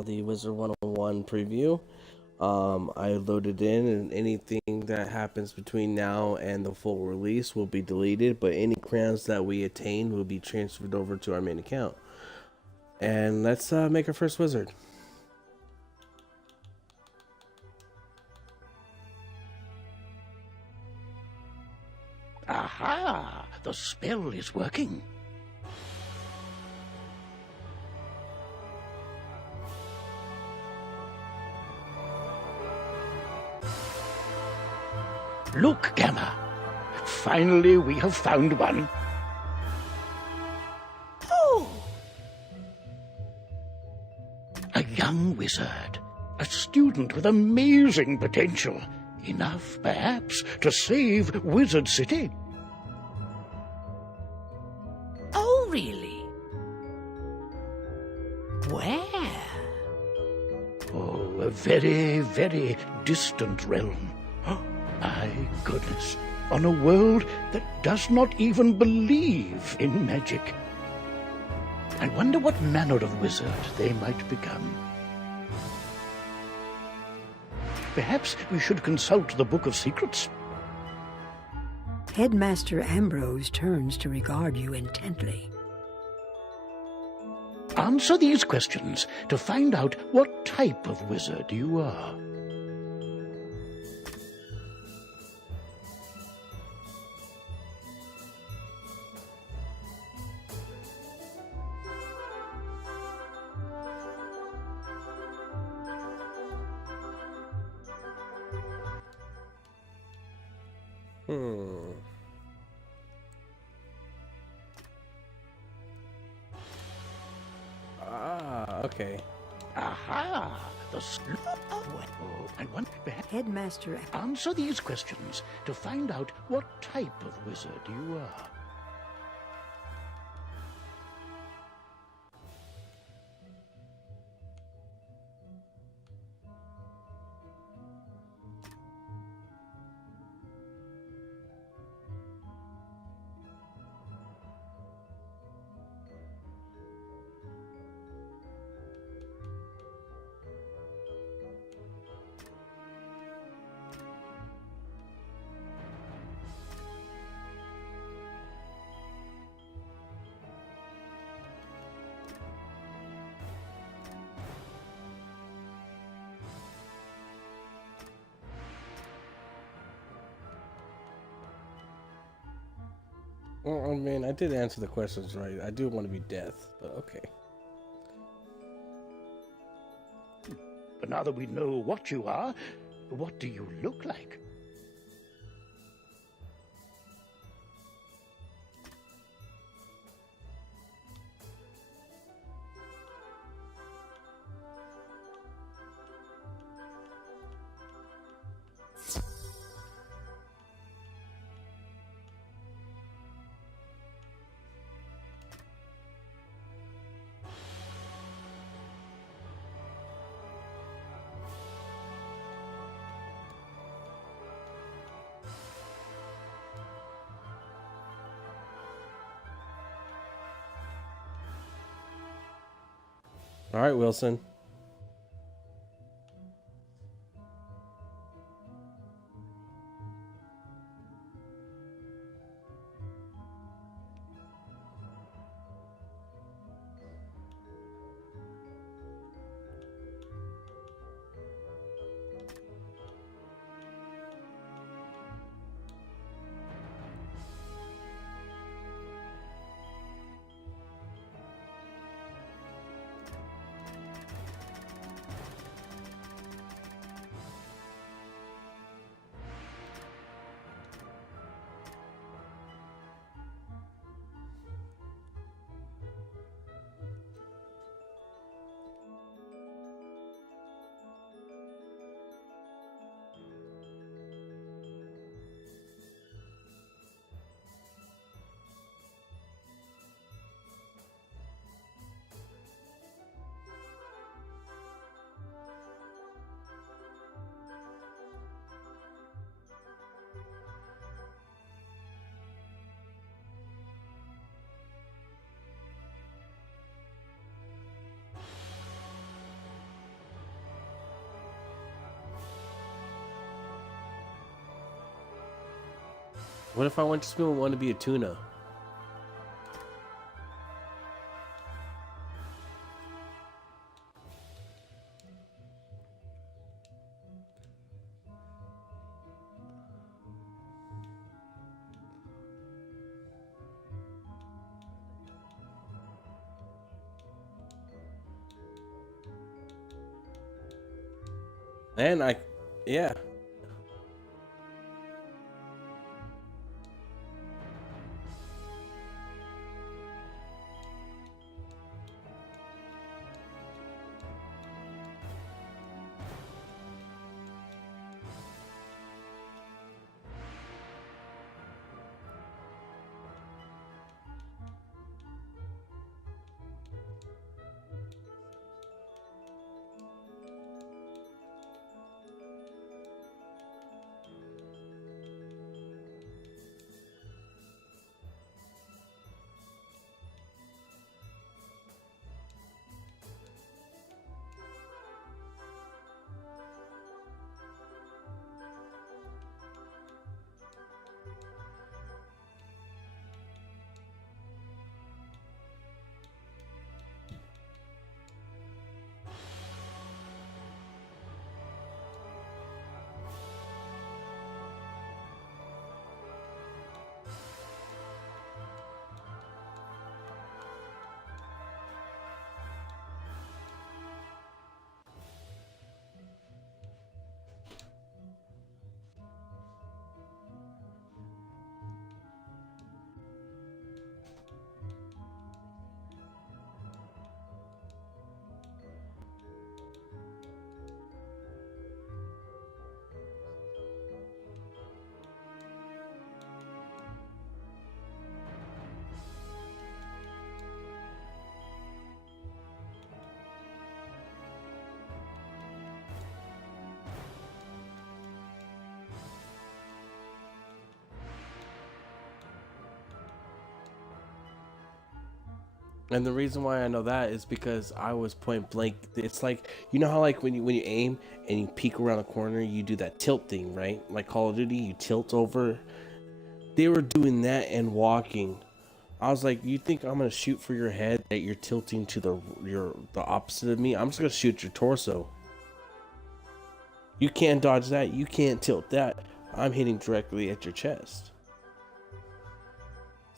the Wizard 101 preview. I loaded in, and anything that happens between now and the full release will be deleted, but any crowns that we attain will be transferred over to our main account. And let's make our first wizard. Aha! The spell is working. Look, Gamma. Finally, we have found one. Oh! A young wizard. A student with amazing potential. Enough, perhaps, to save Wizard City. Oh, really? Where? Oh, a very, very distant realm. My goodness. On a world that does not even believe in magic. I wonder what manner of wizard they might become. Perhaps we should consult the Book of Secrets. Headmaster Ambrose turns to regard you intently. Answer these questions to find out what type of wizard you are. Okay. Aha! And one. Headmaster. Answer these questions to find out what type of wizard you are. Well, I mean, I did answer the questions right. I do want to be death, but okay. But now that we know what you are, what do you look like? All right, Wilson. What if I just want to be a tuna? And yeah. And the reason why I know that is because I was point blank. It's like, you know how like when you aim and you peek around a corner, you do that tilt thing, right? Like Call of Duty, you tilt over. They were doing that and walking. I was like, you think I'm gonna shoot for your head that you're tilting to the opposite of me? I'm just gonna shoot your torso. You can't dodge that. You can't tilt that. I'm hitting directly at your chest.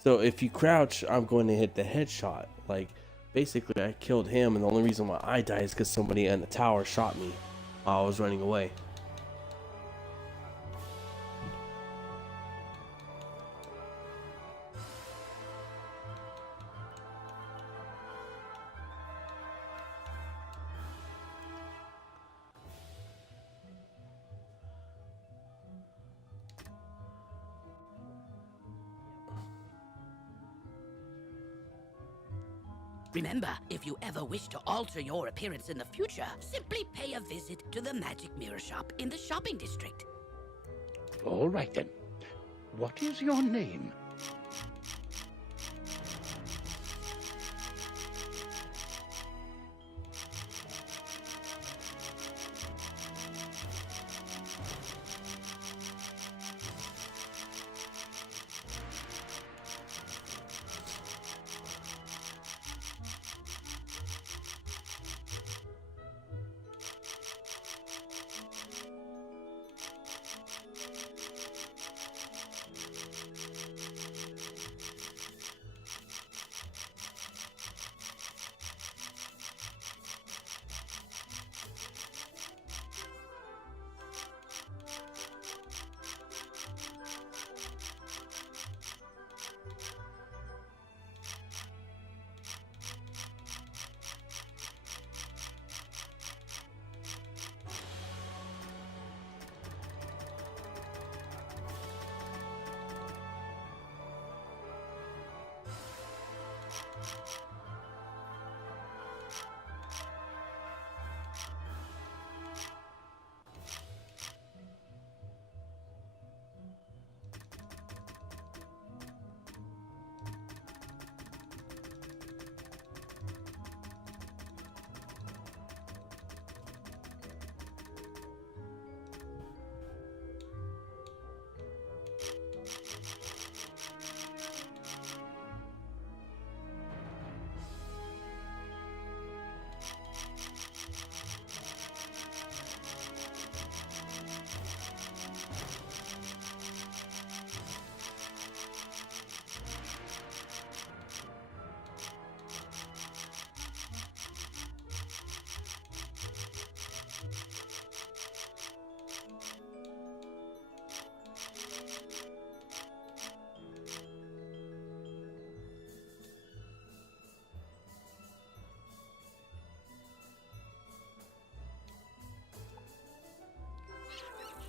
So if you crouch, I'm going to hit the headshot. Like, basically, I killed him, and the only reason why I died is because somebody in the tower shot me while I was running away. Remember, if you ever wish to alter your appearance in the future, simply pay a visit to the Magic Mirror Shop in the shopping district. All right then. What is your name?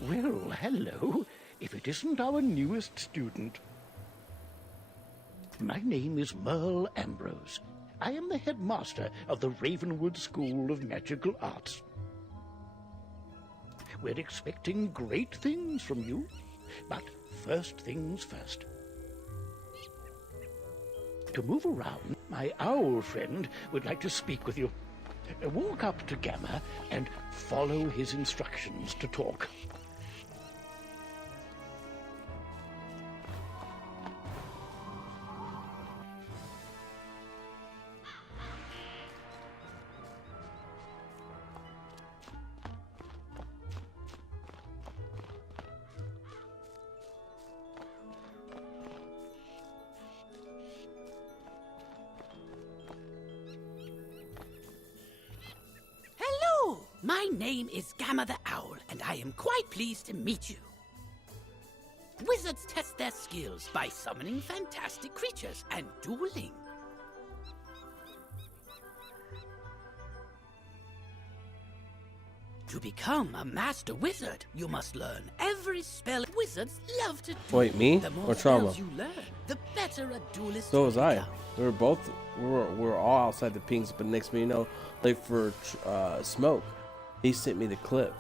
Well, hello, if it isn't our newest student. My name is Merle Ambrose. I am the headmaster of the Ravenwood School of Magical Arts. We're expecting great things from you, but first things first. To move around, my owl friend would like to speak with you. Walk up to Gamma and follow his instructions to talk. My name is Gamma the Owl, and I am quite pleased to meet you. Wizards test their skills by summoning fantastic creatures and dueling. To become a master wizard, you must learn every spell wizards love to do. Wait, me The more or Trauma? spells you learn, the better a duelist So you was I. become. We're all outside the pinks, but next thing you know, like for Smoke, he sent me the clip,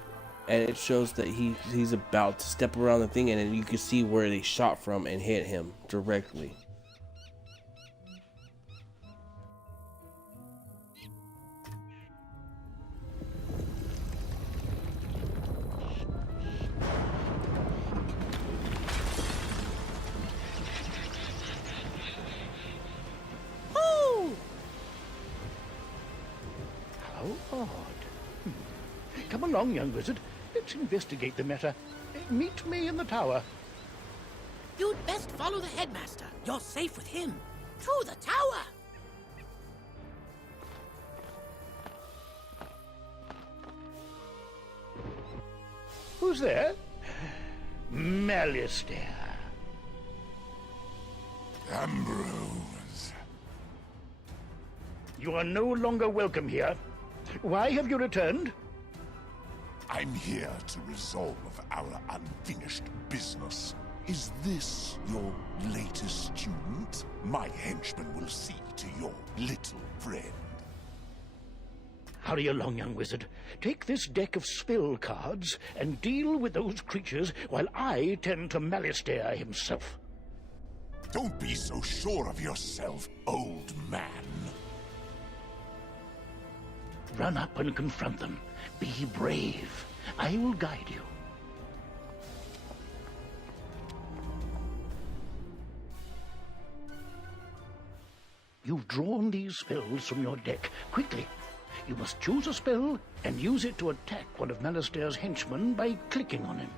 and it shows that he's about to step around the thing, and then you can see where they shot from and hit him directly. How odd. Come along, young wizard. Let's investigate the matter. Meet me in the tower. You'd best follow the headmaster. You're safe with him. To the tower! Who's there? Malistaire. Ambrose. You are no longer welcome here. Why have you returned? I'm here to resolve our unfinished business. Is this your latest student? My henchman will see to your little friend. Hurry along, young wizard. Take this deck of spell cards and deal with those creatures while I tend to Malistaire himself. Don't be so sure of yourself, old man. Run up and confront them. Be brave. I will guide you. You've drawn these spells from your deck. Quickly. You must choose a spell and use it to attack one of Malistaire's henchmen by clicking on him.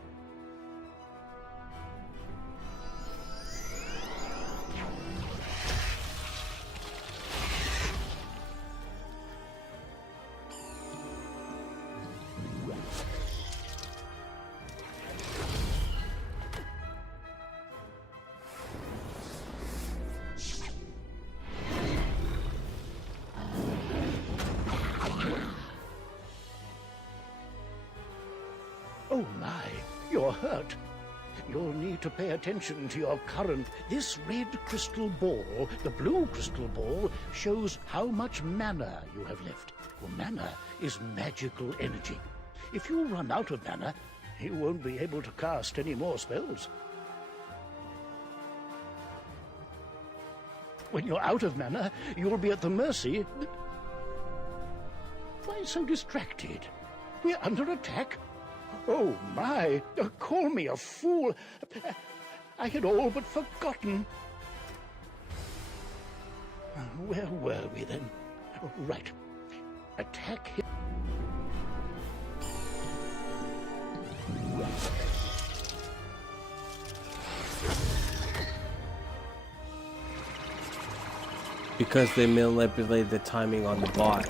Oh my, you're hurt. You'll need to pay attention to your current. This red crystal ball, the blue crystal ball, shows how much mana you have left. Well, mana is magical energy. If you run out of mana, you won't be able to cast any more spells. When you're out of mana, you'll be at the mercy. Why so distracted? We're under attack. Oh, my! Call me a fool! I had all but forgotten. Where were we then? Right. Attack him. Because they manipulate the timing on the bot.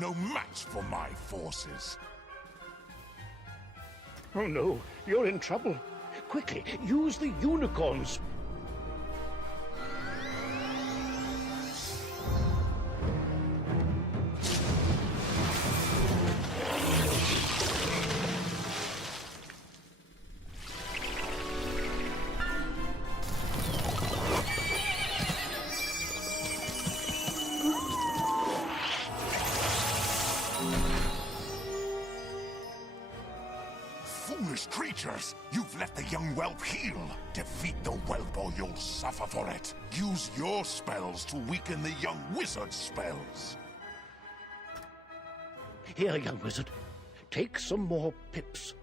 no match for my forces. Oh no, you're in trouble. Quickly, use the unicorns. Foolish creatures! You've let the young whelp heal! Defeat the whelp or you'll suffer for it! Use your spells to weaken the young wizard's spells! Here, young wizard. Take some more pips.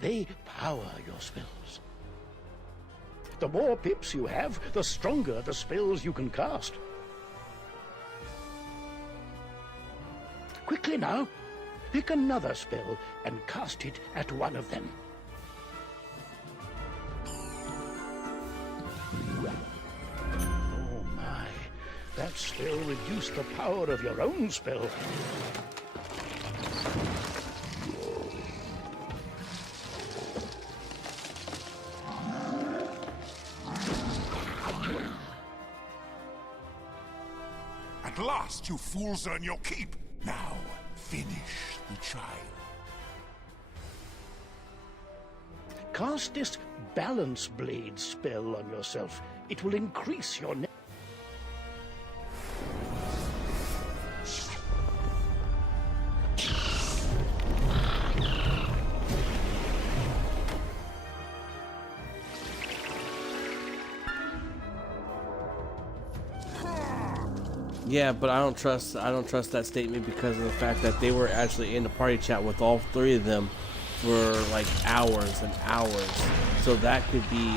They power your spells. The more pips you have, the stronger the spells you can cast. Quickly now. Pick another spell and cast it at one of them. Oh my, that spell reduced the power of your own spell. At last, you fools earn your keep! Now, finish the child. Cast this Balance Blade spell on yourself. It will increase your Yeah, but I don't trust that statement because of the fact that they were actually in the party chat with all three of them for like hours and hours. So that could be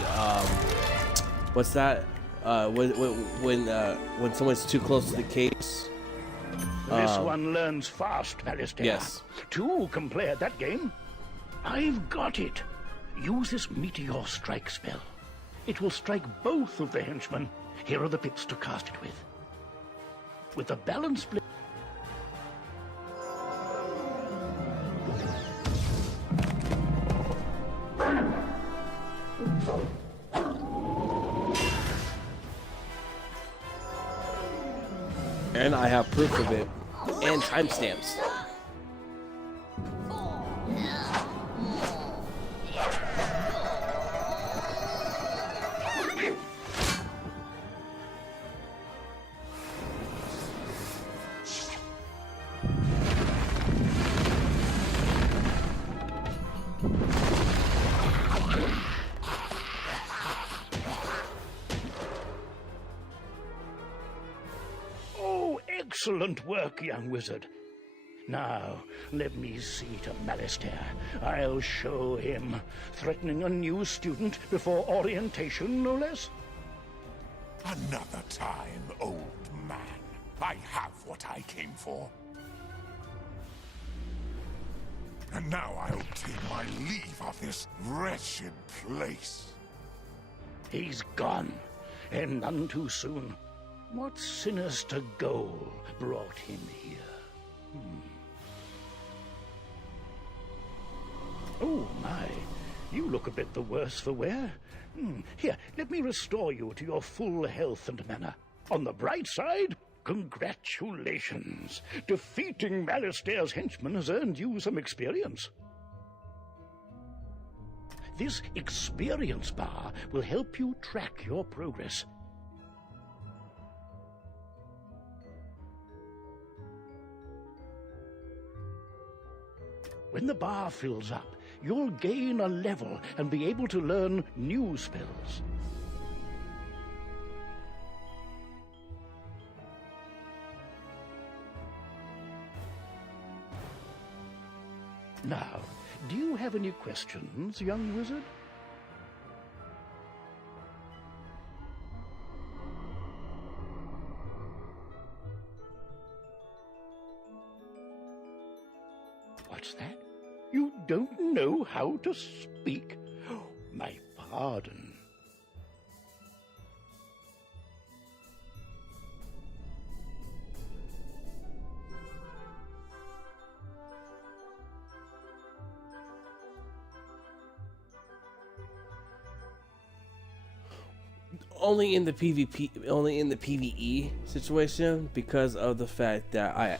what's that? When someone's too close to the case. This one learns fast, Alistair. Yes. Two can play at that game. I've got it. Use this Meteor Strike spell. It will strike both of the henchmen. Here are the pips to cast it with. With the Balance Blade... And I have proof of it. And timestamps. Excellent work, young wizard. Now, let me see to Alistair. I'll show him. Threatening a new student before orientation, no less? Another time, old man. I have what I came for. And now I'll take my leave of this wretched place. He's gone, and none too soon. What sinister goal brought him here? Oh, my. You look a bit the worse for wear. Here, let me restore you to your full health and manner. On the bright side, congratulations. Defeating Alistair's henchmen has earned you some experience. This experience bar will help you track your progress. When the bar fills up, you'll gain a level and be able to learn new spells. Now, do you have any questions, young wizard? What's that? You don't know how to speak? Oh, my pardon. only in the PvE situation, because of the fact that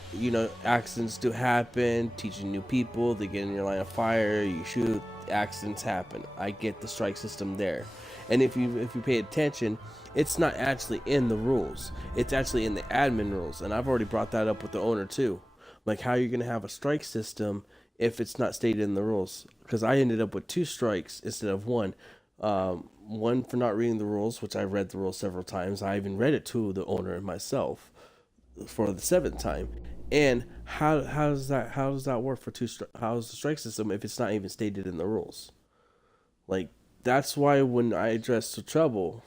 accidents do happen. Teaching new people, they get in your line of fire, you shoot, accidents happen. I get the strike system there, and if you pay attention, it's not actually in the rules. It's actually in the admin rules, and I've already brought that up with the owner too. Like, how you're gonna have a strike system if it's not stated in the rules? Because I ended up with 2 strikes instead of 1. One for not reading the rules, which I read the rules several times. I even read it to the owner and myself for the 7th time. And how does that work for how's the strike system if it's not even stated in the rules? Like, that's why when I address the trouble,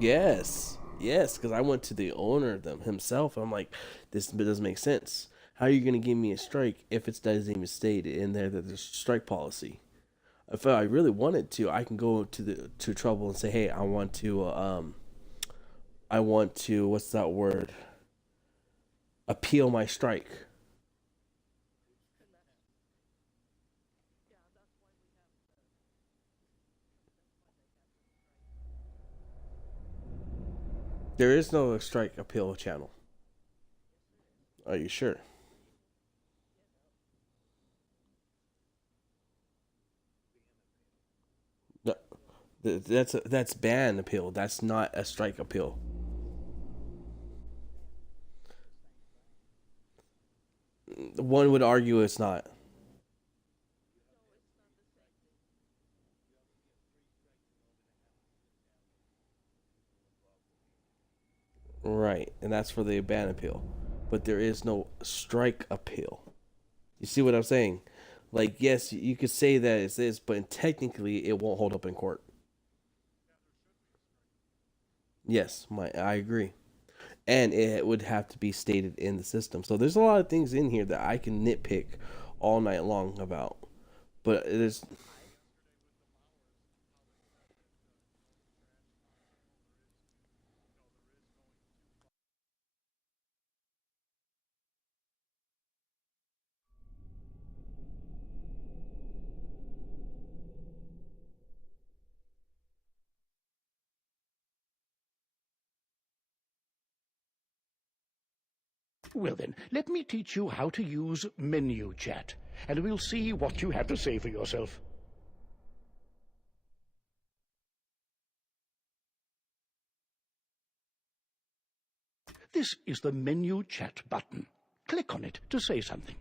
yes, because I went to the owner himself. I'm like, this doesn't make sense. How are you going to give me a strike if it doesn't even state in there that there's a strike policy? If I really wanted to, I can go to trouble and say, hey, I want to what's that word? Appeal my strike. There is no strike appeal channel. Are you sure? No, that's ban appeal. That's not a strike appeal. One would argue it's not. Right, and that's for the ban appeal. But there is no strike appeal. You see what I'm saying? Like, yes, you could say that it's this, but technically it won't hold up in court. Yes, I agree. And it would have to be stated in the system. So there's a lot of things in here that I can nitpick all night long about. But it is. Well then, let me teach you how to use menu chat, and we'll see what you have to say for yourself. This is the menu chat button. Click on it to say something.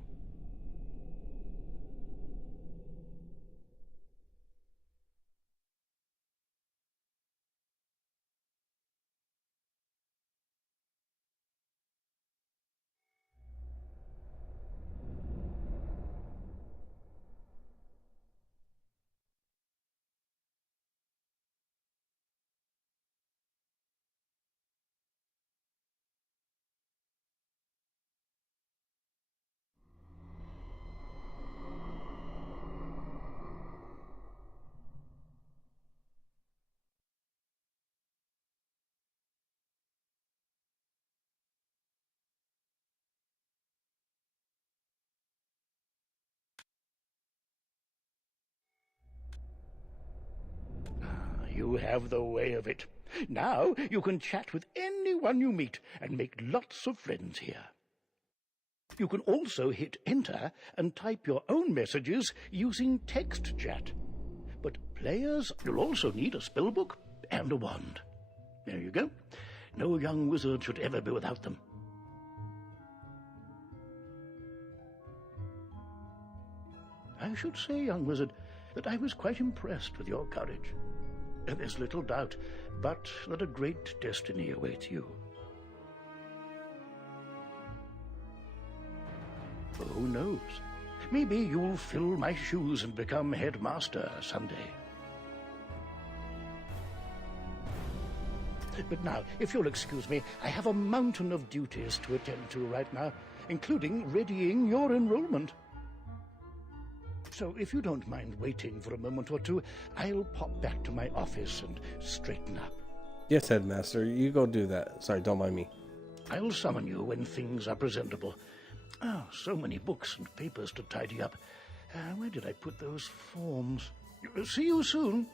You have the way of it. Now you can chat with anyone you meet and make lots of friends here. You can also hit enter and type your own messages using text chat. But players, you'll also need a spellbook and a wand. There you go. No young wizard should ever be without them. I should say, young wizard, that I was quite impressed with your courage. And there's little doubt but that a great destiny awaits you. Who knows? Maybe you'll fill my shoes and become headmaster someday. But now, if you'll excuse me, I have a mountain of duties to attend to right now, including readying your enrollment. So if you don't mind waiting for a moment or two, I'll pop back to my office and straighten up. Yes, headmaster, you go do that. Sorry, don't mind me. I'll summon you when things are presentable. Oh, so many books and papers to tidy up. Where did I put those forms? See you soon.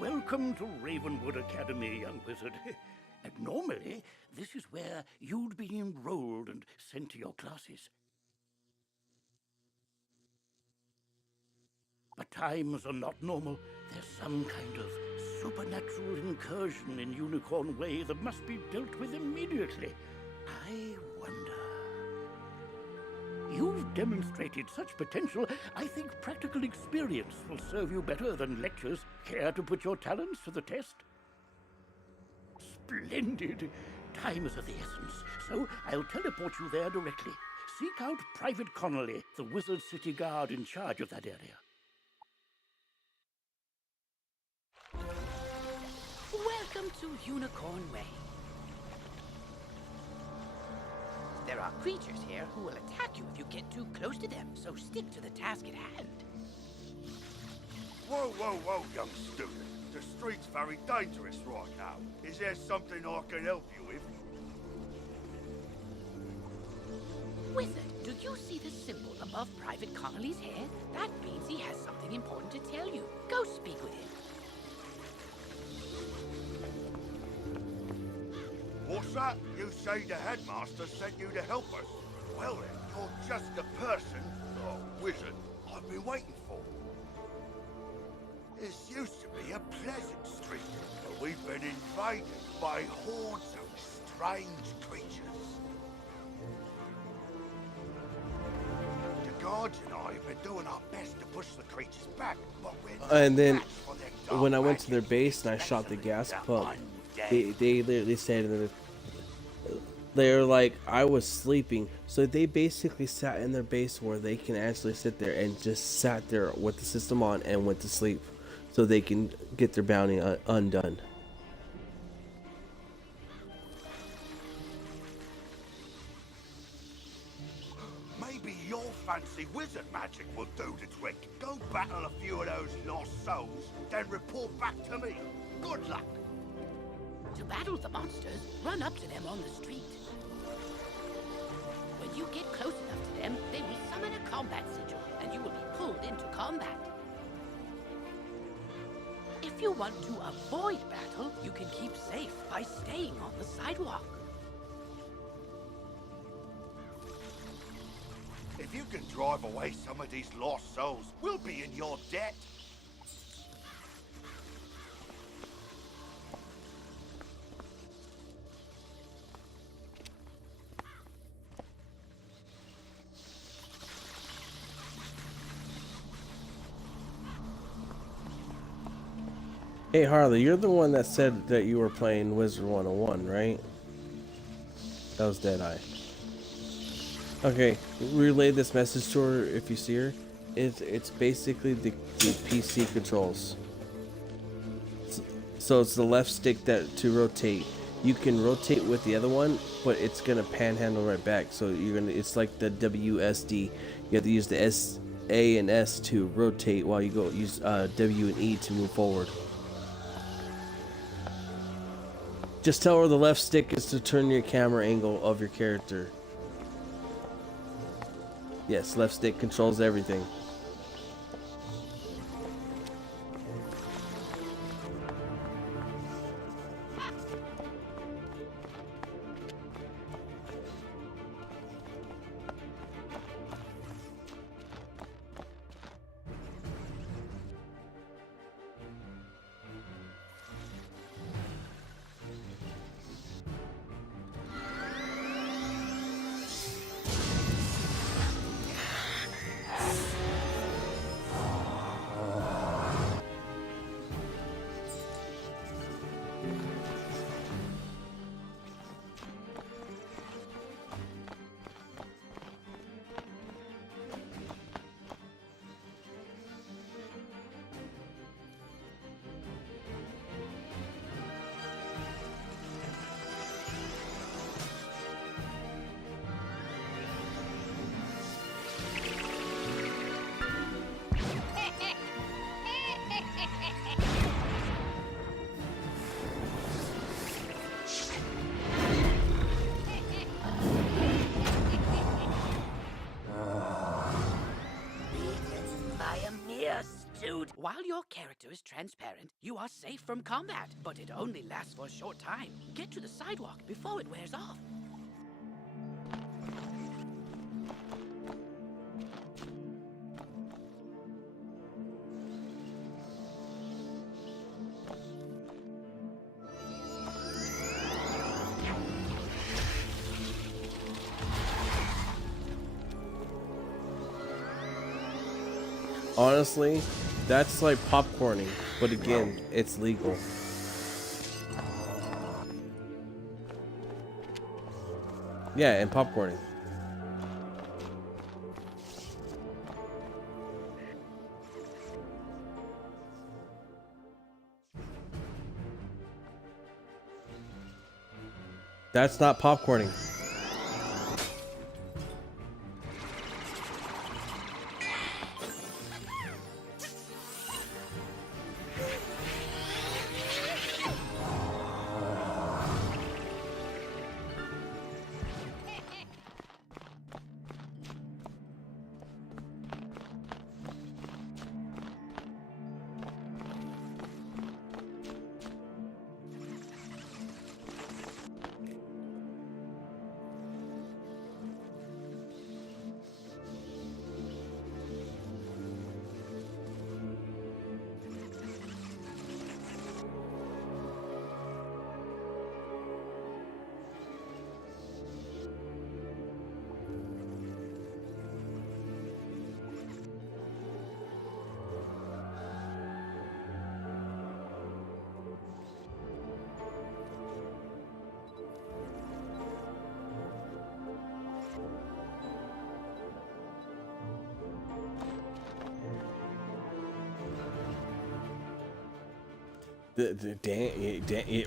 Welcome to Ravenwood Academy, young wizard. And normally, this is where you'd be enrolled and sent to your classes. But times are not normal. There's some kind of supernatural incursion in Unicorn Way that must be dealt with immediately. I wonder... You've demonstrated such potential, I think practical experience will serve you better than lectures. Care to put your talents to the test? Splendid! Time is of the essence, so I'll teleport you there directly. Seek out Private Connolly, the Wizard City Guard in charge of that area. Welcome to Unicorn Way. There are creatures here who will attack you if you get too close to them, so stick to the task at hand. Whoa, whoa, whoa, young student. The street's very dangerous right now. Is there something I can help you with? Wizard, do you see the symbol above Private Connolly's head? That means he has something important to tell you. Go speak with him. What's that? You say the headmaster sent you to help us? Well then, you're just the person, or wizard, I've been waiting for. This used to be a pleasant street, but we've been invaded by hordes of strange creatures. The guards and I have been doing our best to push the creatures back, but we're And then match for their dark when I went to their magic. base and I shot the gas pump, Undead. they literally said they're like, I was sleeping, so they basically sat in their base where they can actually sit there and just sat there with the system on and went to sleep, so they can get their bounty undone. Maybe your fancy wizard magic will do the trick. Go battle a few of those lost souls, then report back to me. Good luck. To battle the monsters, run up to them on the street. When you get close enough to them, they will summon a combat sigil, and you will be pulled into combat. If you want to avoid battle, you can keep safe by staying on the sidewalk. If you can drive away some of these lost souls, we'll be in your debt. Hey Harley, you're the one that said that you were playing Wizard101, right? That was Deadeye. Okay, relay this message to her if you see her. It's basically the PC controls. So it's the left stick that to rotate. You can rotate with the other one, but it's gonna panhandle right back. So it's like the WSD. You have to use the S, A, and S to rotate while you go use W and E to move forward. Just tell her the left stick is to turn your camera angle of your character. Yes, left stick controls everything. Rude. While your character is transparent, you are safe from combat, but it only lasts for a short time. Get to the sidewalk before it wears off. Honestly, that's like popcorning, but again, it's legal. Yeah, and popcorning. That's not popcorning.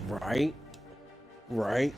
Right? Right?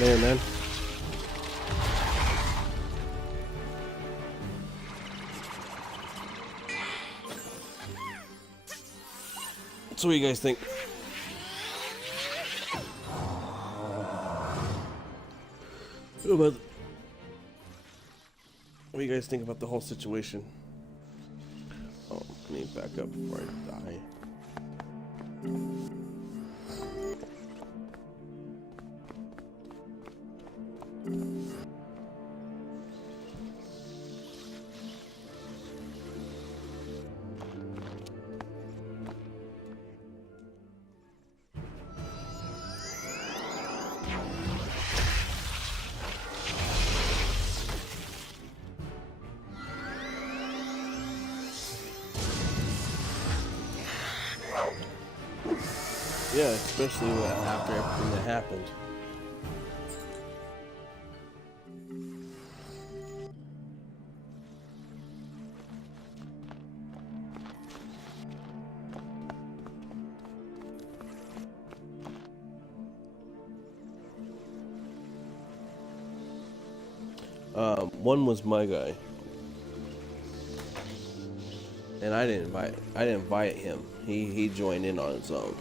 Later, man. So what do you guys think? What do you guys think about the whole situation? Oh, I need to back up before I die. Yeah, especially after everything that happened. One was my guy, and I didn't invite him. He joined in on his own.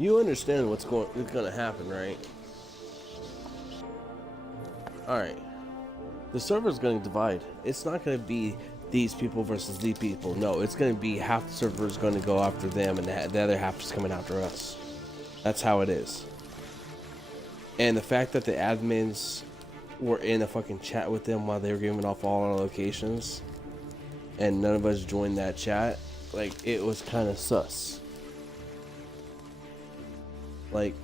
You understand what's going to happen, right? All right. The server's going to divide. It's not going to be these people versus these people. No, it's going to be half the server is going to go after them, and the other half is coming after us. That's how it is. And the fact that the admins were in a fucking chat with them while they were giving off all our locations, and none of us joined that chat, like, it was kind of sus. Like,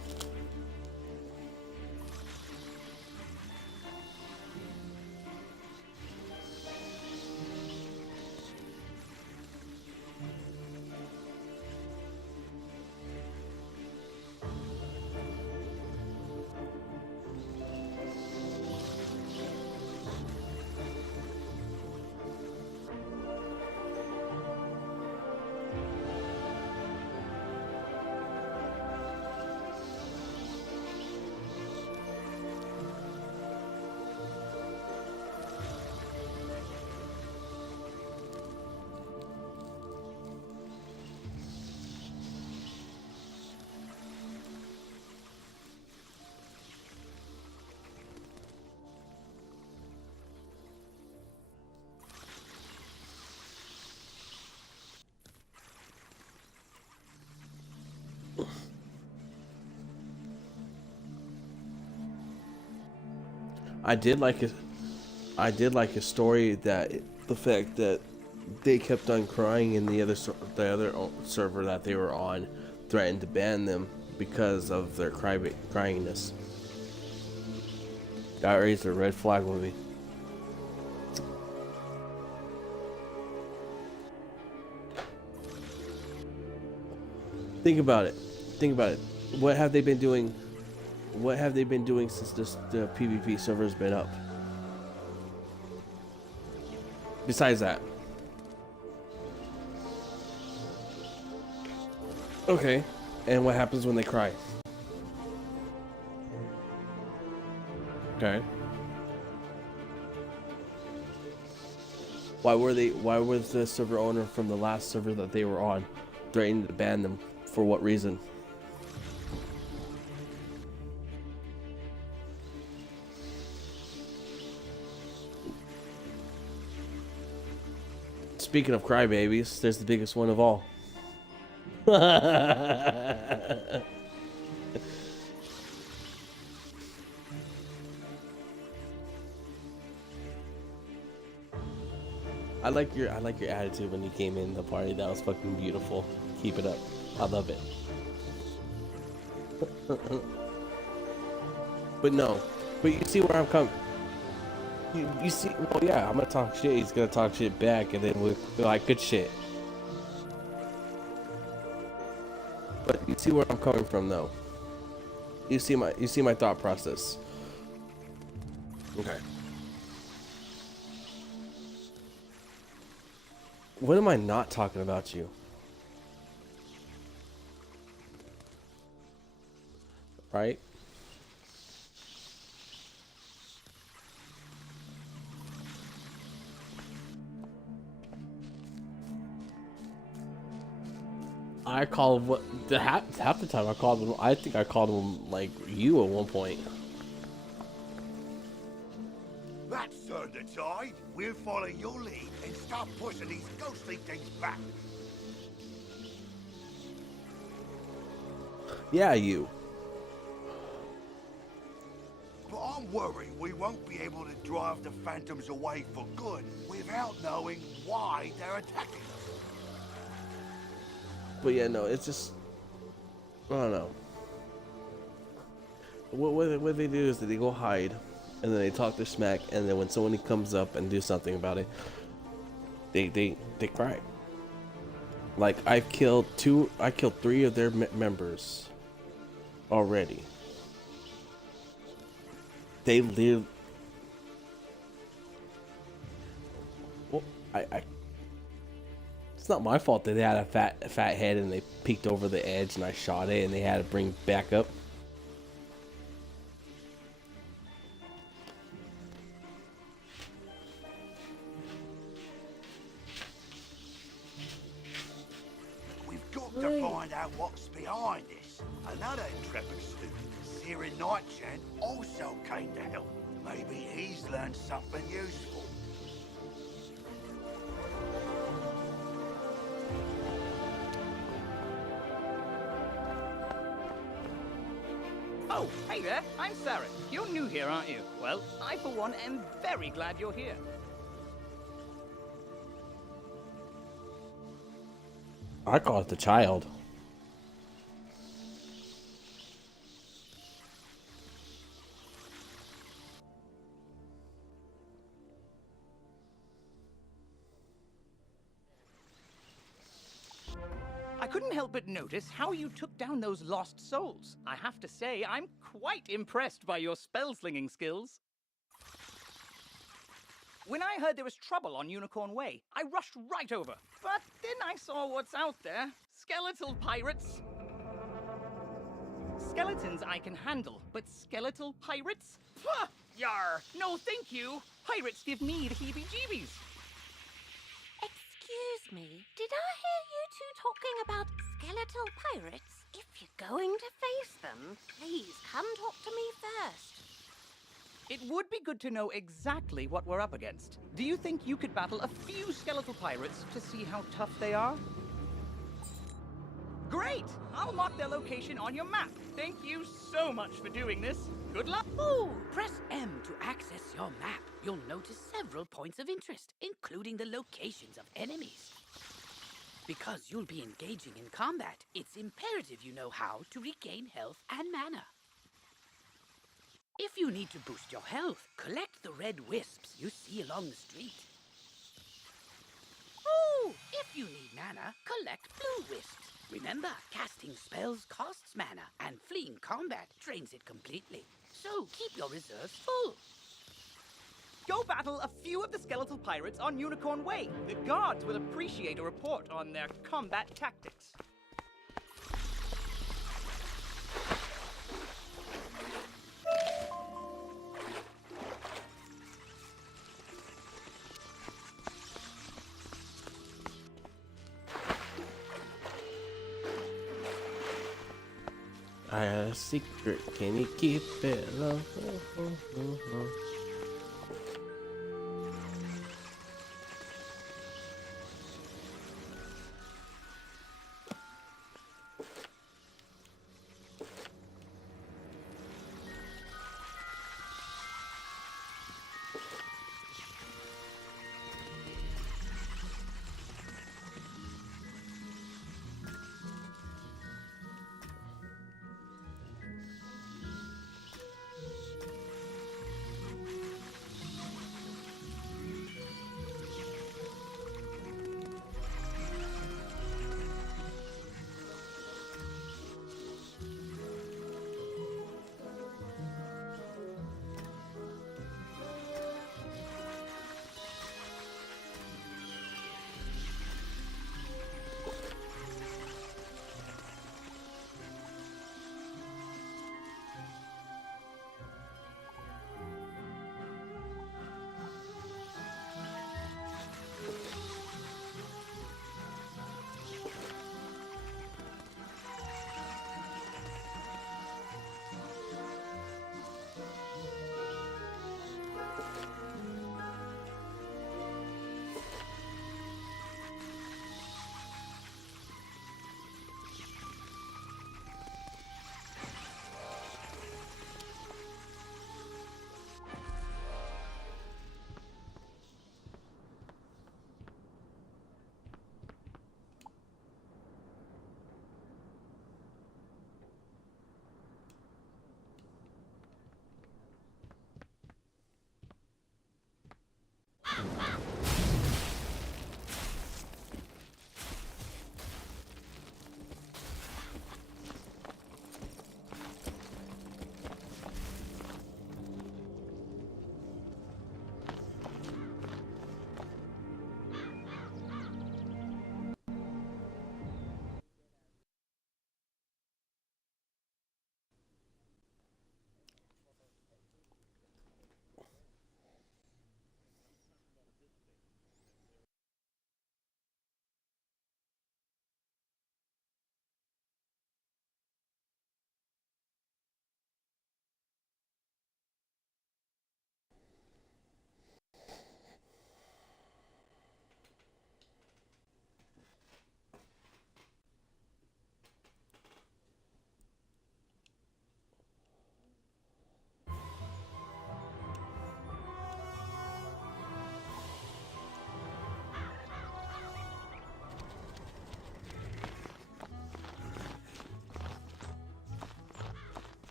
I did like his story, that the fact that they kept on crying, and the other server that they were on threatened to ban them because of their cryingness. That raised a red flag with me. Think about it. What have they been doing? What have they been doing since the PvP server's been up? Besides that. Okay. And what happens when they cry? Okay. Why was the server owner from the last server that they were on threatening to ban them? For what reason? Speaking of crybabies, there's the biggest one of all. I like your attitude when you came in the party. That was fucking beautiful. Keep it up. I love it. But you see where I'm coming. You see, well, yeah, I'm gonna talk shit. He's gonna talk shit back, and then we'll be like, good shit. But you see where I'm coming from, though. You see my thought process. Okay. When am I not talking about you? Right? I call him what the half the time I called him. I think I called him like you at one point. That's turned the tide. We'll follow your lead and start pushing these ghostly things back. Yeah, you. But I'm worried we won't be able to drive the phantoms away for good without knowing why they're attacking us. But yeah, no, it's just I don't know. What they do is that they go hide, and then they talk their smack, and then when someone comes up and do something about it, they cry. Like I killed 3 of their members already. They live. Well, it's not my fault that they had a fat head and they peeked over the edge and I shot it and they had to bring back up. We've got to find out what's behind this. Another intrepid student, Searing Nightshade, also came to help. Maybe he's learned something useful. Oh, hey there, I'm Sarek. You're new here, aren't you? Well, I for one am very glad you're here. I call it the child. I couldn't help but notice how you took down those lost souls. I have to say, I'm quite impressed by your spell-slinging skills. When I heard there was trouble on Unicorn Way, I rushed right over. But then I saw what's out there. Skeletal pirates. Skeletons I can handle, but skeletal pirates? Pah! Yar! No thank you! Pirates give me the heebie-jeebies. Excuse me, did I hear you two talking about skeletal pirates? If you're going to face them, please come talk to me first. It would be good to know exactly what we're up against. Do you think you could battle a few skeletal pirates to see how tough they are? Great! I'll mark their location on your map. Thank you so much for doing this. Good luck. Ooh, press M to access your map. You'll notice several points of interest, including the locations of enemies. Because you'll be engaging in combat, it's imperative you know how to regain health and mana. If you need to boost your health, collect the red wisps you see along the street. Ooh, if you need mana, collect blue wisps. Remember, casting spells costs mana, and fleeing combat drains it completely. So keep your reserves full. Go battle a few of the skeletal pirates on Unicorn Way. The guards will appreciate a report on their combat tactics. I got a secret. Can you keep it low?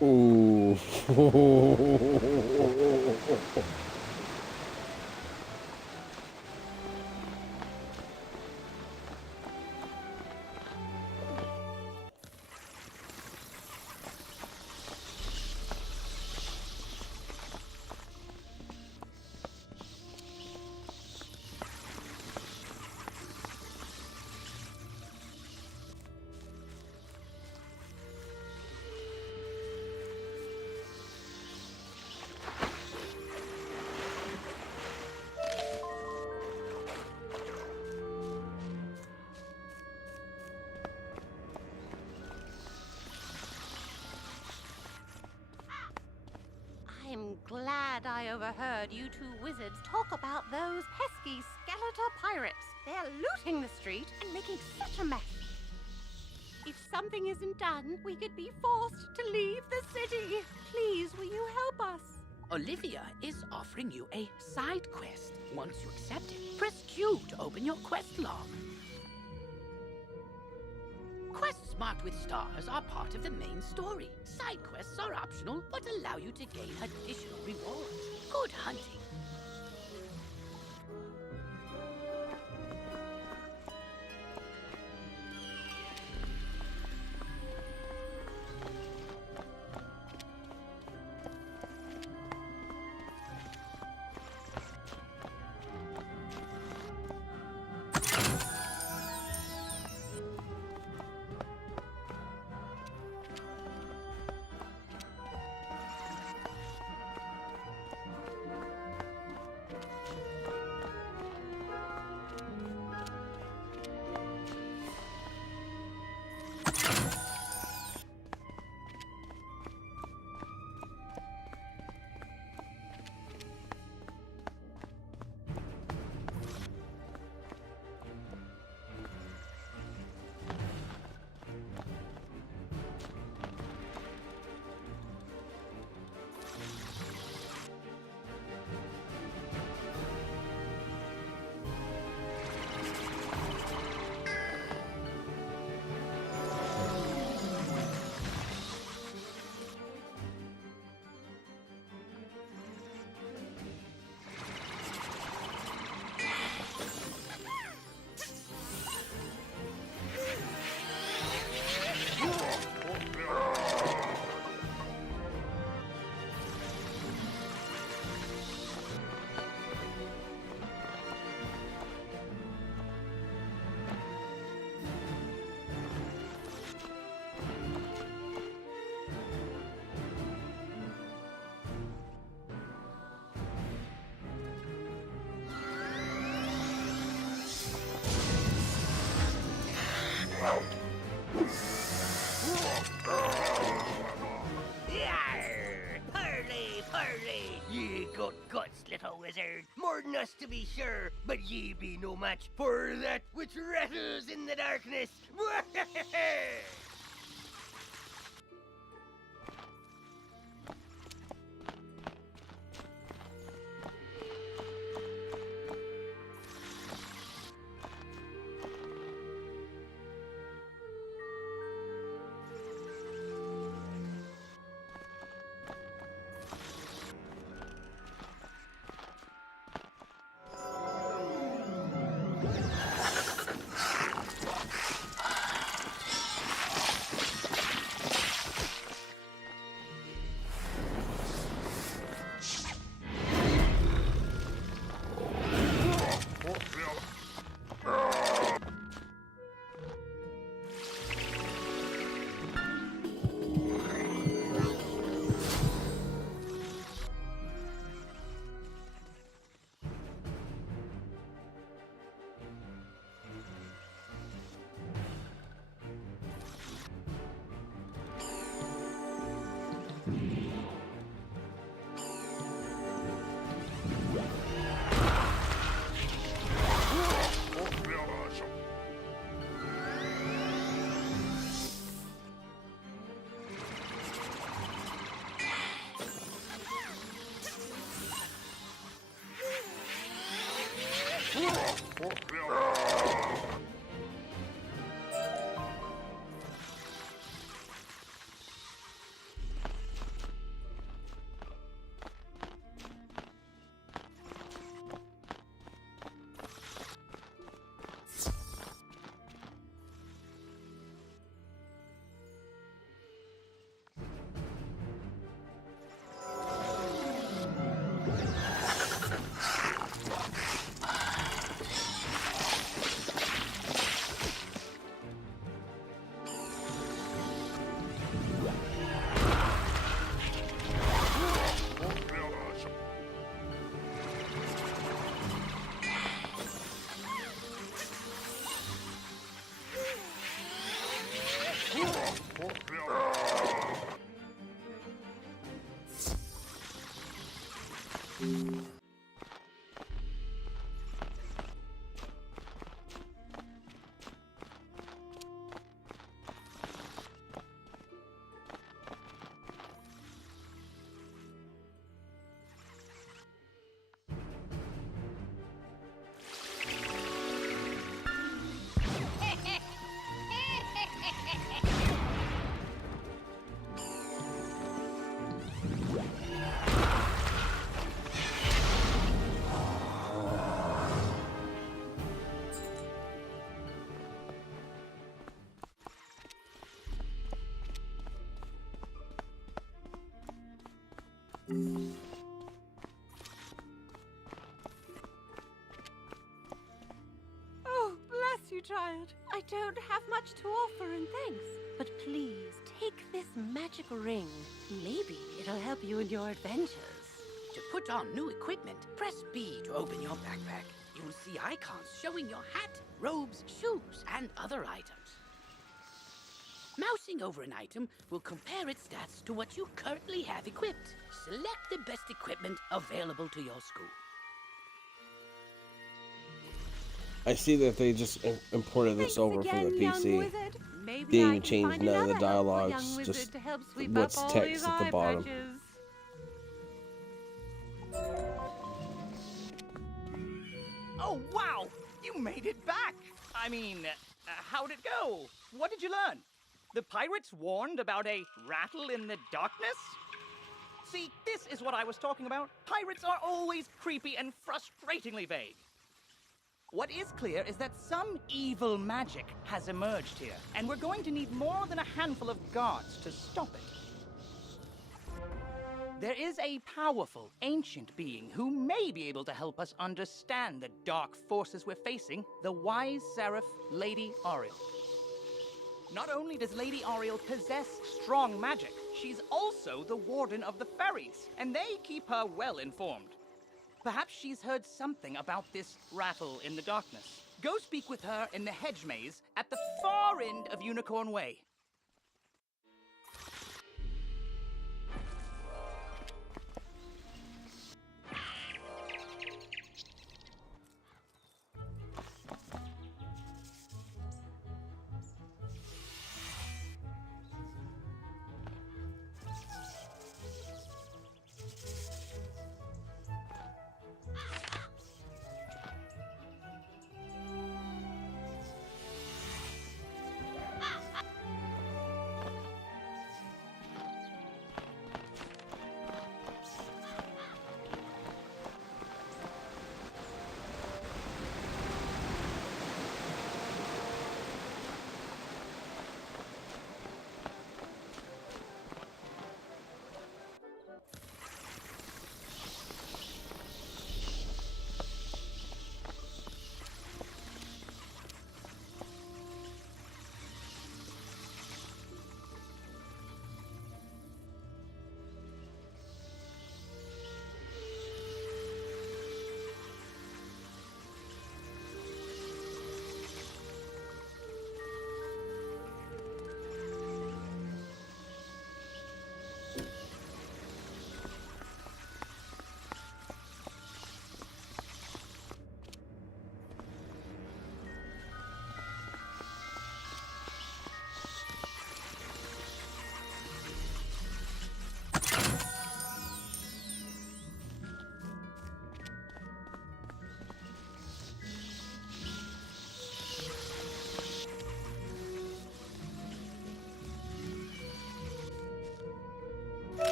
Ooh. I'm glad I overheard you two wizards talk about those pesky Skeletor pirates. They're looting the street and making such a mess. If something isn't done, we could be forced to leave the city. Please, will you help us? Olivia is offering you a side quest. Once you accept it, press Q to open your quest log. Quests marked with stars are part of the main story. Side quests are optional, but allow you to gain additional rewards. Good hunting. Yarr! Parley, parley! Ye got guts, little wizard. More than us, to be sure, but ye be no match for that which rattles in the darkness. you, child. I don't have much to offer in thanks. But please, take this magic ring. Maybe it'll help you in your adventures. To put on new equipment, press B to open your backpack. You'll see icons showing your hat, robes, shoes, and other items. Mousing over an item will compare its stats to what you currently have equipped. Select the best equipment available to your school. I see that they just imported this Thanks over again, from the young PC. wizard. Maybe Didn't I even can change find none of the another helpful dialogues, young wizard just to help sweep what's up all text these at the eye bottom. patches. Oh, wow! You made it back! I mean, how'd it go? What did you learn? The pirates warned about a rattle in the darkness? See, this is what I was talking about. Pirates are always creepy and frustratingly vague. What is clear is that some evil magic has emerged here, and we're going to need more than a handful of guards to stop it. There is a powerful, ancient being who may be able to help us understand the dark forces we're facing, the wise seraph, Lady Ariel. Not only does Lady Ariel possess strong magic, she's also the warden of the ferries, and they keep her well informed. Perhaps she's heard something about this rattle in the darkness. Go speak with her in the hedge maze at the far end of Unicorn Way.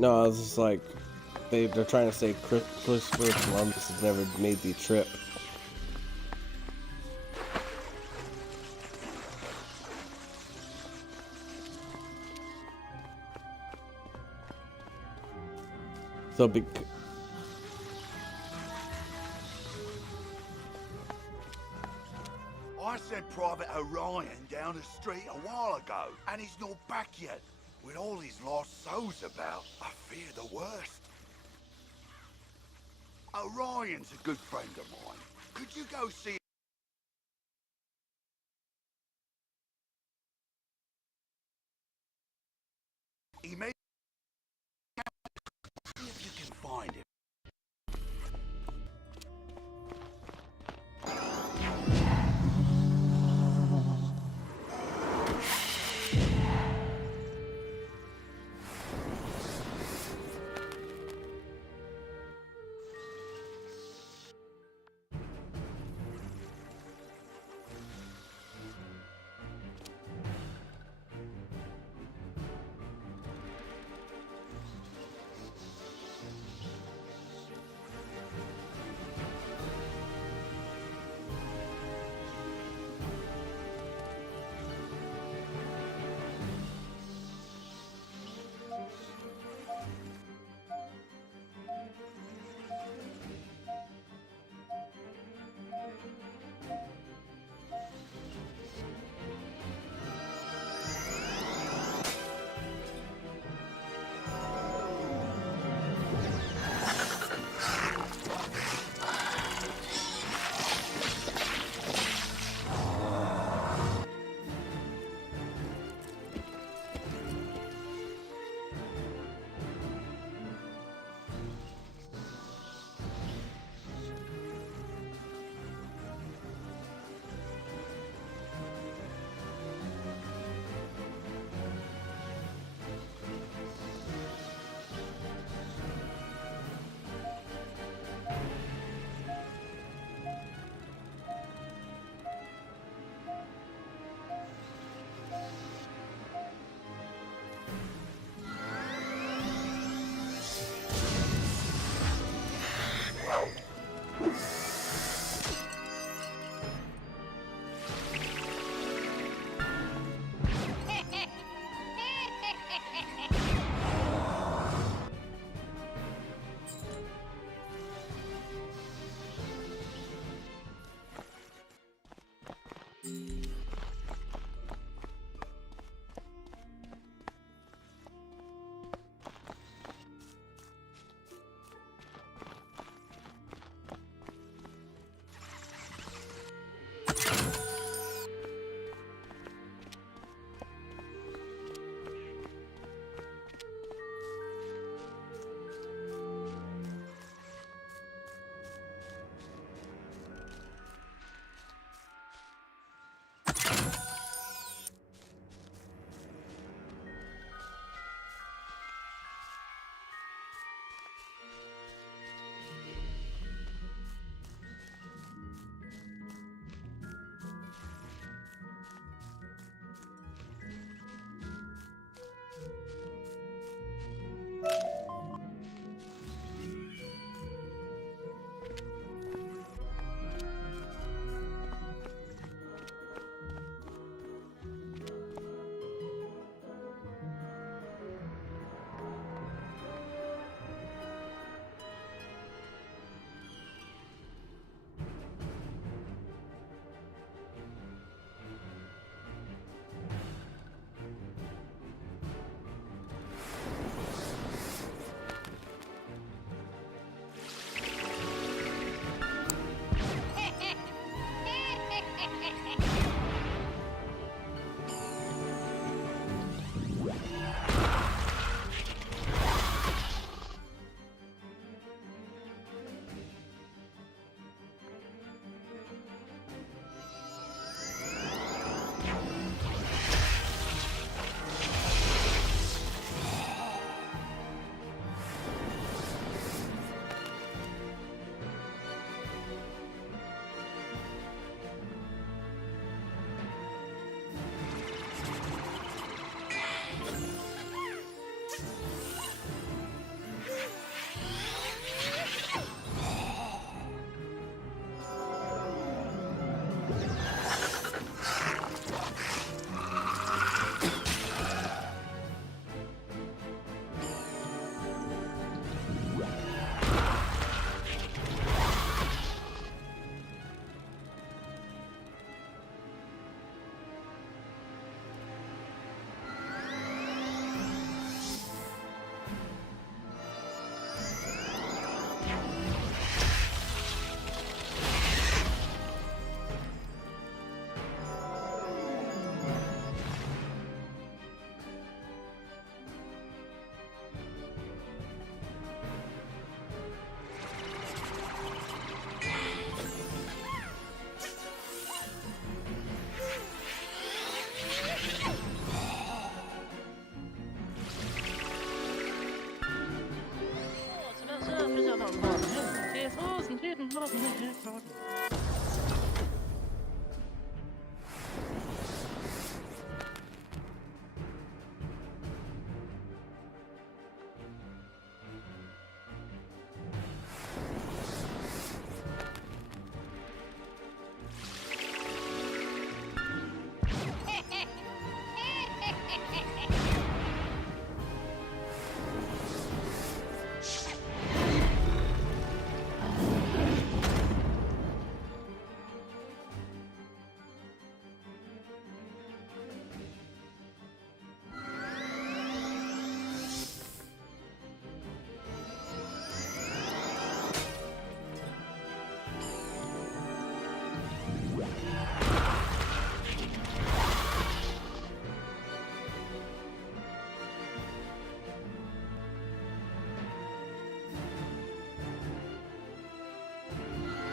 No, I was just like, they're trying to say Christopher Columbus has never made the trip. So, I sent Private Orion down the street a while ago, and he's not back yet. With all these lost souls about, I fear the worst. Orion's a good friend of mine. Could you go see him? He may... See if you can find him.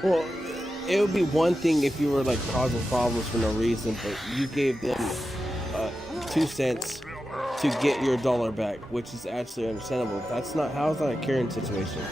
Well, it would be one thing if you were like causing problems for no reason, but you gave them 2 cents to get your dollar back, which is actually understandable. That's not, how is that a Karen situation?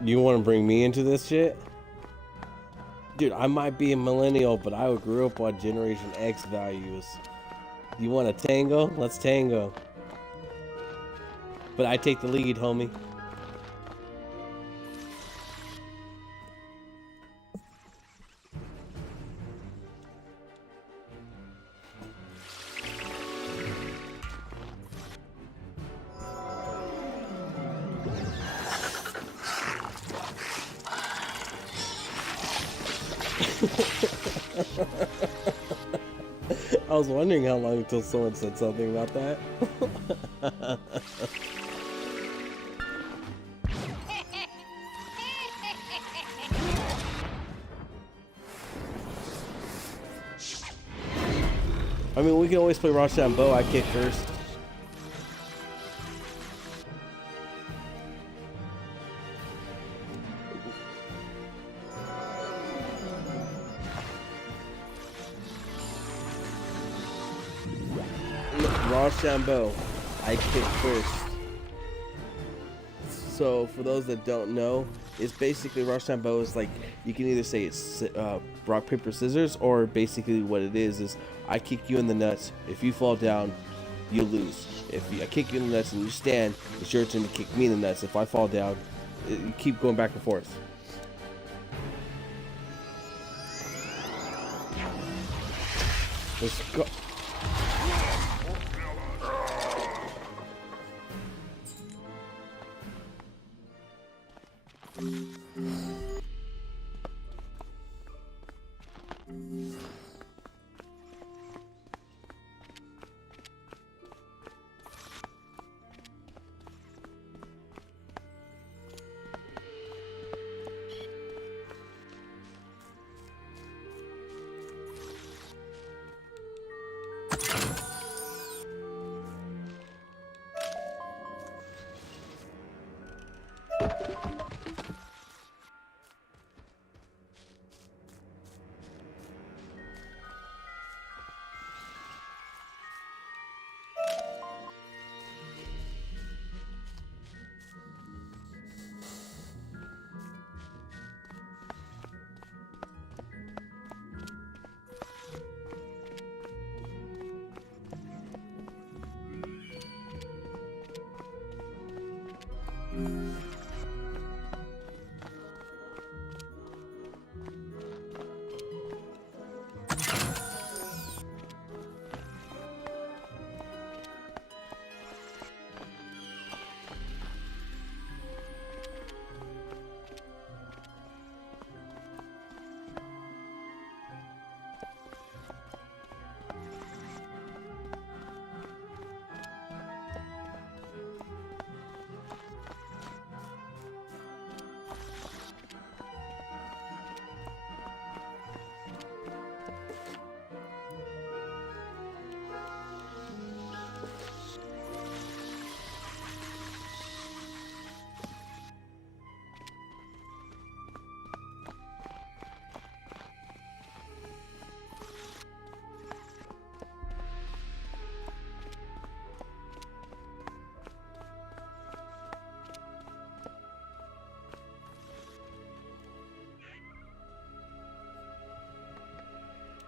You want to bring me into this shit? Dude, I might be a millennial, but I grew up on Generation X values. You want to tango? Let's tango. But I take the lead, homie. I was wondering how long until someone said something about that. I mean, we can always play Rochambeau. I kick first. Rochambeau, I kick first. So for those that don't know, it's basically Rochambeau is like, you can either say it's rock paper scissors, or basically what it is I kick you in the nuts. If you fall down, you lose. If I kick you in the nuts and you stand, it's your turn to kick me in the nuts. If I fall down, you keep going back and forth. Let's go.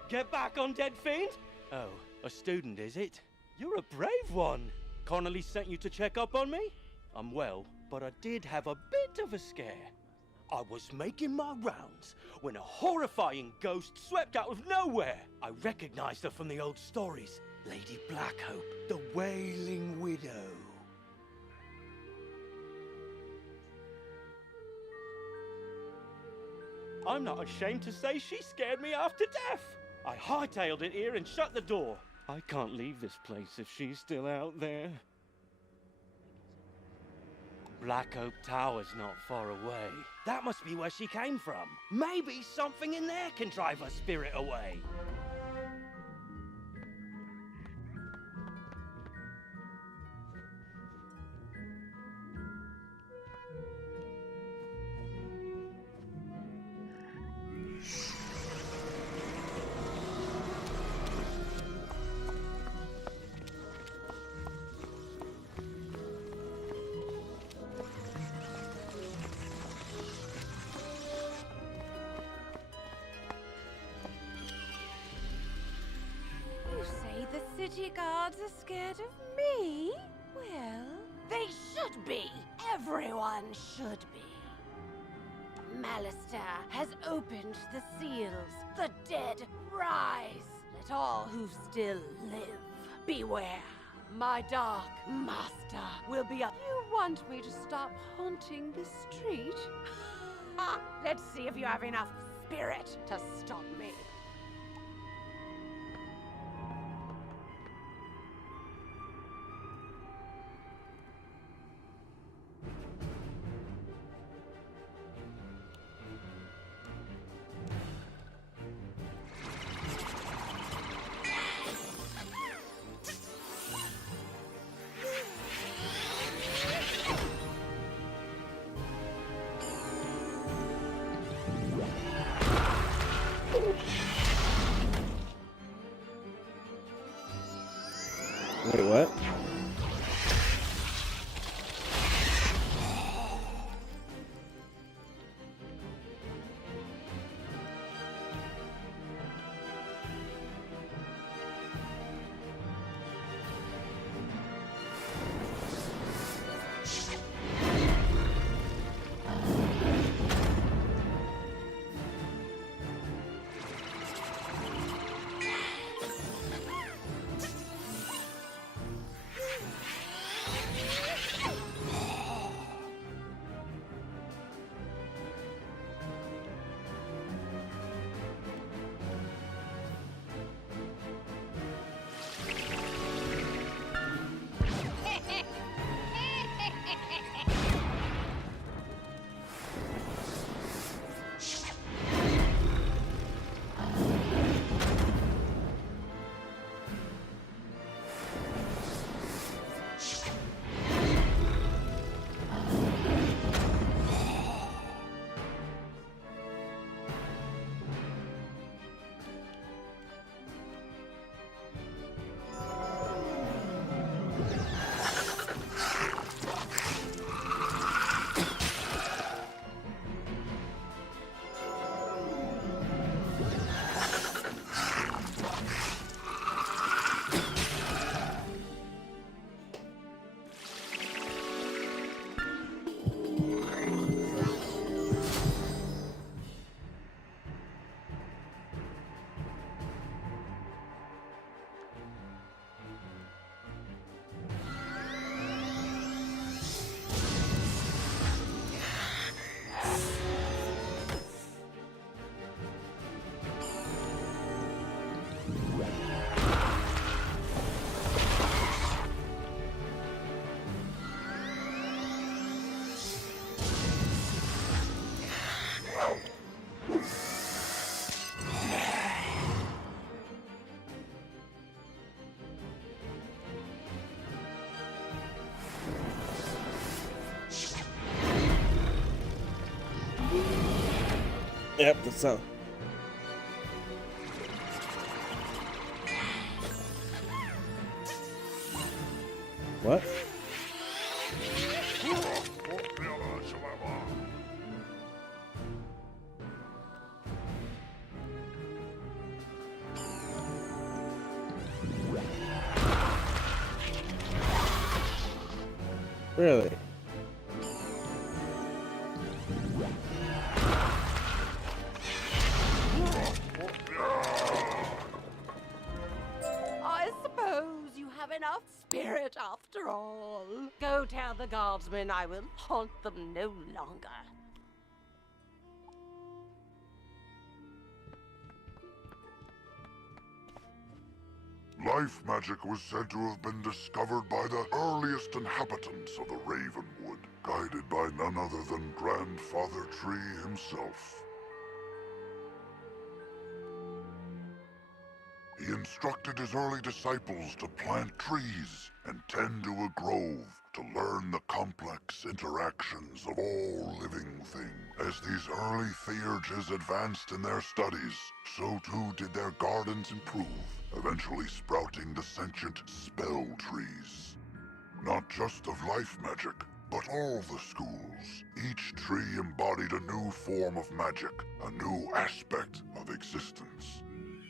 Get back, undead fiend! Oh, a student, is it? You're a brave one. Connolly sent you to check up on me? I'm well, but I did have a bit of a scare. I was making my rounds when a horrifying ghost swept out of nowhere. I recognized her from the old stories. Lady Blackhope, the Wailing Widow. I'm not ashamed to say she scared me half to death. I hightailed it here and shut the door. I can't leave this place if she's still out there. Black Oak Tower's not far away. That must be where she came from. Maybe something in there can drive her spirit away. City guards are scared of me? Well, they should be. Everyone should be. Malister has opened the seals. The dead rise. Let all who still live beware. My dark master will be up. You want me to stop haunting the street? Let's see if you have enough spirit to stop me. Wait, what? Yep, that's so. What? Really? I suppose you have enough spirit after all. Go tell the guardsmen I will haunt them no longer. Life magic was said to have been discovered by the earliest inhabitants of the Ravenwood, guided by none other than Grandfather Tree himself. He instructed his early disciples to plant trees and tend to a grove to learn the complex interactions of all living things. As these early theurges advanced in their studies, so too did their gardens improve, eventually sprouting the sentient spell trees. Not just of life magic, but all the schools. Each tree embodied a new form of magic, a new aspect of existence.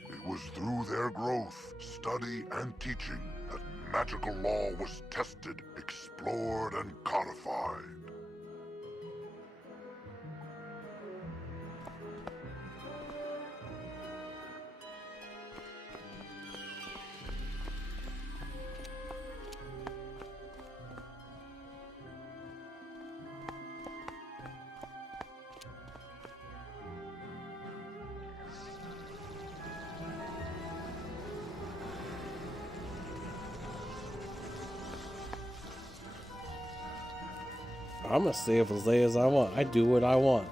It was through their growth, study, and teaching that magical law was tested, explored, and codified. I'm gonna stay up as late as I want. I do what I want.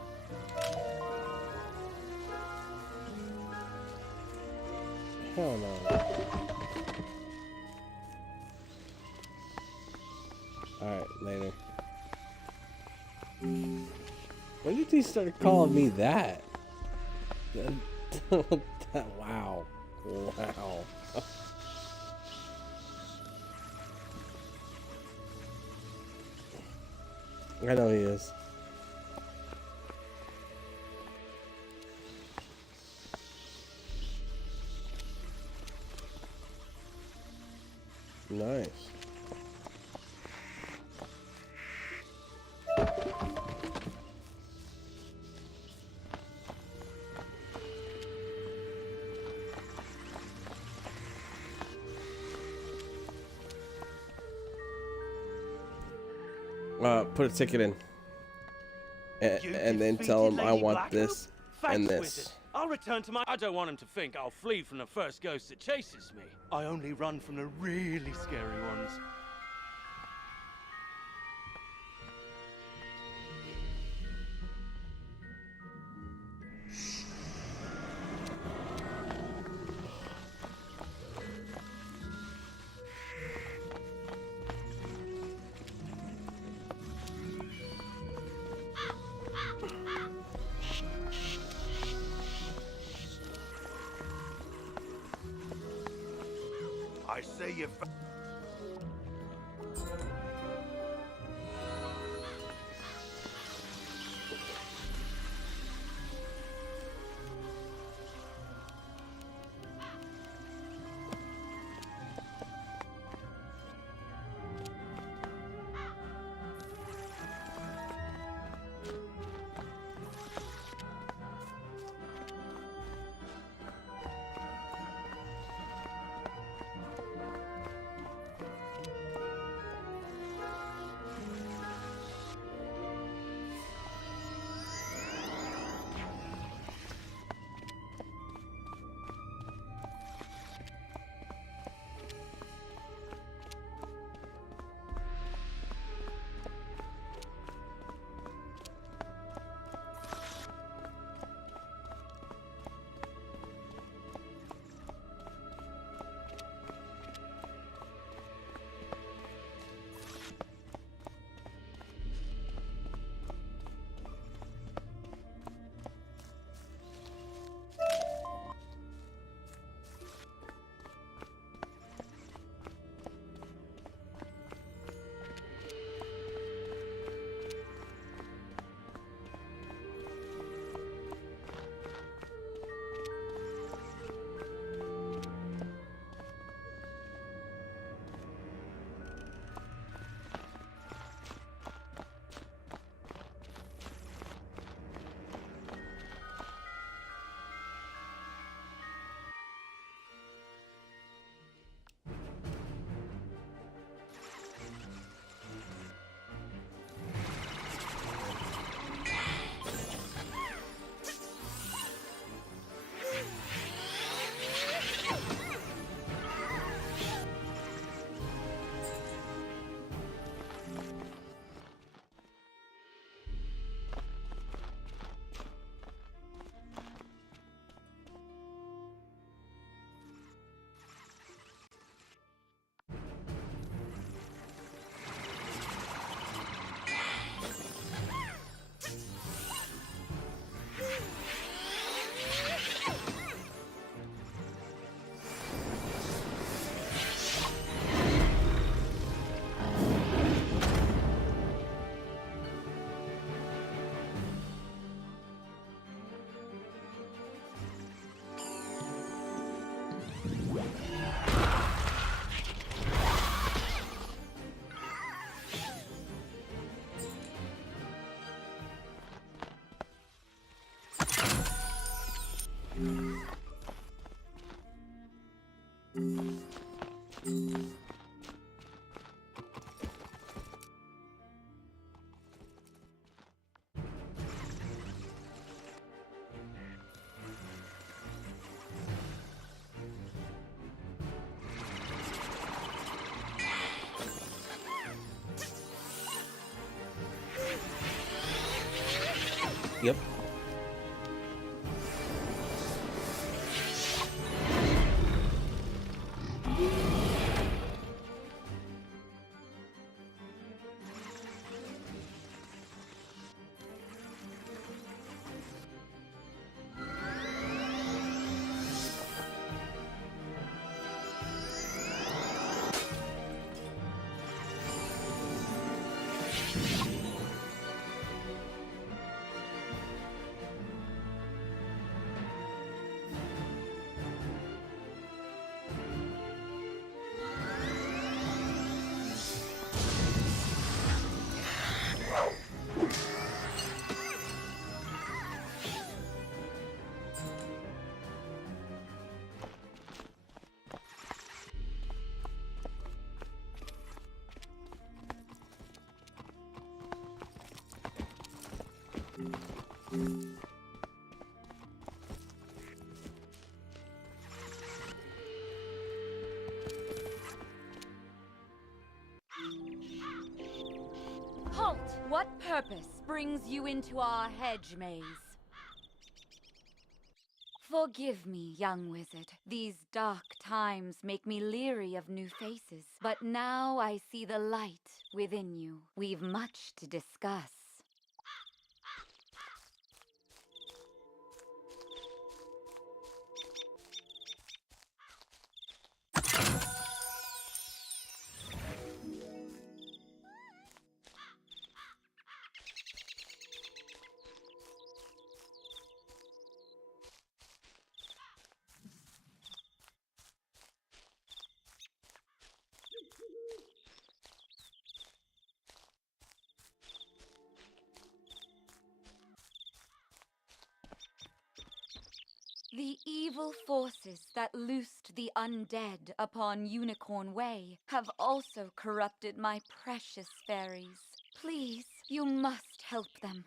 Hell no. Alright, later. When did he start calling me that? Wow. Wow. I know he is. Nice. Put a ticket in. And then tell him I want this and this. Wizard. I'll return to my... I don't want him to think I'll flee from the first ghost that chases me. I only run from the really scary ones. I say you. Yep. Halt! What purpose brings you into our hedge maze? Forgive me, young wizard. These dark times make me leery of new faces. But now I see the light within you. We've much to discuss. The evil forces that loosed the undead upon Unicorn Way have also corrupted my precious fairies. Please, you must help them.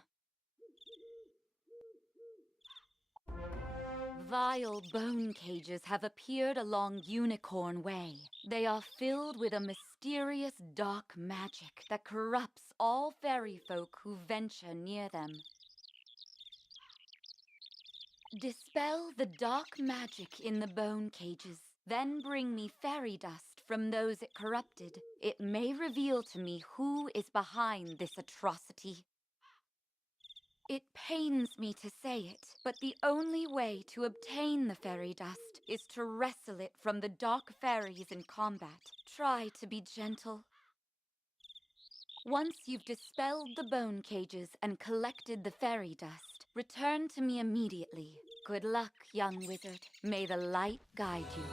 Vile bone cages have appeared along Unicorn Way. They are filled with a mysterious dark magic that corrupts all fairy folk who venture near them. Dispel the dark magic in the bone cages, then bring me fairy dust from those it corrupted. It may reveal to me who is behind this atrocity. It pains me to say it, but the only way to obtain the fairy dust is to wrestle it from the dark fairies in combat. Try to be gentle. Once you've dispelled the bone cages and collected the fairy dust, return to me immediately. Good luck, young wizard. May the light guide you.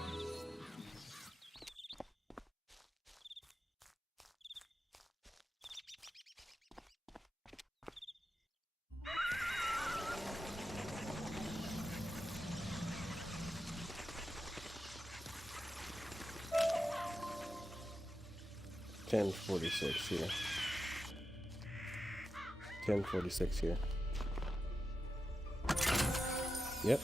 10:46 here. 10:46 here. Yep.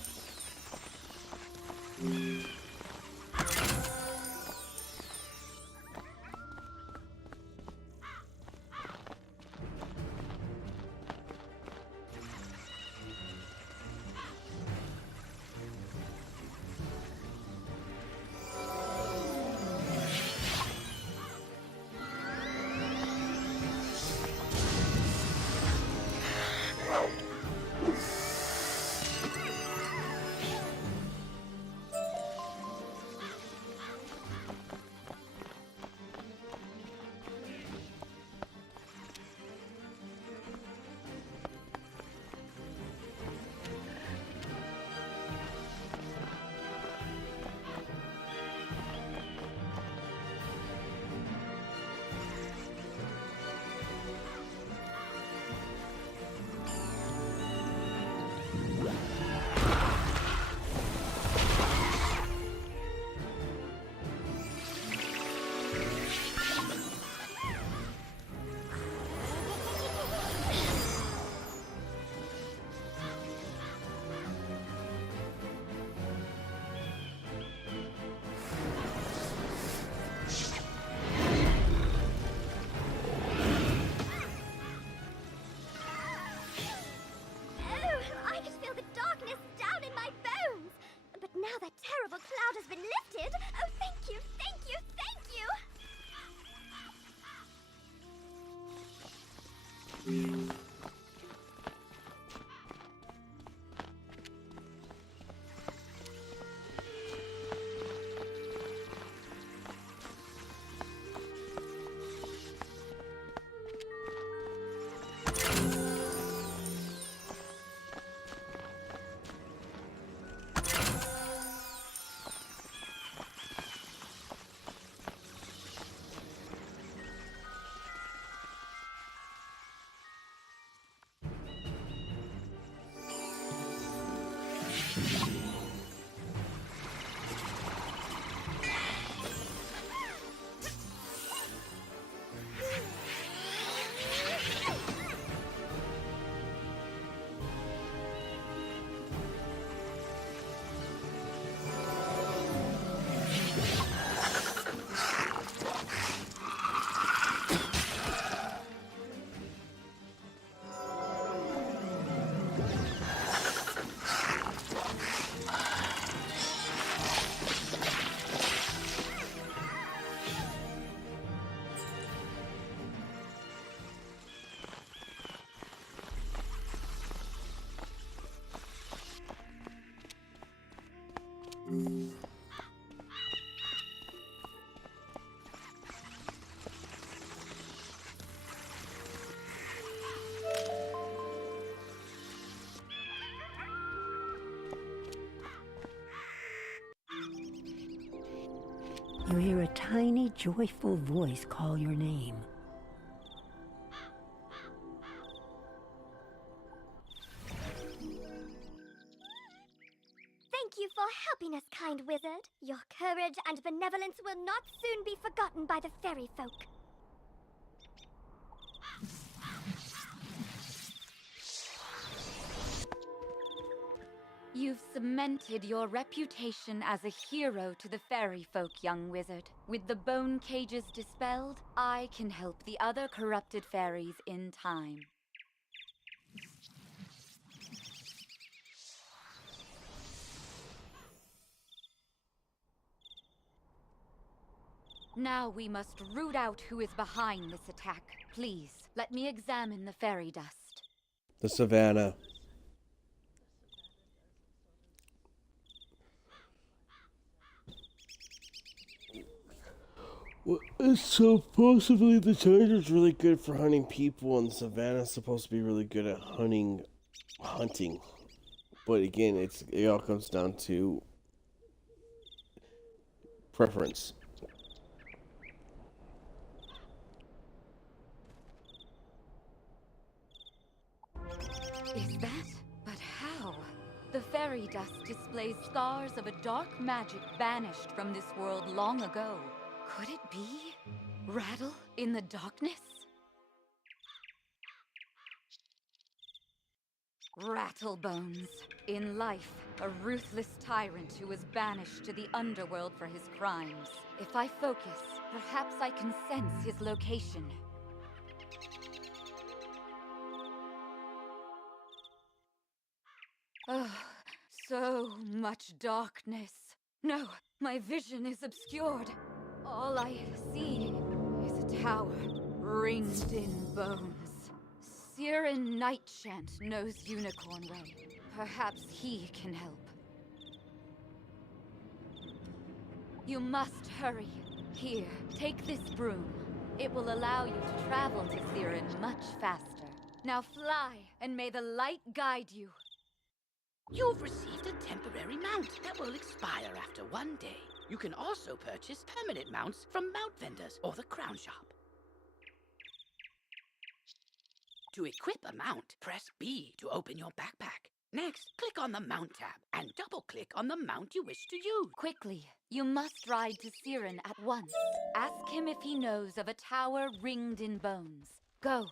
You hear a tiny, joyful voice call your name. Thank you for helping us, kind wizard. Your courage and benevolence will not soon be forgotten by the fairy folk. You've cemented your reputation as a hero to the fairy folk, young wizard. With the bone cages dispelled, I can help the other corrupted fairies in time. Now we must root out who is behind this attack. Please, let me examine the fairy dust. The savannah. Well, supposedly the Chandra's really good for hunting people, and Savannah's supposed to be really good at hunting. But again, it all comes down to preference. Is that? But how? The fairy dust displays scars of a dark magic banished from this world long ago. Could it be? Rattle in the darkness? Rattlebones. In life, a ruthless tyrant who was banished to the underworld for his crimes. If I focus, perhaps I can sense his location. Oh, so much darkness. No, my vision is obscured. All I see is a tower ringed in bones. Siren Nightchant knows Unicorn Way. Perhaps he can help. You must hurry. Here, take this broom. It will allow you to travel to Siren much faster. Now fly, and may the light guide you. You've received a temporary mount that will expire after 1 day. You can also purchase permanent mounts from mount vendors or the crown shop. To equip a mount, press B to open your backpack. Next, click on the Mount tab and double-click on the mount you wish to use. Quickly, you must ride to Siren at once. Ask him if he knows of a tower ringed in bones. Go.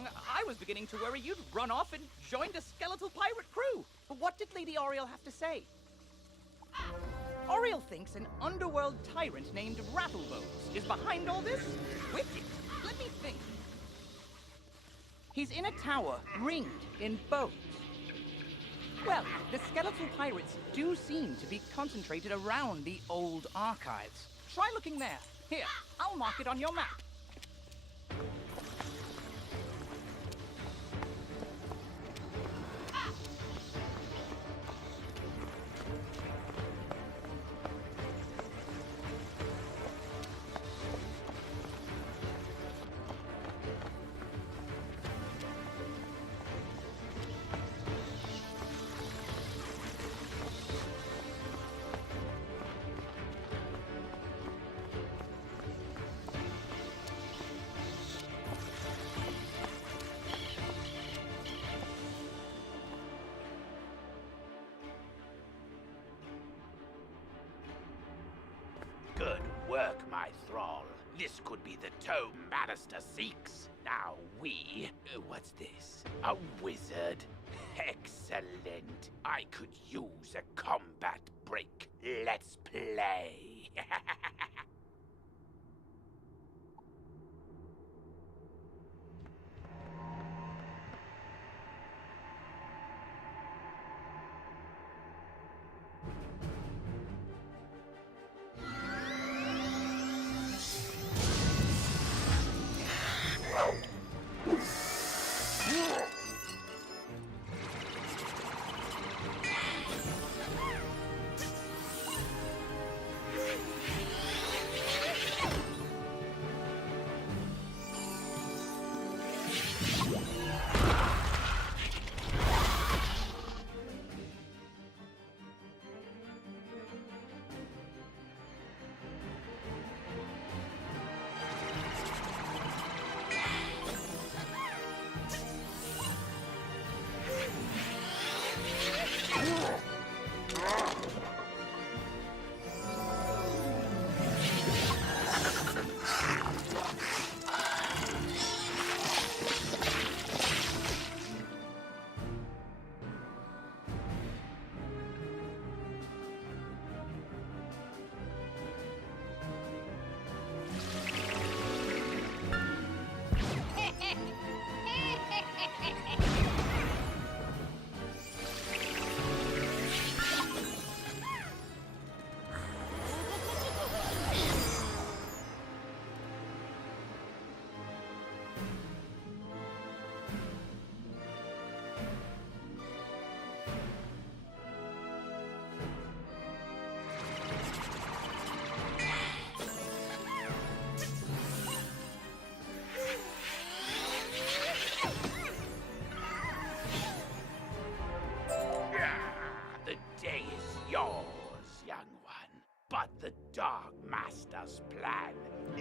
along, I was beginning to worry you'd run off and joined a skeletal pirate crew. But what did Lady Oriel have to say? Oriel thinks an underworld tyrant named Rattlebones is behind all this? Wicked. Let me think. He's in a tower, ringed in bones. Well, the skeletal pirates do seem to be concentrated around the old archives. Try looking there. Here, I'll mark it on your map. Good work, my thrall. This could be the tome Magister seeks. Now what's this? A wizard? Excellent. I could use a combat break. Let's play.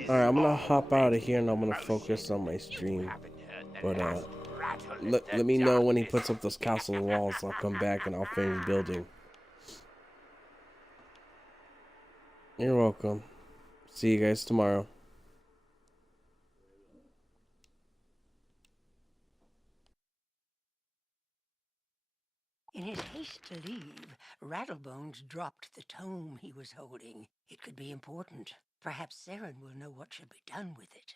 Alright, I'm gonna hop out of here and I'm gonna focus on my stream. But let me know when he puts up those castle walls. I'll come back and I'll finish building. You're welcome. See you guys tomorrow. In his haste to leave, Rattlebones dropped the tome he was holding. It could be important. Perhaps Saren will know what should be done with it.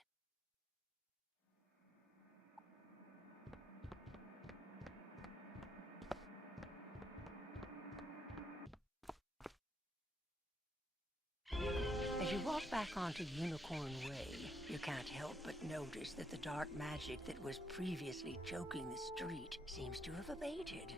As you walk back onto Unicorn Way, you can't help but notice that the dark magic that was previously choking the street seems to have abated.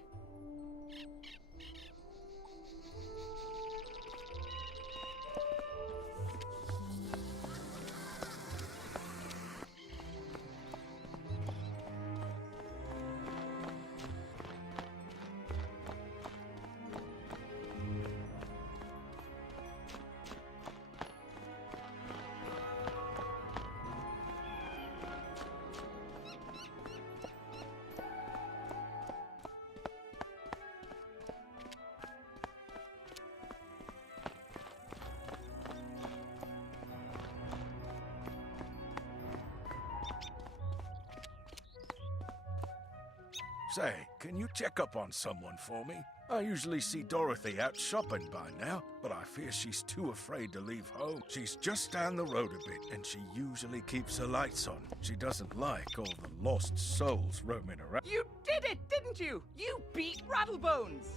Say, can you check up on someone for me? I usually see Dorothy out shopping by now, but I fear she's too afraid to leave home. She's just down the road a bit, and she usually keeps her lights on. She doesn't like all the lost souls roaming around. You did it, didn't you? You beat Rattlebones!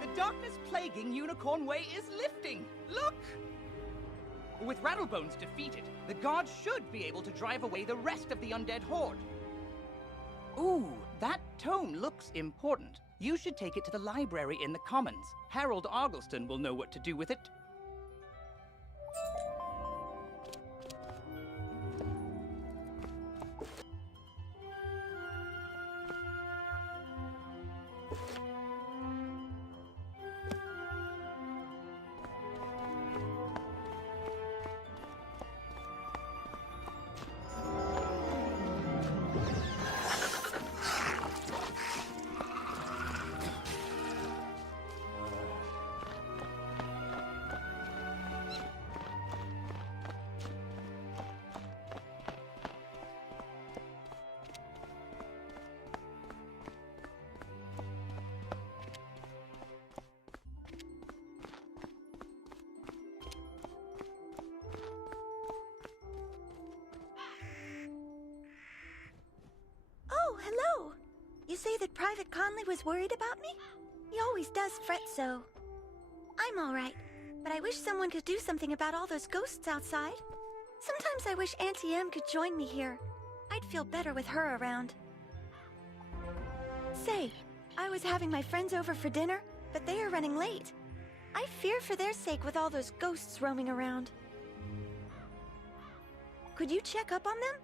The darkness plaguing Unicorn Way is lifting. Look! With Rattlebones defeated, the gods should be able to drive away the rest of the undead horde. Ooh, that tome looks important. You should take it to the library in the Commons. Harold Argleston will know what to do with it. Hello! You say that Private Conley was worried about me? He always does fret so. I'm alright, but I wish someone could do something about all those ghosts outside. Sometimes I wish Auntie Em could join me here. I'd feel better with her around. Say, I was having my friends over for dinner, but they are running late. I fear for their sake with all those ghosts roaming around. Could you check up on them?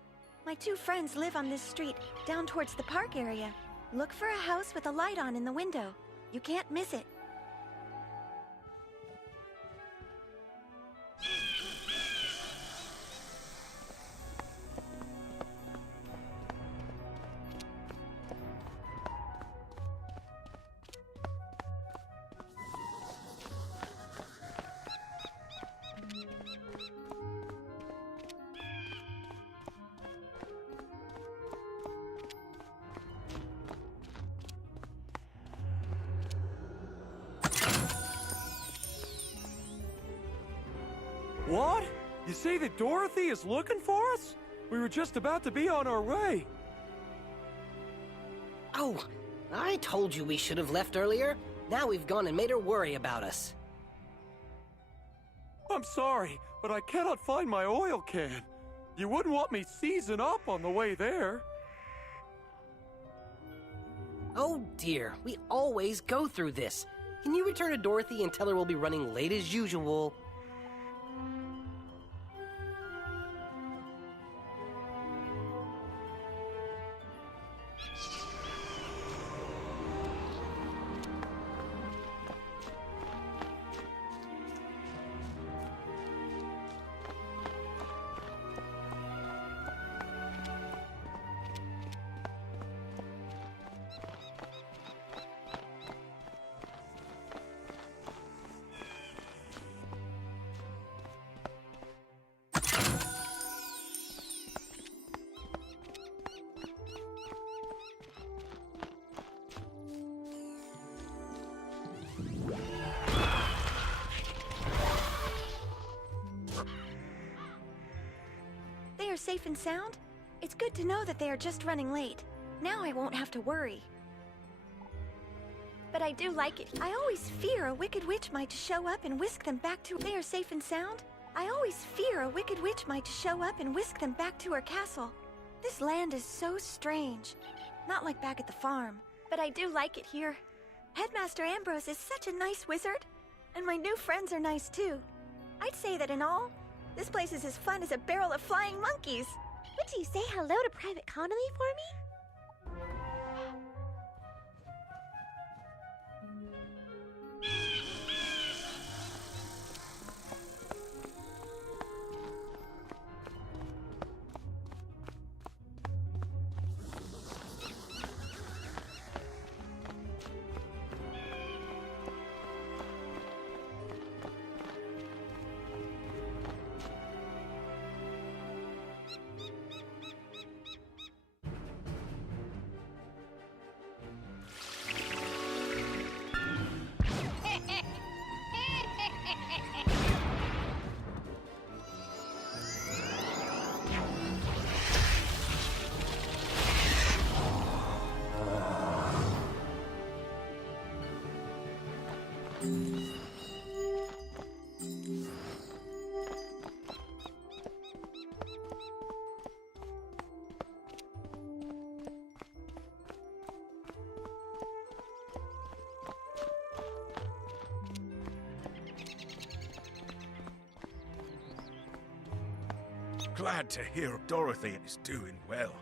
My two friends live on this street, down towards the park area. Look for a house with a light on in the window. You can't miss it. What? You say that Dorothy is looking for us? We were just about to be on our way. Oh, I told you we should have left earlier. Now we've gone and made her worry about us. I'm sorry, but I cannot find my oil can. You wouldn't want me seizing up on the way there. Oh dear, we always go through this. Can you return to Dorothy and tell her we'll be running late as usual? They are safe and sound? It's good to know that they are just running late. Now I won't have to worry. But I do like it. I always fear a wicked witch might show up and whisk them back to... They are safe and sound? I always fear a wicked witch might show up and whisk them back to her castle. This land is so strange. Not like back at the farm. But I do like it here. Headmaster Ambrose is such a nice wizard. And my new friends are nice too. I'd say that in all, this place is as fun as a barrel of flying monkeys. Would you say hello to Private Connolly for me? Glad to hear Dorothy is doing well.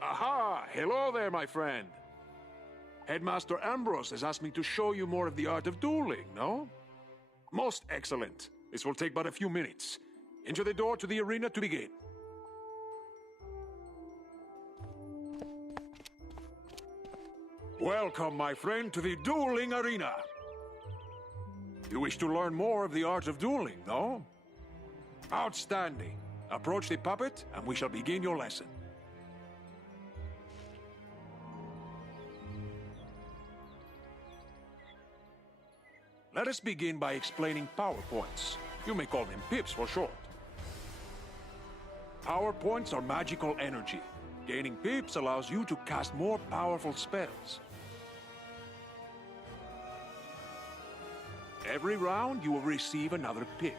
Aha! Hello there, my friend. Headmaster Ambrose has asked me to show you more of the art of dueling, no? Most excellent. This will take but a few minutes. Enter the door to the arena to begin. Welcome, my friend, to the dueling arena. You wish to learn more of the art of dueling, no? Outstanding. Approach the puppet, and we shall begin your lesson. Let us begin by explaining power points. You may call them pips for short. Power points are magical energy. Gaining pips allows you to cast more powerful spells. Every round, you will receive another pip.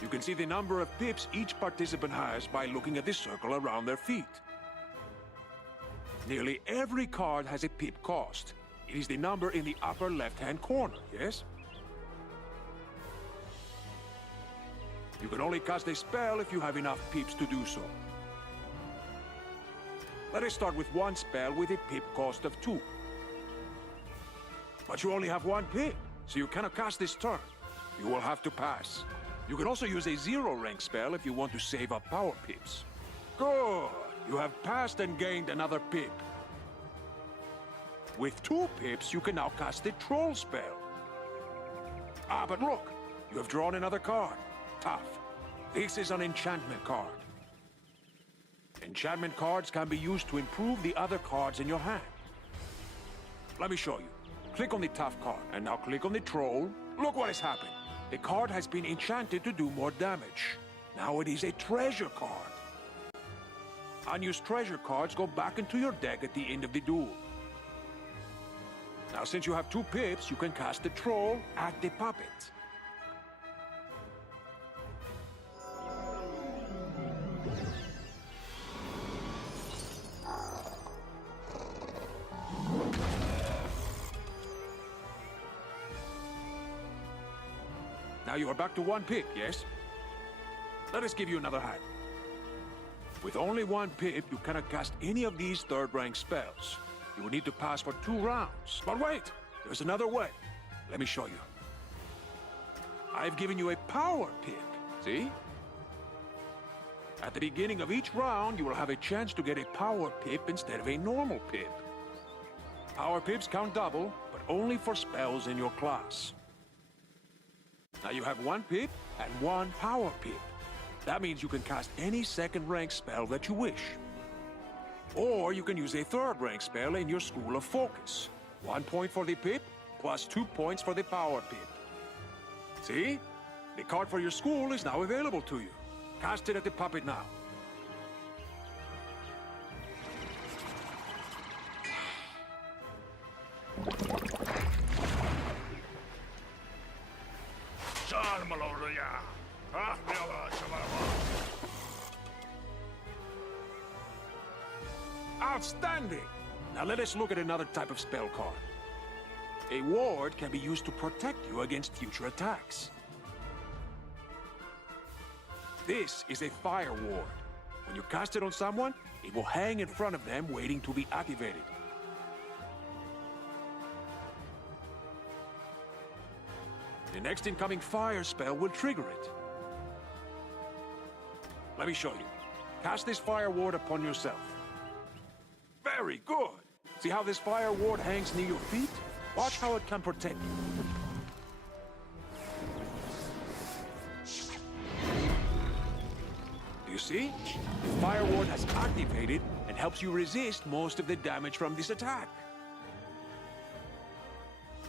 You can see the number of pips each participant has by looking at the circle around their feet. Nearly every card has a pip cost. It is the number in the upper left-hand corner, yes? You can only cast a spell if you have enough pips to do so. Let us start with one spell with a pip cost of 2. But you only have 1 pip, so you cannot cast this turn. You will have to pass. You can also use a 0-rank spell if you want to save up power pips. Good! You have passed and gained another pip. With 2 pips, you can now cast the Troll spell. Ah, but look! You have drawn another card. Tough. This is an enchantment card. Enchantment cards can be used to improve the other cards in your hand. Let me show you. Click on the tough card, and now click on the Troll. Look what has happened. The card has been enchanted to do more damage. Now it is a treasure card. Unused treasure cards go back into your deck at the end of the duel. Now, since you have 2 pips, you can cast the Troll at the puppet. Now you are back to 1 pip, yes? Let us give you another hand. With only 1 pip, you cannot cast any of these 3rd-rank spells. You will need to pass for 2 rounds. But wait! There's another way. Let me show you. I've given you a power pip. See? At the beginning of each round, you will have a chance to get a power pip instead of a normal pip. Power pips count double, but only for spells in your class. Now you have 1 pip and 1 power pip. That means you can cast any 2nd-rank spell that you wish. Or you can use a 3rd-rank spell in your School of Focus. 1 point for the pip, plus 2 points for the power pip. See? The card for your school is now available to you. Cast it at the puppet now. Outstanding! Now let us look at another type of spell card. A ward can be used to protect you against future attacks. This is a fire ward. When you cast it on someone, it will hang in front of them waiting to be activated. The next incoming fire spell will trigger it. Let me show you. Cast this fire ward upon yourself. Very good! See how this fire ward hangs near your feet? Watch how it can protect you. Do you see? The fire ward has activated and helps you resist most of the damage from this attack.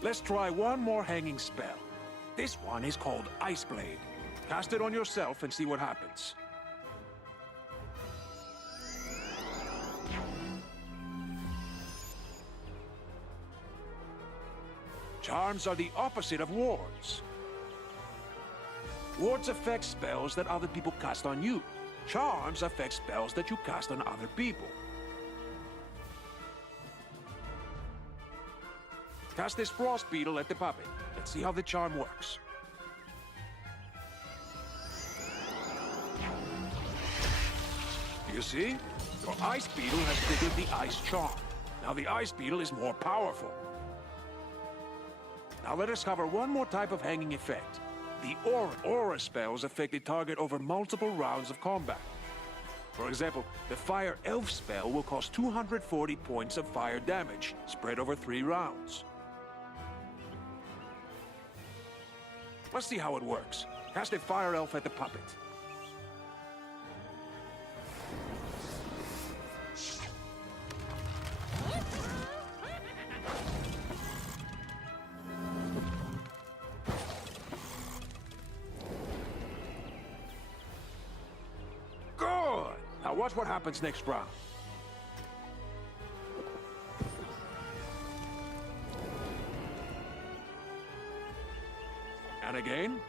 Let's try one more hanging spell. This one is called Ice Blade. Cast it on yourself and see what happens. Charms are the opposite of wards. Wards affect spells that other people cast on you. Charms affect spells that you cast on other people. Cast this frost beetle at the puppet. Let's see how the charm works. Do you see? Your ice beetle has triggered the ice charm. Now the ice beetle is more powerful. Now let us cover one more type of hanging effect. The aura spells affect the target over multiple rounds of combat. For example, the Fire Elf spell will cost 240 points of fire damage, spread over 3 rounds. Let's see how it works. Cast a Fire Elf at the puppet. Now watch what happens next round. And again.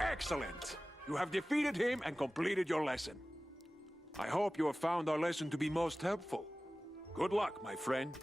Excellent! You have defeated him and completed your lesson. I hope you have found our lesson to be most helpful. Good luck, my friend.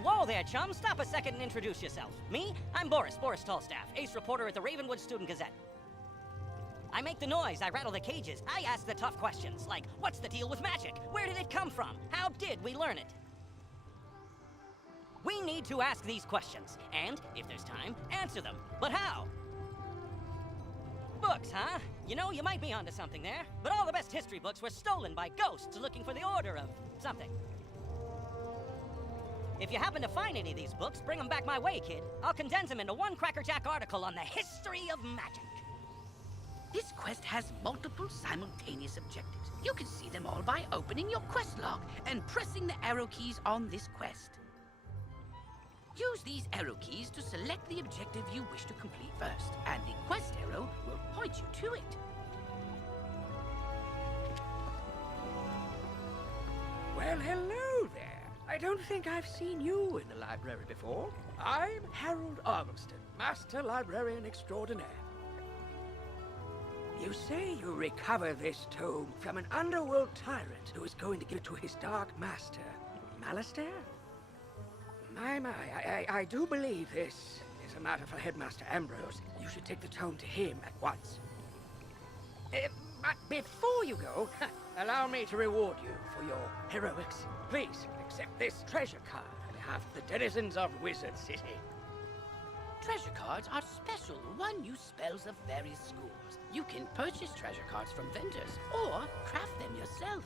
Whoa there, chum. Stop a second and introduce yourself. Me? I'm Boris Tallstaff, ace reporter at the Ravenwood Student Gazette. I make the noise, I rattle the cages, I ask the tough questions, like, what's the deal with magic? Where did it come from? How did we learn it? We need to ask these questions, and, if there's time, answer them. But how? Books, huh? You know, you might be onto something there, but all the best history books were stolen by ghosts looking for the order of something. If you happen to find any of these books, bring them back my way, kid. I'll condense them into one crackerjack article on the history of magic. This quest has multiple simultaneous objectives. You can see them all by opening your quest log and pressing the arrow keys on this quest. Use these arrow keys to select the objective you wish to complete first, and the quest arrow will point you to it. Well, hello there. I don't think I've seen you in the library before. I'm Harold Argylston, Master Librarian Extraordinaire. You say you recover this tome from an underworld tyrant who is going to give it to his dark master, Malistaire? I do believe this is a matter for Headmaster Ambrose. You should take the tome to him at once. But before you go, allow me to reward you for your heroics. Please accept this treasure card on behalf of the denizens of Wizard City. Treasure cards are special one-use spells of various schools. You can purchase treasure cards from vendors or craft them yourself.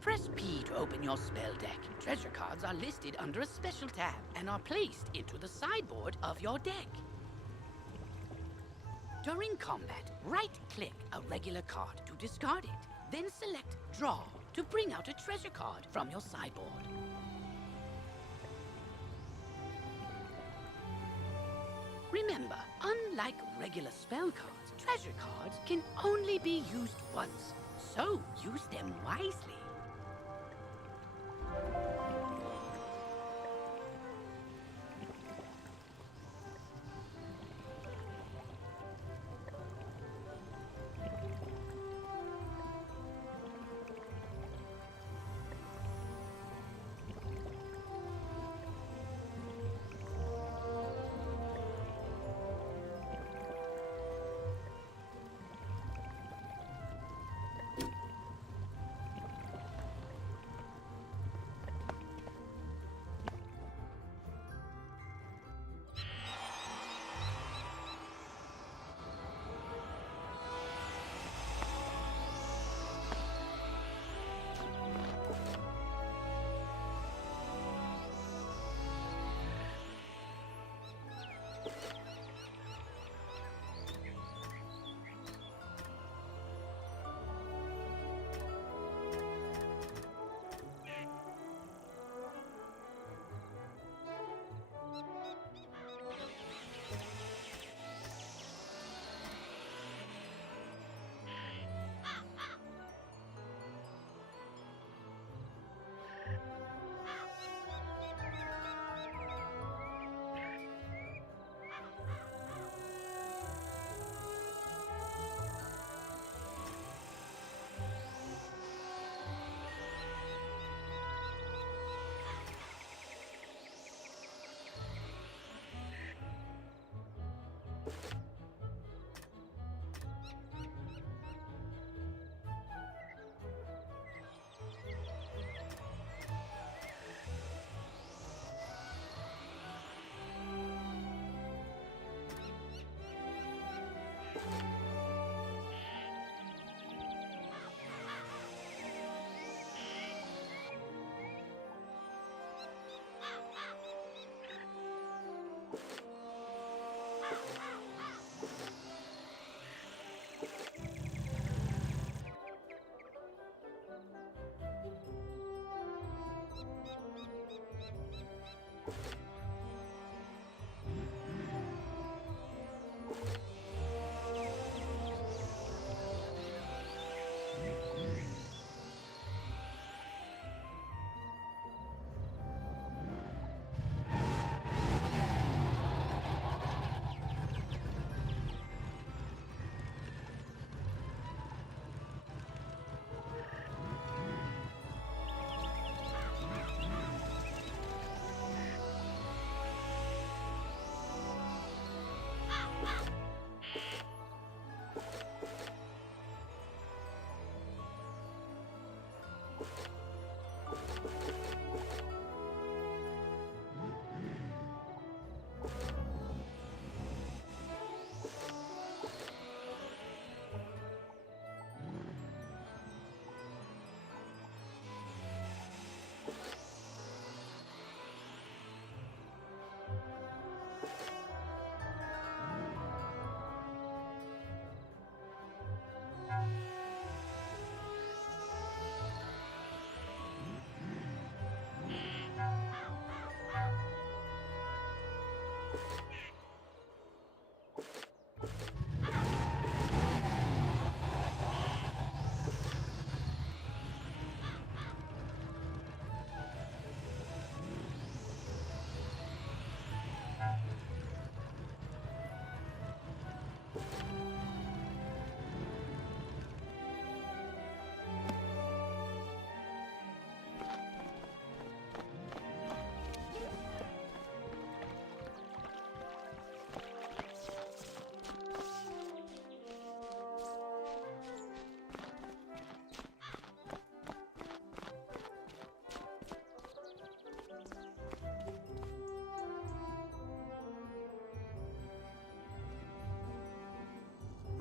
Press P to open your spell deck. Treasure cards are listed under a special tab and are placed into the sideboard of your deck. During combat, right-click a regular card to discard it. Then select Draw to bring out a treasure card from your sideboard. Remember, unlike regular spell cards, treasure cards can only be used once, so use them wisely.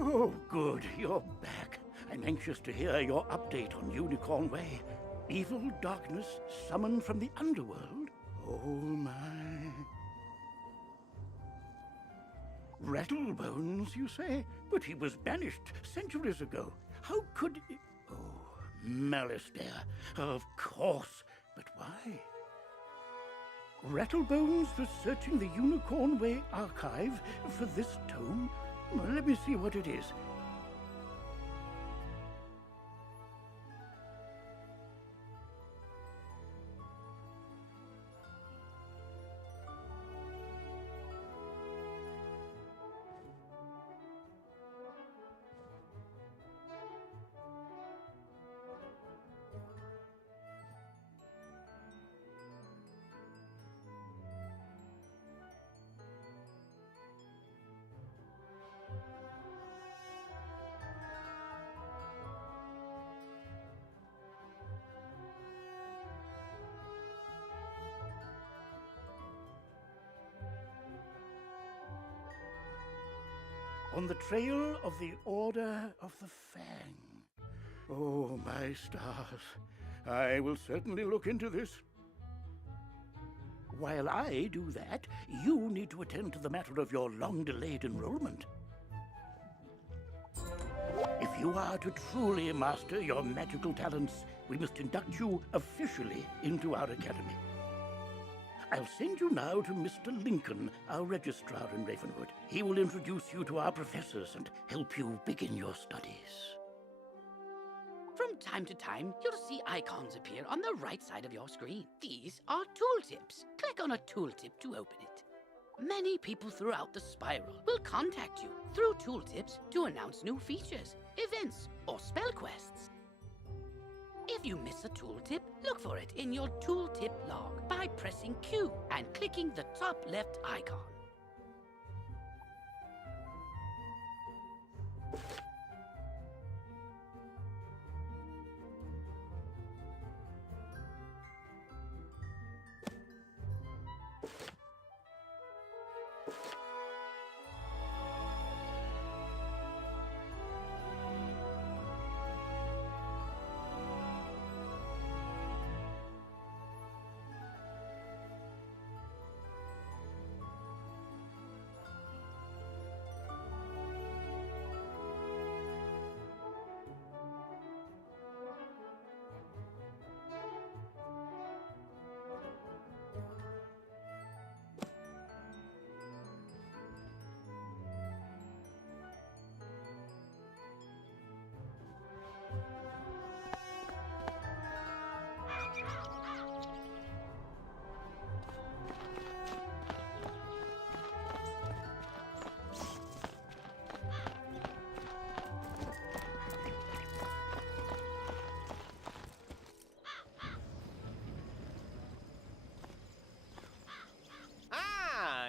Oh, good, you're back. I'm anxious to hear your update on Unicorn Way. Evil darkness summoned from the underworld? Oh, my. Rattlebones, you say? But he was banished centuries ago. How could... Oh, Malistaire. Of course. But why? Rattlebones was searching the Unicorn Way archive for this tome? Well, let me see what it is. On the trail of the Order of the Fang. Oh, my stars. I will certainly look into this. While I do that, you need to attend to the matter of your long-delayed enrollment. If you are to truly master your magical talents, we must induct you officially into our academy. I'll send you now to Mr. Lincoln, our registrar in Ravenwood. He will introduce you to our professors and help you begin your studies. From time to time, you'll see icons appear on the right side of your screen. These are tooltips. Click on a tooltip to open it. Many people throughout the spiral will contact you through tooltips to announce new features, events, or spell quests. If you miss a tooltip, look for it in your tooltip log by pressing Q and clicking the top left icon.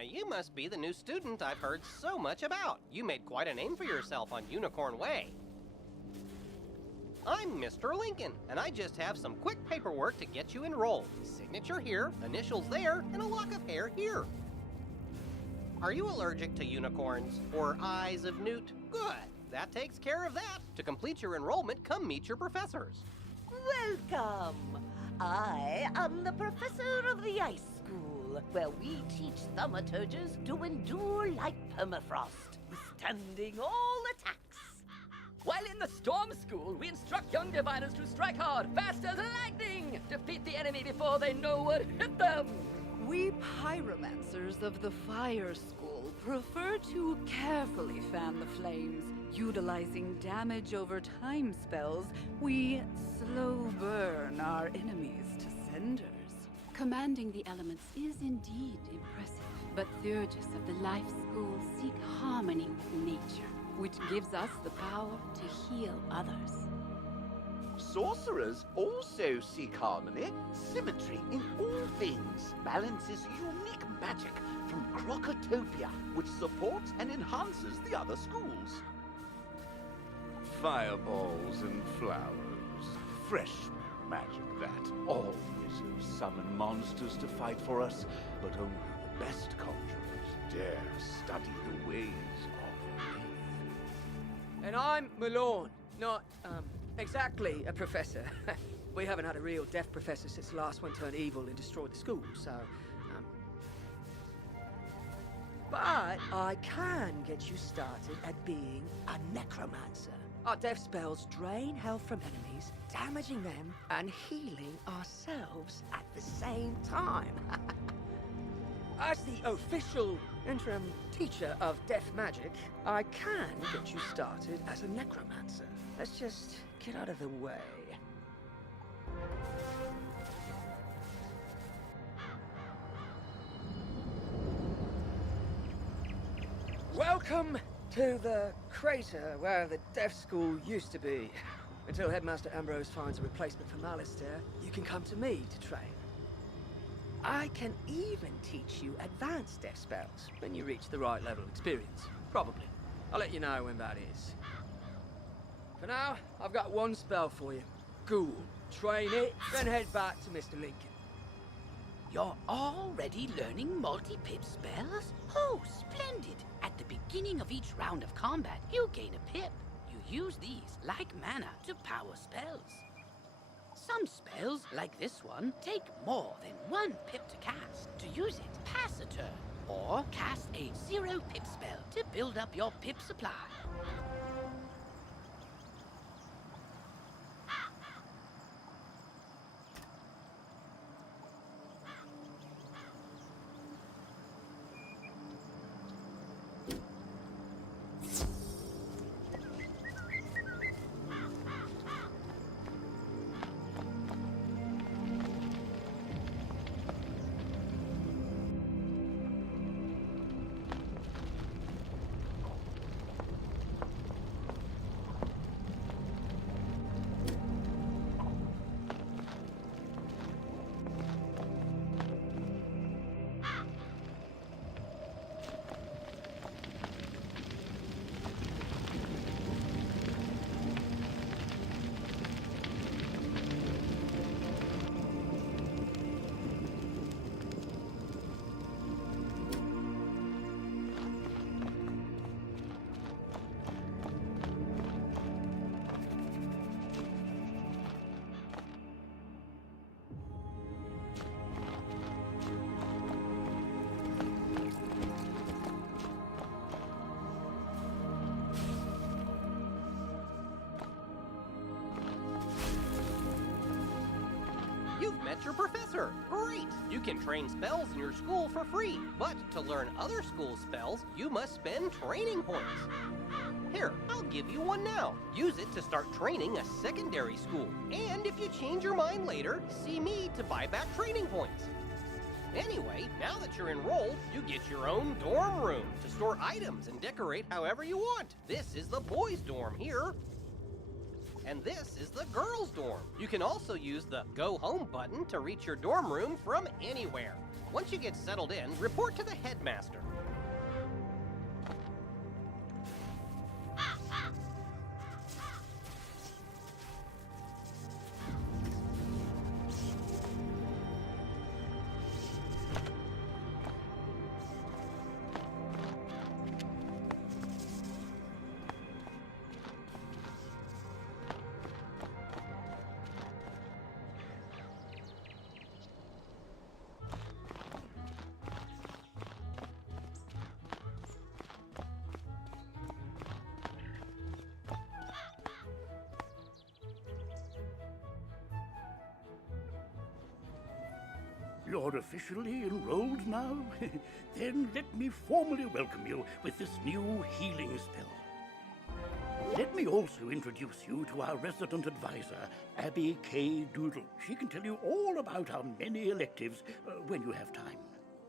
You must be the new student I've heard so much about. You made quite a name for yourself on Unicorn Way. I'm Mr. Lincoln, and I just have some quick paperwork to get you enrolled. Signature here, initials there, and a lock of hair here. Are you allergic to unicorns or eyes of newt? Good. That takes care of that. To complete your enrollment, come meet your professors. Welcome. I am the professor of the Ice School, where we teach thaumaturges to endure like permafrost, withstanding all attacks. While in the Storm School, we instruct young diviners to strike hard, fast as lightning, defeat the enemy before they know what hit them. We pyromancers of the Fire School prefer to carefully fan the flames. Utilizing damage over time spells, we slow burn our enemies to cinders. Commanding the elements is indeed impressive, but Theurgis of the Life School seek harmony with nature, which gives us the power to heal others. Sorcerers also seek harmony, symmetry in all things. Balance is unique magic from Crocotopia, which supports and enhances the other schools. Fireballs and flowers. Fresh magic that. All wizards summon monsters to fight for us, but only the best conjurers dare study the ways of faith. And I'm Malone, not, exactly a professor. We haven't had a real deaf professor since the last one turned evil and destroyed the school, so, But I can get you started at being a necromancer. Our death spells drain health from enemies, damaging them and healing ourselves at the same time. As the official interim teacher of death magic, I can get you started as a necromancer. Let's just get out of the way. Welcome to the crater where the deaf school used to be. Until Headmaster Ambrose finds a replacement for Malistaire, you can come to me to train. I can even teach you advanced death spells when you reach the right level of experience. Probably. I'll let you know when that is. For now, I've got one spell for you. Ghoul. Train it, then head back to Mr. Lincoln. You're already learning multi-pip spells? Oh, splendid! At the beginning of each round of combat, you gain a pip. You use these, like mana, to power spells. Some spells, like this one, take more than 1 pip to cast. To use it, pass a turn, or cast a 0 pip spell to build up your pip supply. You've met your professor. Great! You can train spells in your school for free, but to learn other school spells, you must spend training points. Here, I'll give you one now. Use it to start training a secondary school. And if you change your mind later, see me to buy back training points. Anyway, now that you're enrolled, you get your own dorm room to store items and decorate however you want. This is the boys' dorm here. And this is the girls' dorm. You can also use the Go Home button to reach your dorm room from anywhere. Once you get settled in, report to the headmaster. You're officially enrolled now? Then let me formally welcome you with this new healing spell. Let me also introduce you to our resident advisor, Abby K. Doodle. She can tell you all about our many electives when you have time.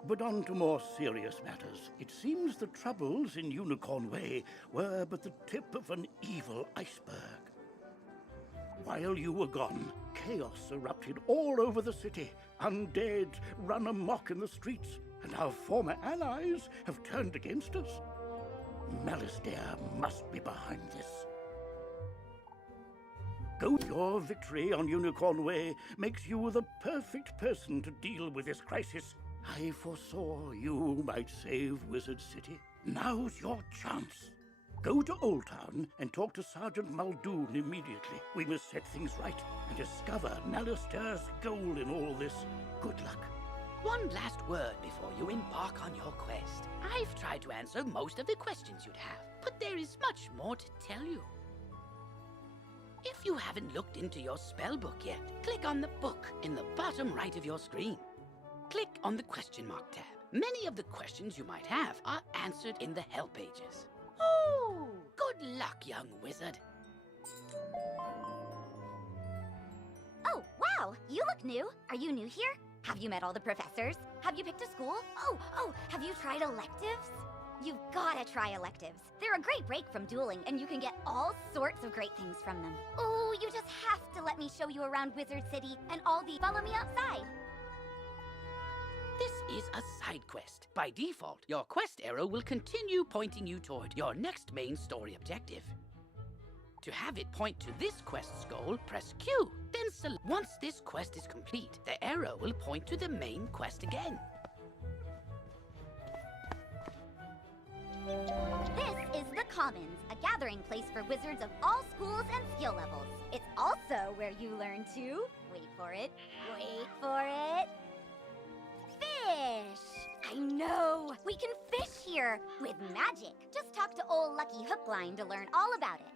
But on to more serious matters. It seems the troubles in Unicorn Way were but the tip of an evil iceberg. While you were gone, chaos erupted all over the city. Undead run amok in the streets, and our former allies have turned against us. Malistaire must be behind this. Your victory on Unicorn Way makes you the perfect person to deal with this crisis. I foresaw you might save Wizard City. Now's your chance. Go to Old Town and talk to Sergeant Muldoon immediately. We must set things right and discover Nalister's goal in all this. Good luck. One last word before you embark on your quest. I've tried to answer most of the questions you'd have, but there is much more to tell you. If you haven't looked into your spellbook yet, click on the book in the bottom right of your screen. Click on the question mark tab. Many of the questions you might have are answered in the help pages. Oh, good luck, young wizard. Oh, wow! You look new. Are you new here? Have you met all the professors? Have you picked a school? Oh, have you tried electives? You've gotta try electives. They're a great break from dueling, and you can get all sorts of great things from them. Oh, you just have to let me show you around Wizard City and all the... Follow me outside. This is a side quest. By default, your quest arrow will continue pointing you toward your next main story objective. To have it point to this quest's goal, press Q. Then once this quest is complete, the arrow will point to the main quest again. This is the Commons, a gathering place for wizards of all schools and skill levels. It's also where you learn to... Wait for it. Fish! I know! We can fish here! With magic. Just talk to old Lucky Hookline to learn all about it.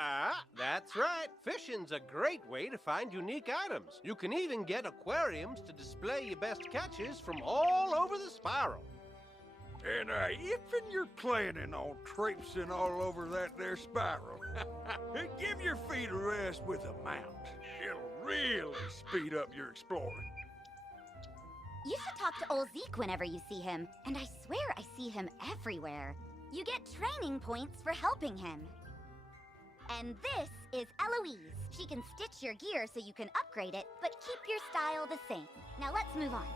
Ah, that's right. Fishing's a great way to find unique items. You can even get aquariums to display your best catches from all over the spiral. And if'n you're planning on traipsing all over that there spiral, give your feet a rest with a mount. It'll really speed up your exploring. You should talk to old Zeke whenever you see him. And I swear I see him everywhere. You get training points for helping him. And this is Eloise. She can stitch your gear so you can upgrade it, but keep your style the same. Now let's move on.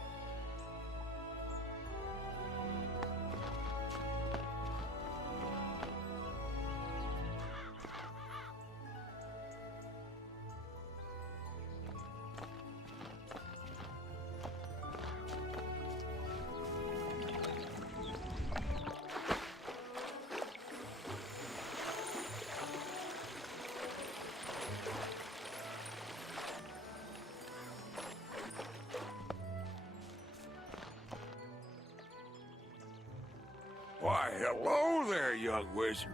Why, hello there, young wizard.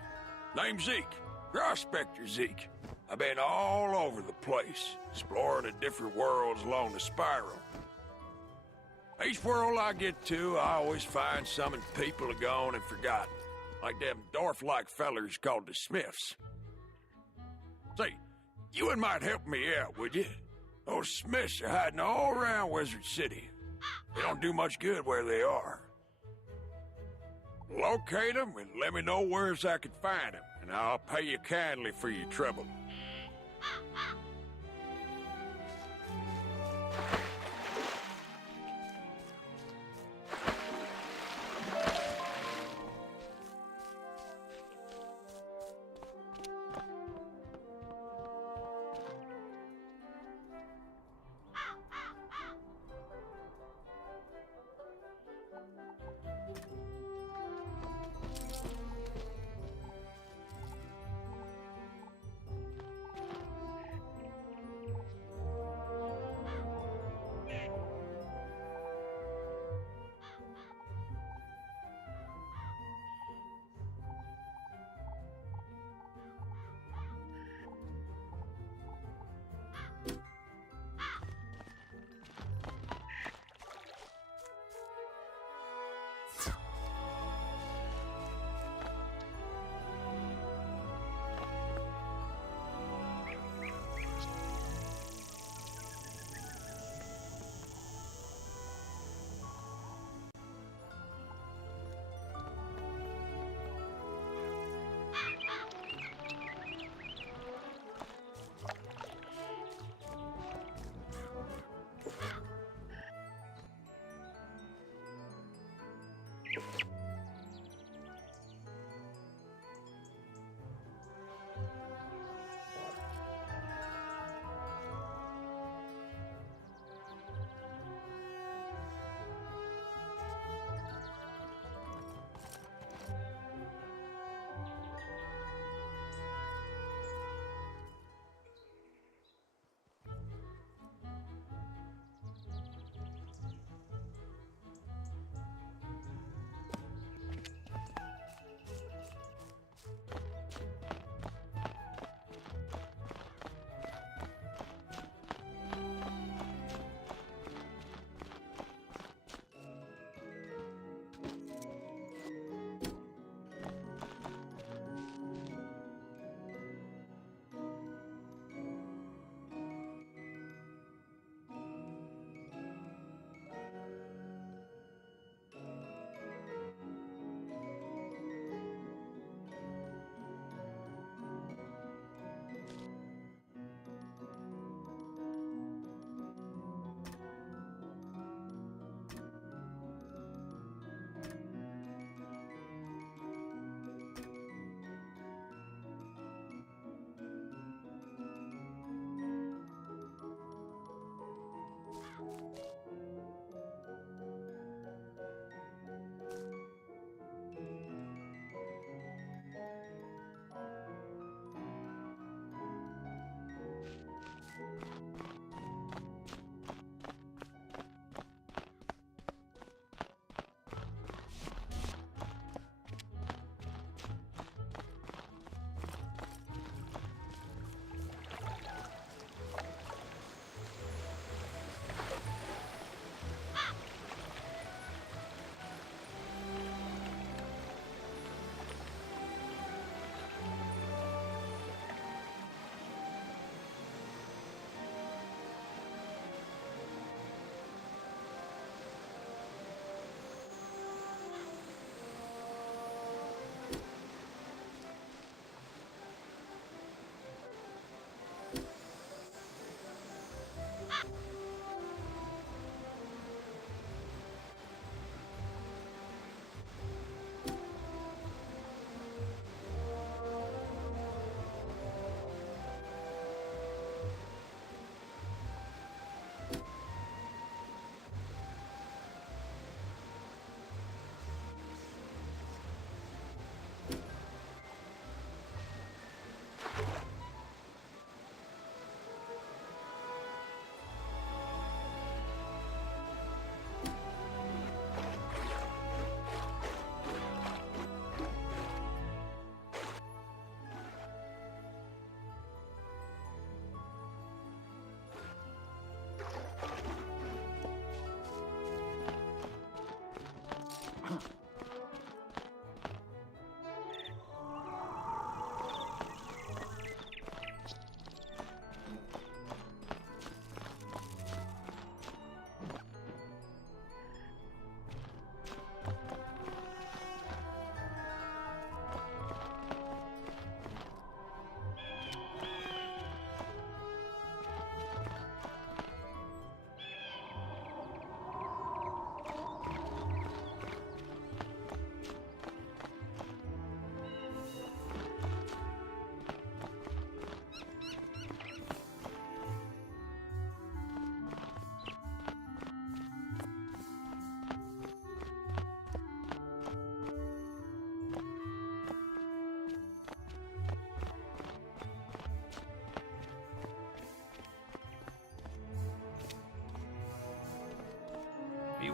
Name's Zeke, Prospector Zeke. I've been all over the place, exploring the different worlds along the spiral. Each world I get to, I always find some people are gone and forgotten, like them dwarf-like fellers called the Smiths. Say, you might help me out, would you? Those Smiths are hiding all around Wizard City. They don't do much good where they are. Locate them and let me know where I can find them, and I'll pay you kindly for your trouble.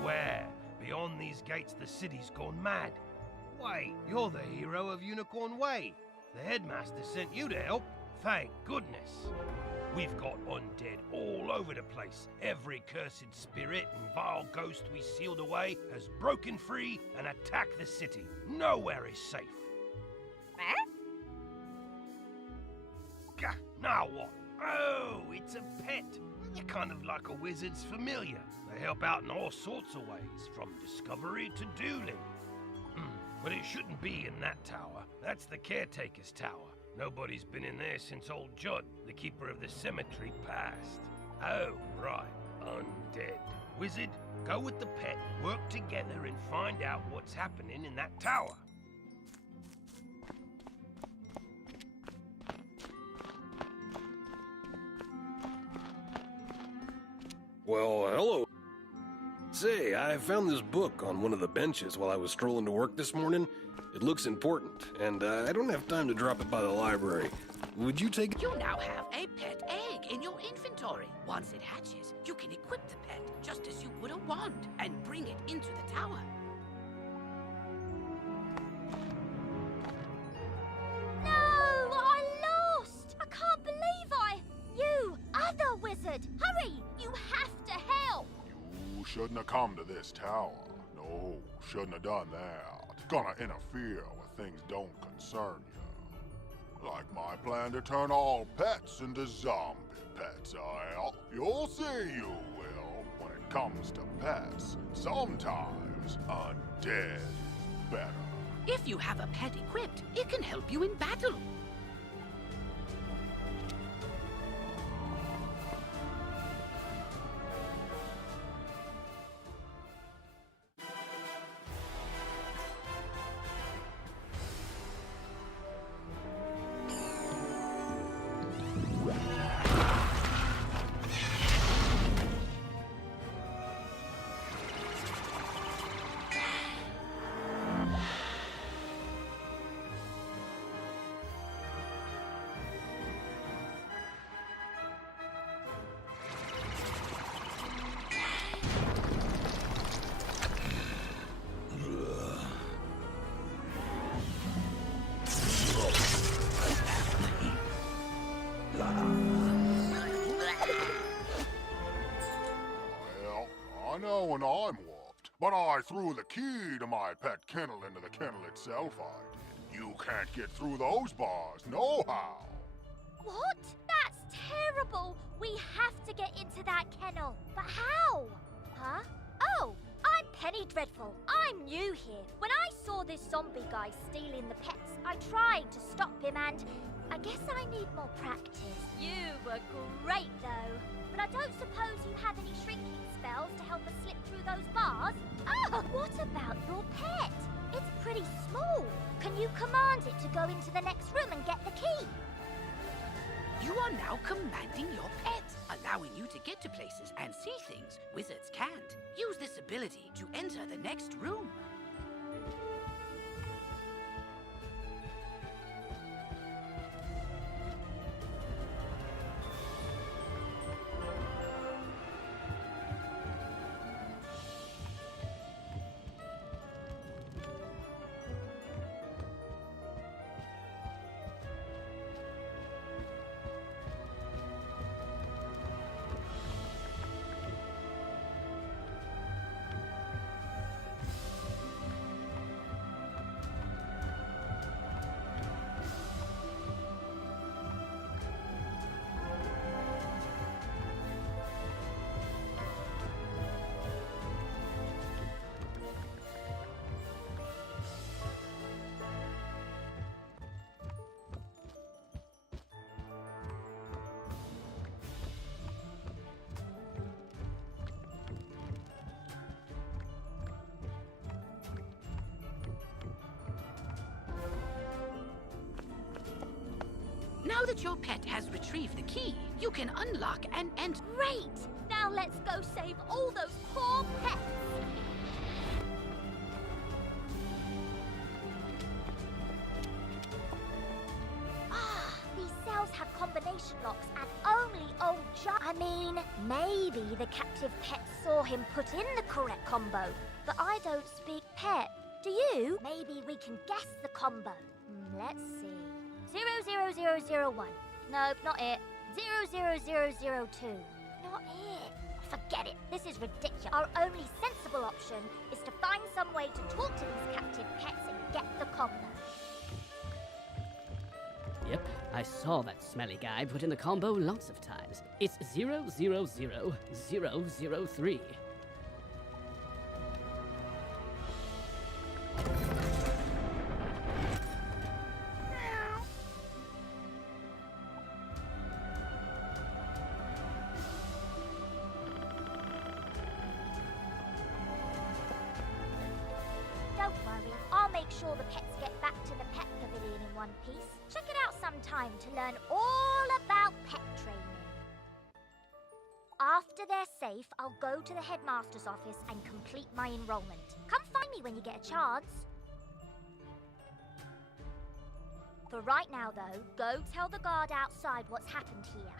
Beware. Beyond these gates, the city's gone mad. Wait, you're the hero of Unicorn Way. The headmaster sent you to help. Thank goodness. We've got undead all over the place. Every cursed spirit and vile ghost we sealed away has broken free and attacked the city. Nowhere is safe. Gah, now what? Oh, it's a pet. They're kind of like a wizard's familiar. They help out in all sorts of ways, from discovery to dueling. But it shouldn't be in that tower. That's the caretaker's tower. Nobody's been in there since old Judd, the keeper of the cemetery, passed. Oh, right, undead. Wizard, go with the pet, work together and find out what's happening in that tower. Well, hello. Say, I found this book on one of the benches while I was strolling to work this morning. It looks important, and I don't have time to drop it by the library. Would you take it? You now have a pet egg in your inventory. Once it hatches, you can equip the pet just as you would a wand and bring it into the tower. No, I lost! I can't believe You, other wizard, hurry! You have to help! You shouldn't have come to this tower. No, shouldn't have done that. Gonna interfere with things don't concern you. Like my plan to turn all pets into zombie pets, you'll see you will. When it comes to pets, sometimes undead is better. If you have a pet equipped, it can help you in battle. I know when I'm whooped, but I threw the key to my pet kennel into the kennel itself, I did. You can't get through those bars, no how. What? That's terrible! We have to get into that kennel. But how? Huh? Oh, I'm Penny Dreadful. I'm new here. When I saw this zombie guy stealing the pets, I tried to stop him and I guess I need more practice. You were great though. But I don't suppose you have any shrinking spells to help us slip through those bars? Oh, what about your pet? It's pretty small. Can you command it to go into the next room and get the key? You are now commanding your pet, allowing you to get to places and see things wizards can't. Use this ability to enter the next room. Now that your pet has retrieved the key, you can unlock and enter. Great! Now let's go save all those poor pets! Ah, these cells have combinations combination locks and only old I mean, maybe the captive pet saw him put in the correct combo, but I don't speak pet. Do you? Maybe we can guess the combo. Let's see. 00001. Nope, not it. 00002. Not it. Forget it. This is ridiculous. Our only sensible option is to find some way to talk to these captive pets and get the combo. Yep, I saw that smelly guy put in the combo lots of times. It's 000003. Don't worry, I'll make sure the pets get back to the pet pavilion in one piece. Check it out sometime to learn all about pet training. After they're safe, I'll go to the headmaster's office and complete my enrollment. Come find me when you get a chance. For right now, though, go tell the guard outside what's happened here.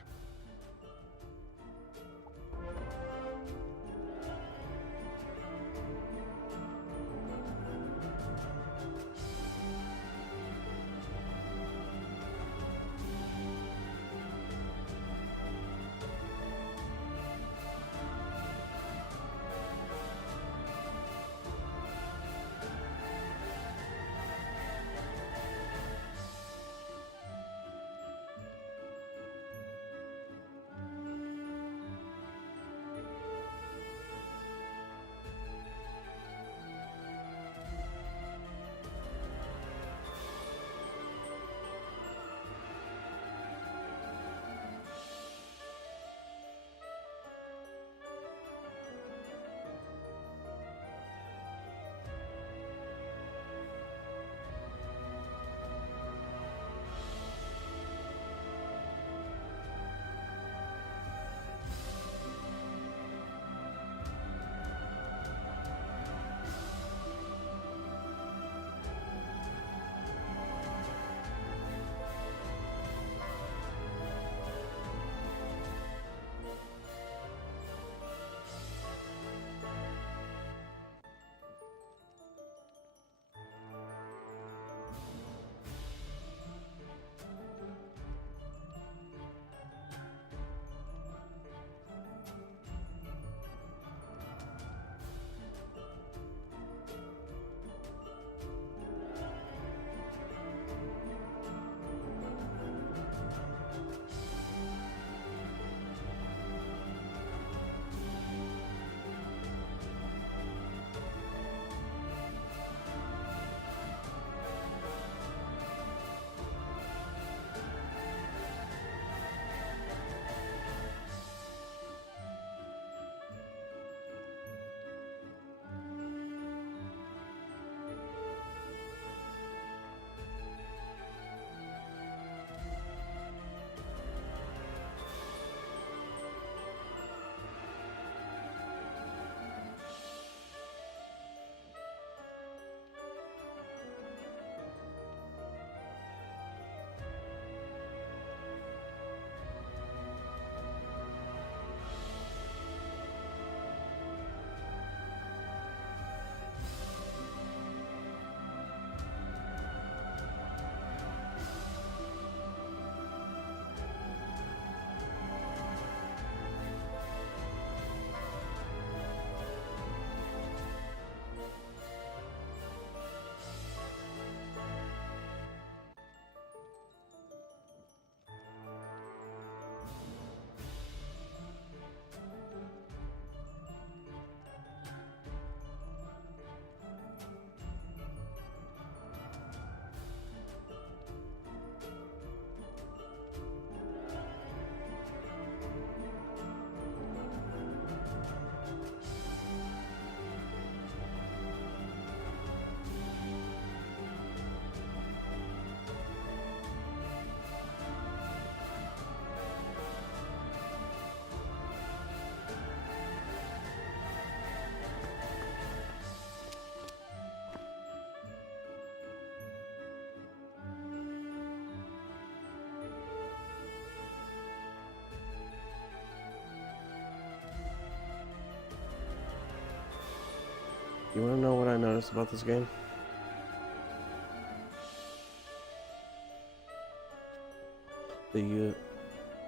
You want to know what I noticed about this game?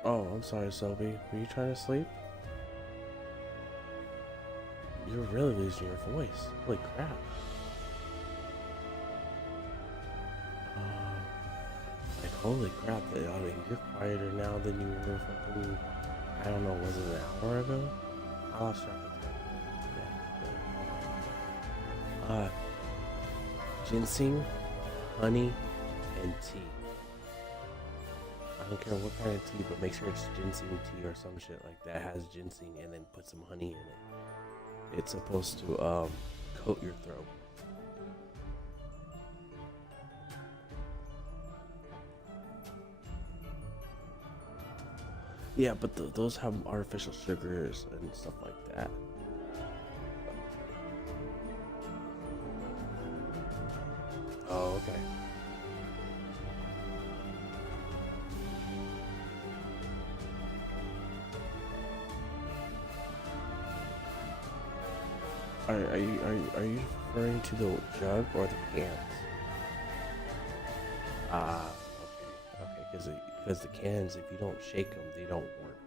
Oh, I'm sorry, Sophie. Were you trying to sleep? You're really losing your voice. Holy crap. Like, holy crap. I mean, you're quieter now than you were fucking, I don't know, was it an hour ago? I lost track of time. Yeah. Ginseng, honey, and tea. I don't care what kind of tea, but make sure it's ginseng tea or some shit like that. Has ginseng and then put some honey in it. It's supposed to coat your throat. Yeah, but those have artificial sugars and stuff like that. Oh, okay. Are you referring to the jug or the cans? Okay, because the cans, if you don't shake them, they don't work.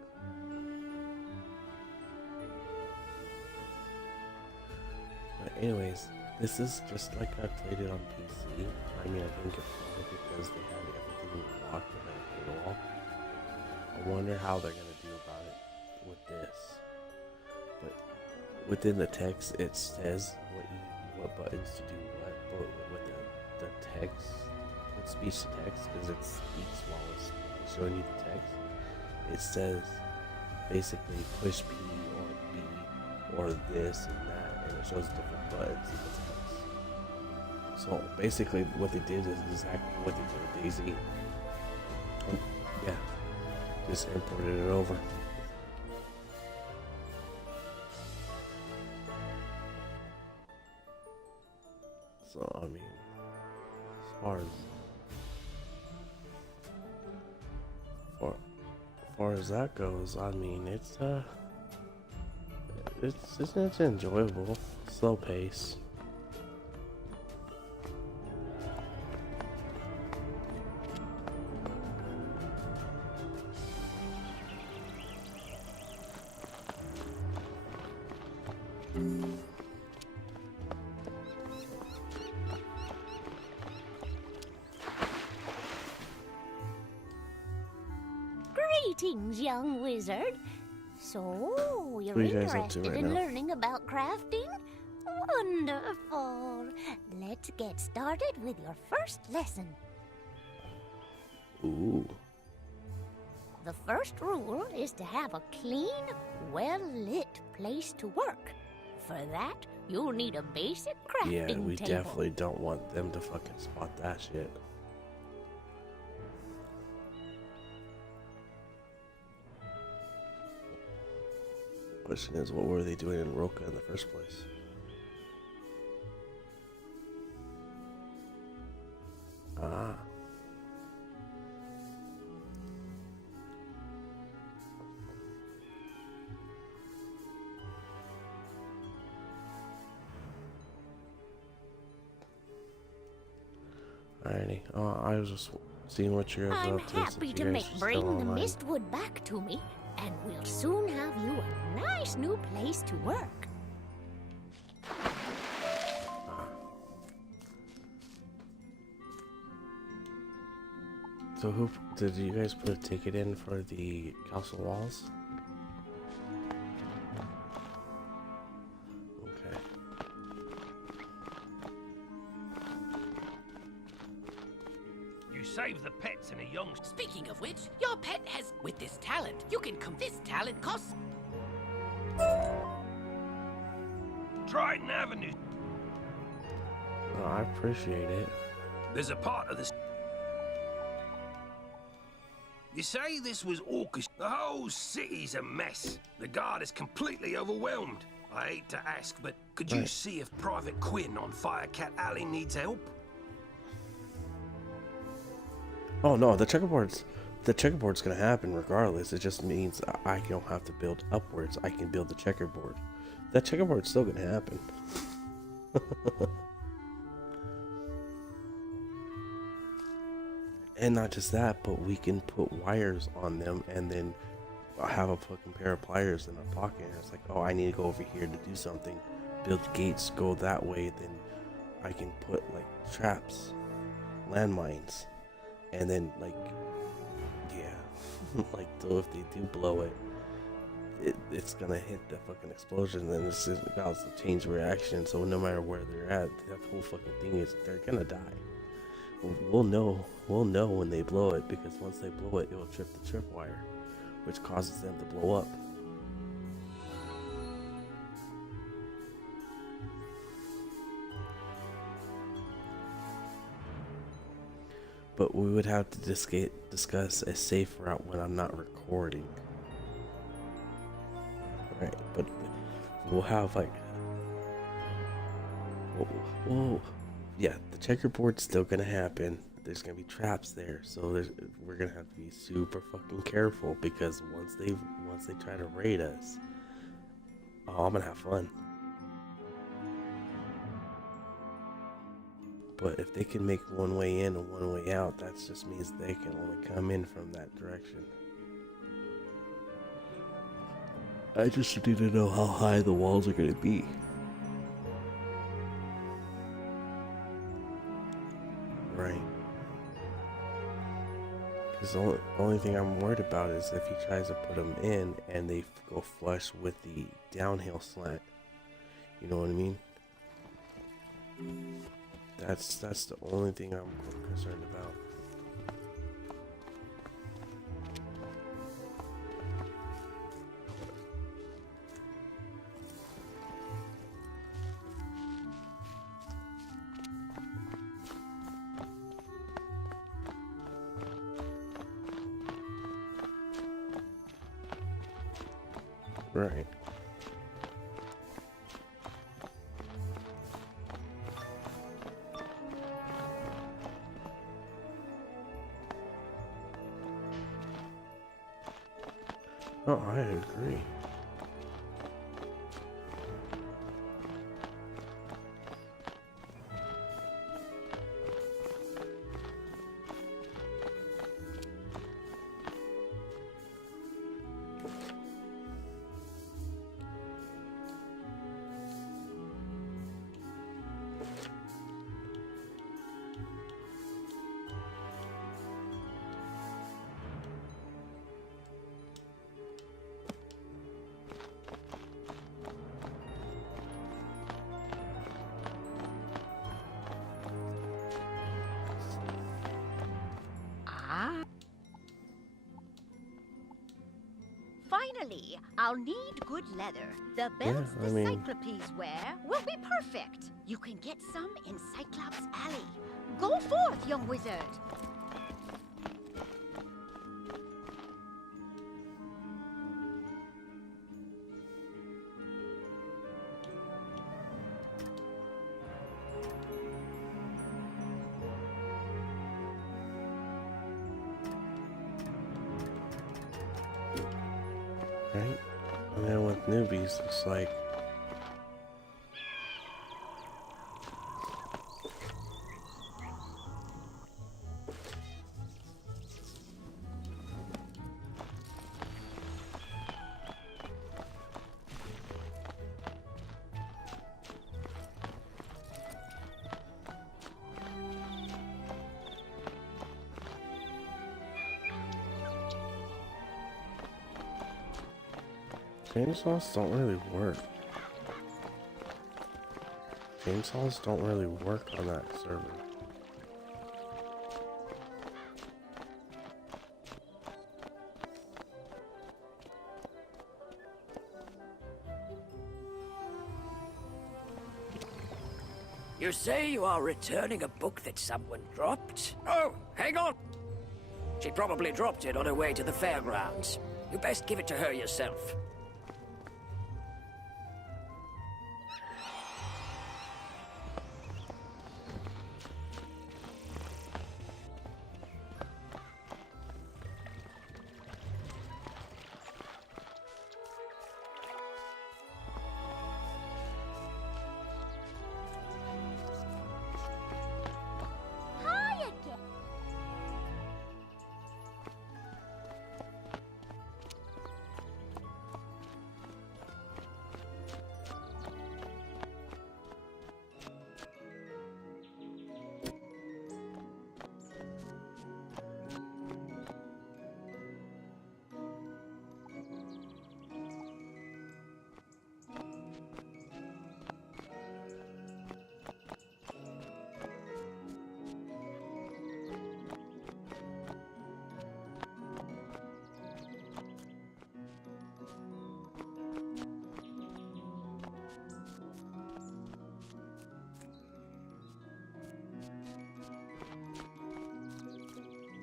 But anyways, this is just like I played it on PC. I mean, I think it's fun because they had everything locked behind a paywall. I wonder how they're gonna do about it with this. But within the text, it says what buttons to do what, but with the text, with speech to text, because it speaks while it's showing you the text. It says basically push P or B or this and that, and it shows different buttons in the text. So basically, what they did is exactly what they did with Daisy. Yeah, just imported it over. So I mean, as far as that goes, I mean it's enjoyable, slow pace. Greetings, young wizard. So, you're What are you guys up to interested right in now? learning about crafting? Wonderful. Let's get started with your first lesson. Ooh. The first rule is to have a clean, well-lit place to work. For that, you'll need a basic crafting Yeah, we table. definitely don't want them to fucking spot that shit. Question is, what were they doing in Roka in the first place? Ah. Alrighty. I was just seeing what you guys are I'm up to. since happy you to guys make are still bring the online. mistwood back to me, and we'll soon have you a nice new place to work. So who did you guys put a ticket in for the castle walls? Okay. You save the pets in a young... Speaking of which, your pet has, with this talent, you can this talent costs. Trident Avenue. Oh, I appreciate it. There's a part of this... You say this was orchestra. The whole city's a mess. The guard is completely overwhelmed. I hate to ask, but could you Right. see if Private Quinn on Firecat Alley needs help? Oh no, the checkerboard's gonna happen regardless. It just means I don't have to build upwards. I can build the checkerboard. That checkerboard's still gonna happen. And not just that, but we can put wires on them and then have a fucking pair of pliers in our pocket. And it's like, oh, I need to go over here to do something. Build gates, go that way. Then I can put like traps, landmines, and then like, yeah, like though if they do blow it, it's gonna hit the fucking explosion. And then it's just about to change reaction. So no matter where they're at, that whole fucking thing is they're gonna die. We'll know when they blow it, because once they blow it, it will trip the tripwire, which causes them to blow up. But we would have to discuss a safe route when I'm not recording. Right, but we'll have like, whoa. Yeah, the checkerboard's still gonna happen. There's gonna be traps there, so we're gonna have to be super fucking careful, because once they try to raid us, oh, I'm gonna have fun. But if they can make one way in and one way out, that just means they can only come in from that direction. I just need to know how high the walls are gonna be. Right. Because the only thing I'm worried about is if he tries to put them in and they go flush with the downhill slant. You know what I mean? That's the only thing I'm concerned about. Right. Oh, I agree. Finally, I'll need good leather. The belts Yeah, I the mean- Cyclopes wear will be perfect. You can get some in Cyclops Alley. Go forth, young wizard. Right? And then with newbies, it's like, chainsaws don't really work. Chainsaws don't really work on that server. You say you are returning a book that someone dropped? Oh, hang on! She probably dropped it on her way to the fairgrounds. You best give it to her yourself.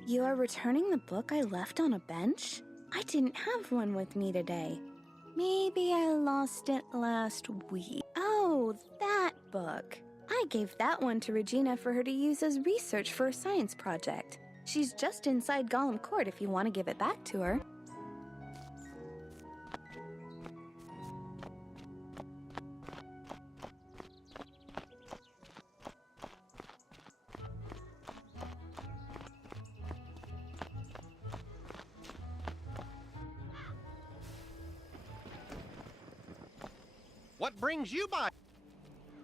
You are returning the book I left on a bench? I didn't have one with me today. Maybe I lost it last week. Oh, that book. I gave that one to Regina for her to use as research for a science project. She's just inside Gollum Court if you want to give it back to her. What brings you by?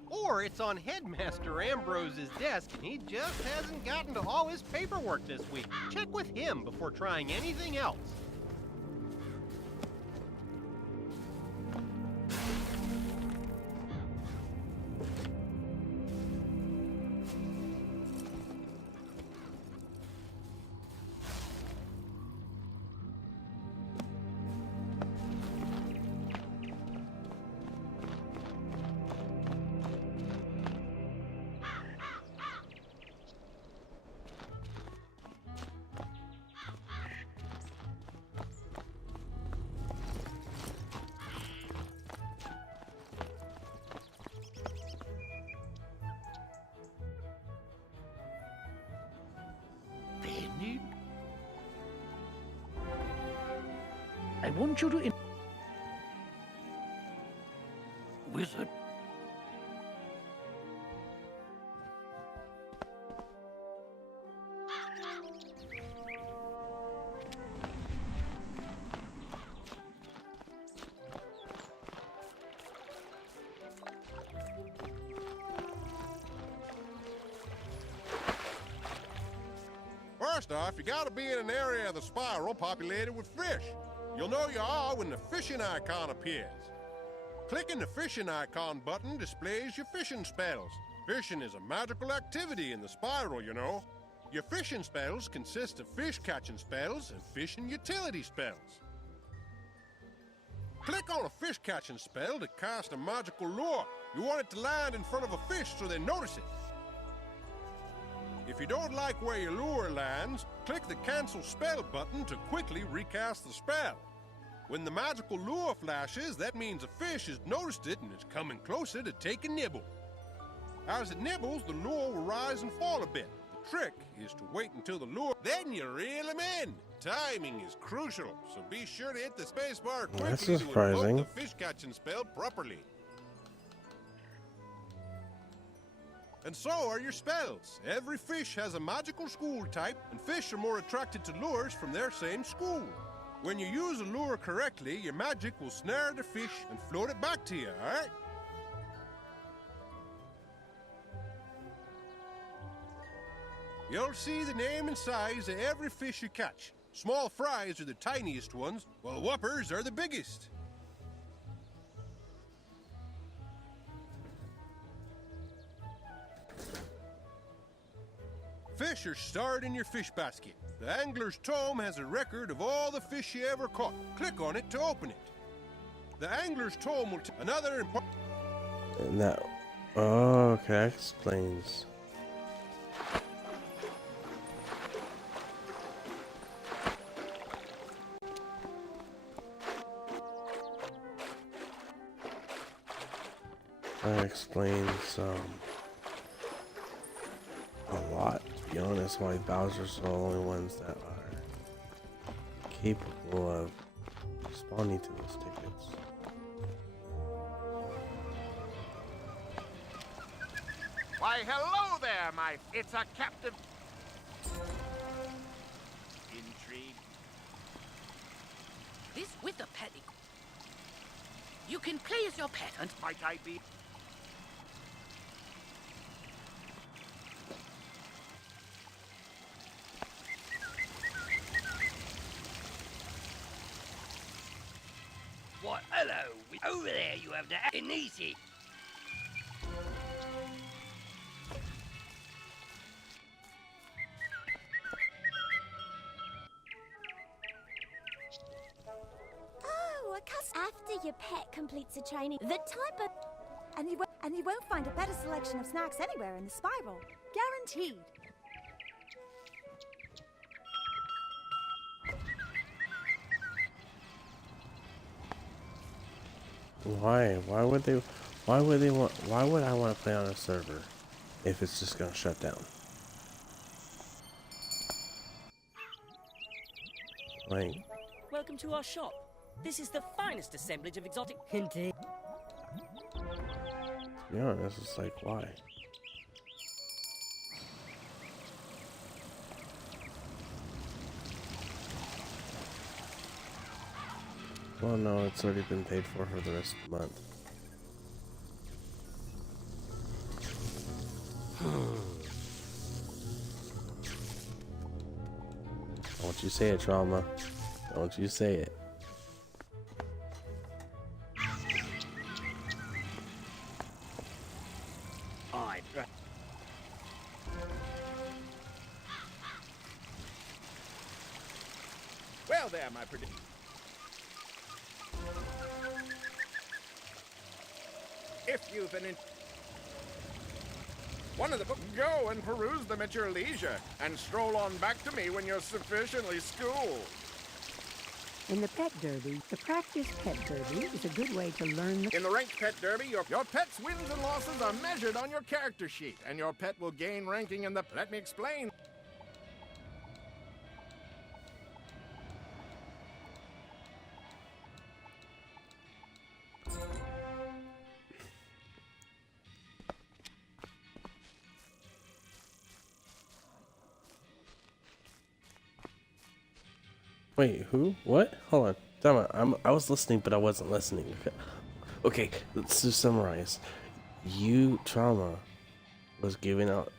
Or it's on Headmaster Ambrose's desk and he just hasn't gotten to all his paperwork this week. Check with him before trying anything else. I want you to... Wizard. First off, you gotta be in an area of the spiral populated with fish. You'll know you are when the fishing icon appears. Clicking the fishing icon button displays your fishing spells. Fishing is a magical activity in the spiral, you know. Your fishing spells consist of fish catching spells and fishing utility spells. Click on a fish catching spell to cast a magical lure. You want it to land in front of a fish so they notice it. If you don't like where your lure lands, click the cancel spell button to quickly recast the spell. When the magical lure flashes, that means a fish has noticed it and is coming closer to take a nibble. As it nibbles, the lure will rise and fall a bit. The trick is to wait until the lure, then you reel him in. Timing is crucial, so be sure to hit the spacebar quickly That's to surprising. invoke the fish catching spell properly. And so are your spells. Every fish has a magical school type, and fish are more attracted to lures from their same school. When you use a lure correctly, your magic will snare the fish and float it back to you, alright? You'll see the name and size of every fish you catch. Small fries are the tiniest ones, while whoppers are the biggest. Fish are stored in your fish basket. The angler's tome has a record of all the fish you ever caught. Click on it to open it. The angler's tome will another important... And that... Oh, okay, that explains. That explains, a lot, to be honest, why Bowser's the only ones that are capable of responding to those tickets. Why, hello there, it's a captive... Intrigue. This with a pet. You can play as your pet and... Might I be... Why, hello. Over there you have the Anisi. Oh, after your pet completes a training, the type of... And you won't find a better selection of snacks anywhere in the spiral. Guaranteed. Why? Why would they? Why would they want? Why would I want to play on a server if it's just gonna shut down? Like, Welcome to our shop. This is the finest assemblage of exotic. Indeed. to be honest, it's like, why? Well, no, it's already been paid for the rest of the month. Don't you say it, Trauma. Don't you say it. Well there, my pretty. If you've an one of the books, go and peruse them at your leisure, and stroll on back to me when you're sufficiently schooled. In the pet derby, the practice pet derby is a good way to learn the... In the ranked pet derby, your pet's wins and losses are measured on your character sheet, and your pet will gain ranking in the... Let me explain. Wait, who? What? Hold on. Time out. I was listening, but I wasn't listening. Okay, let's just summarize. You, Trauma, was giving out...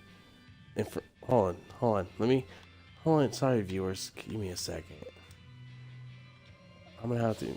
Hold on. Hold on. Sorry, viewers. Give me a second. I'm gonna have to...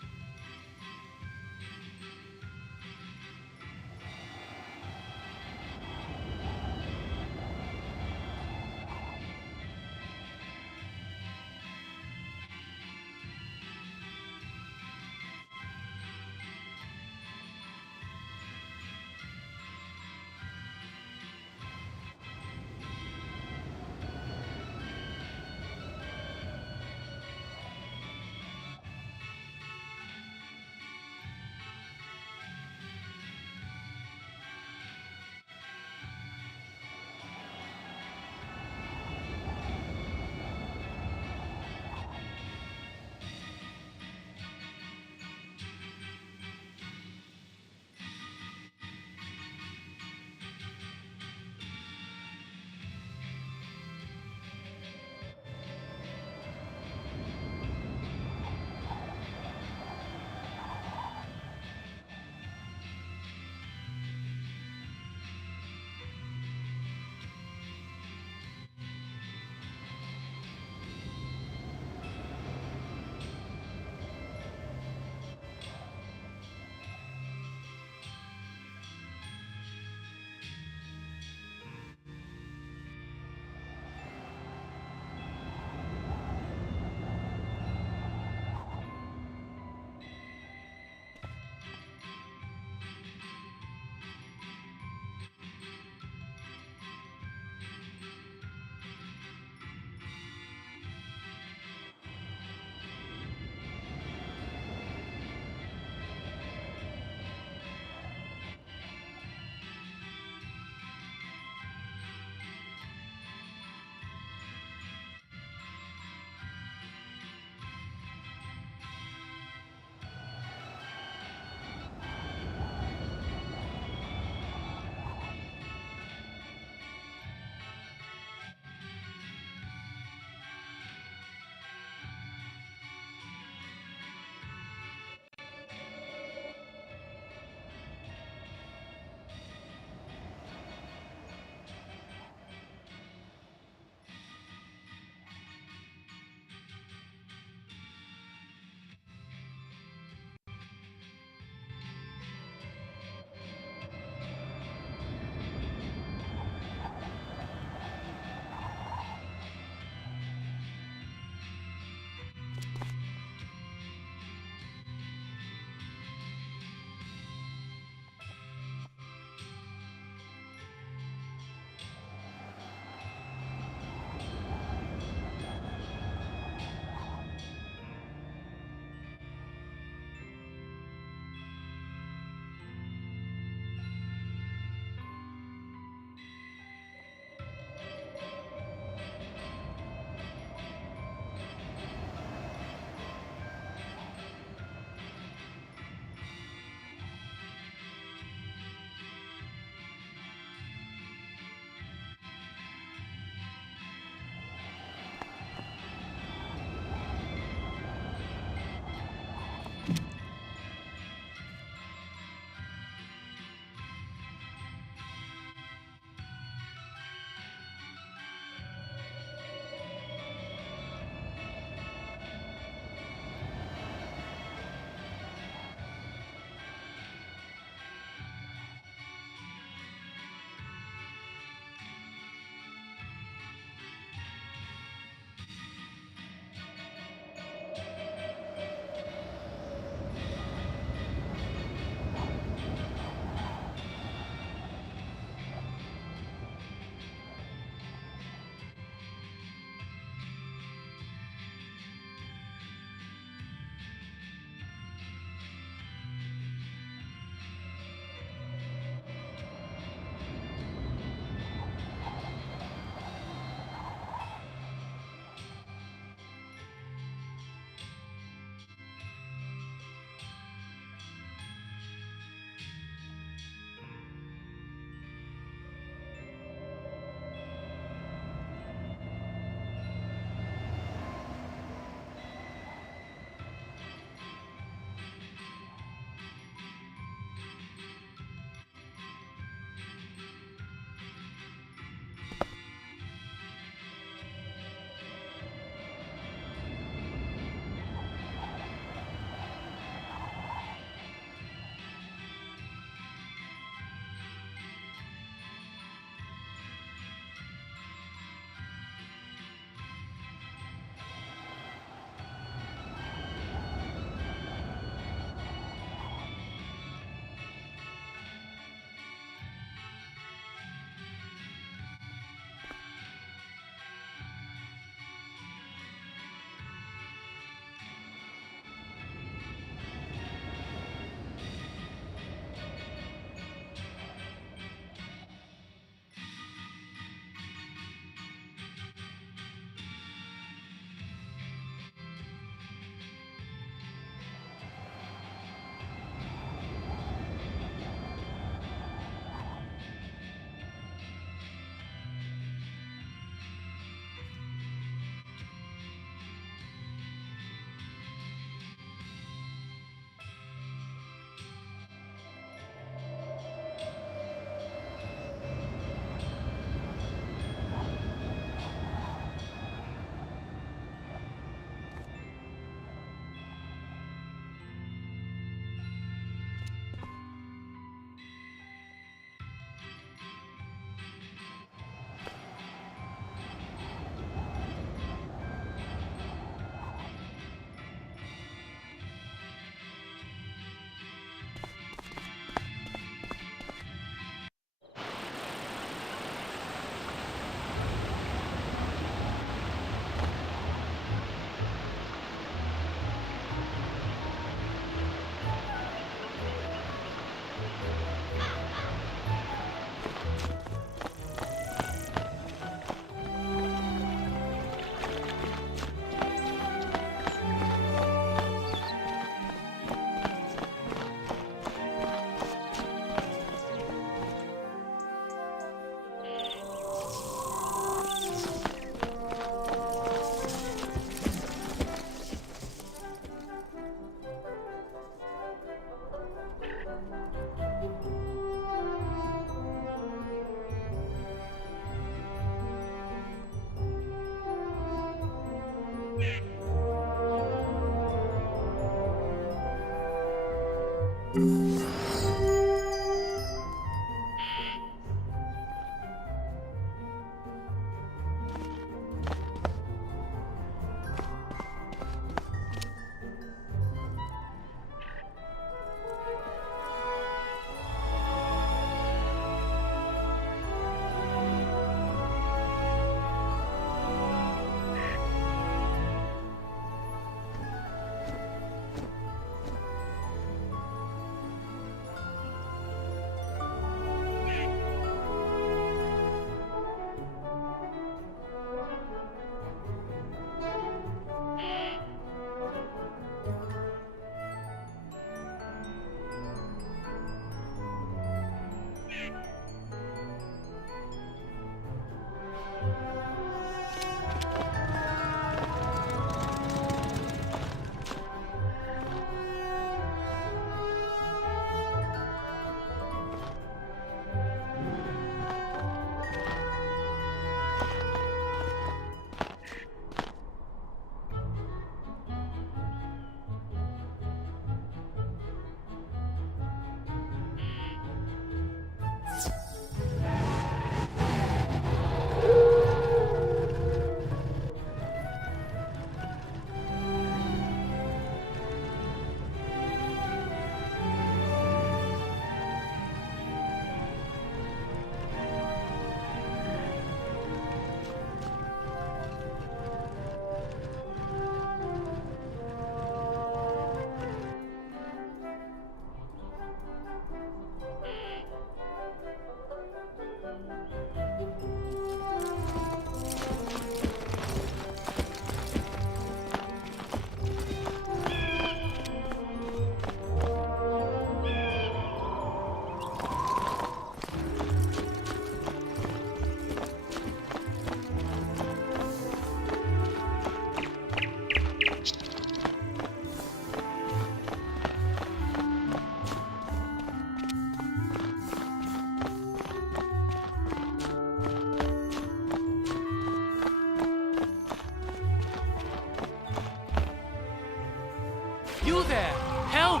You there! Help!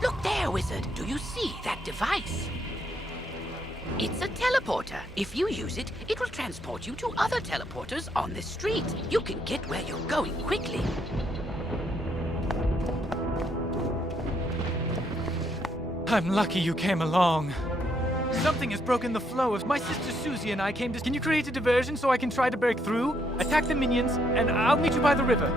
Look there, Wizard. Do you see that device? It's a teleporter. If you use it, it will transport you to other teleporters on the street. You can get where you're going quickly. I'm lucky you came along. Something has broken the flow. If my sister Susie and I came to... Can you create a diversion so I can try to break through? Attack the minions, and I'll meet you by the river.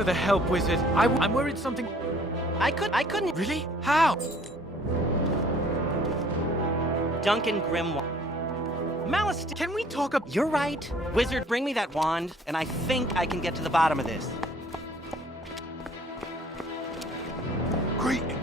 for the help, Wizard. I'm worried something... I couldn't... Really? How? Duncan Grimoire. Malice, can we talk about... You're right. Wizard, bring me that wand, and I think I can get to the bottom of this. Greetings.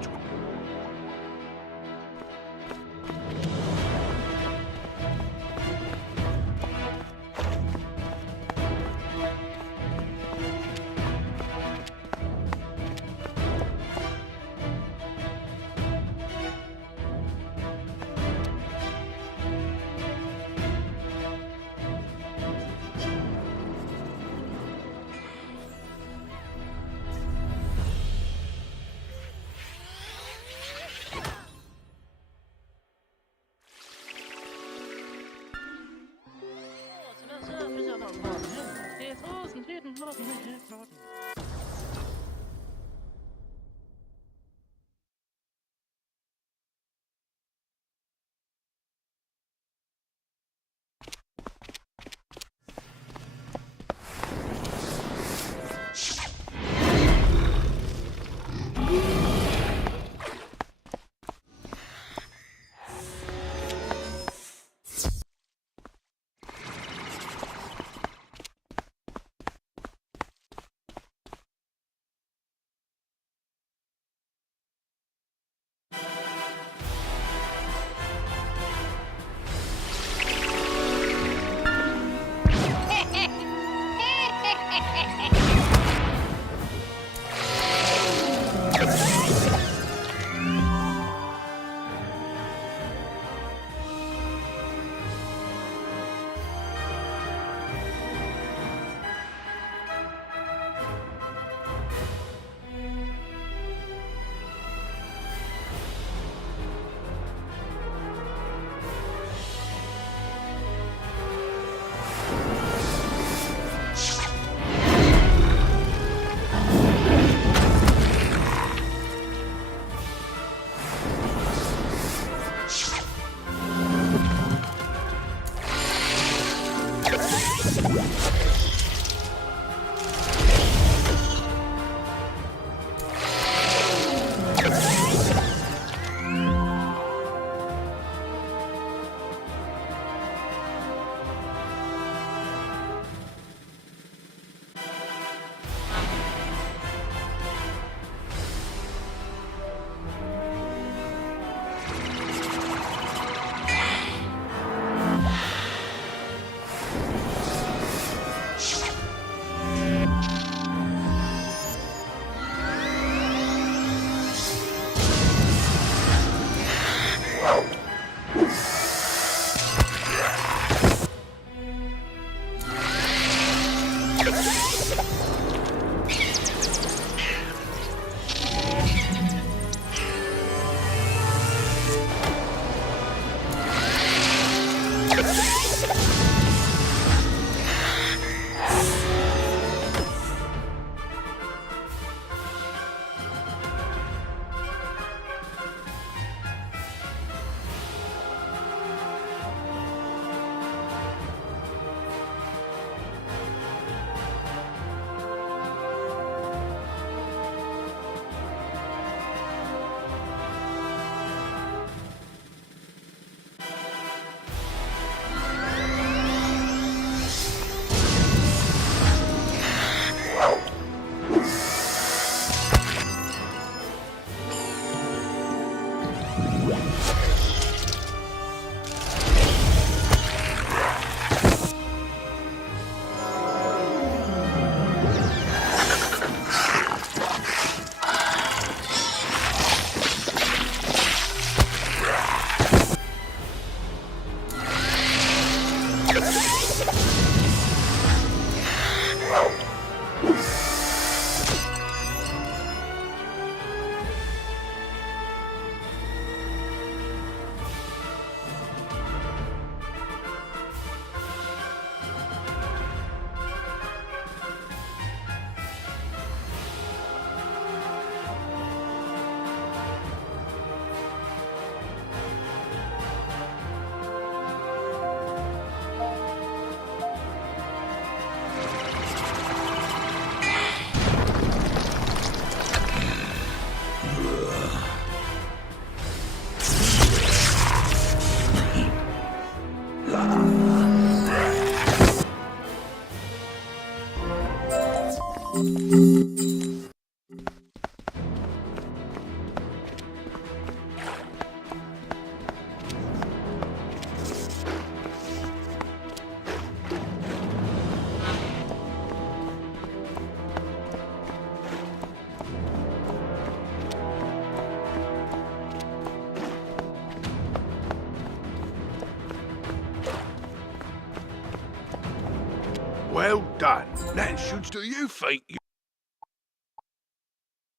Well done. That should do you think you...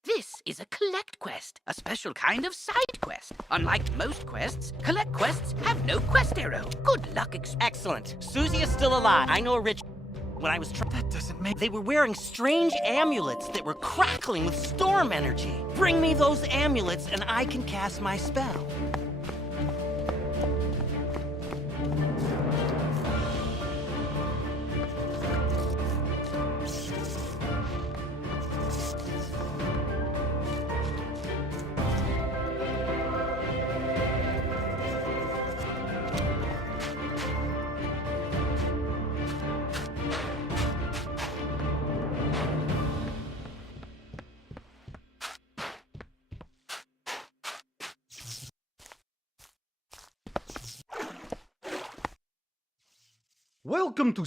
This is a collect quest, a special kind of side quest. Unlike most quests, collect quests have no quest arrow. Good luck. Excellent. Susie is still alive. I know a rich... When I was That doesn't make... They were wearing strange amulets that were crackling with storm energy. Bring me those amulets and I can cast my spell. Welcome to...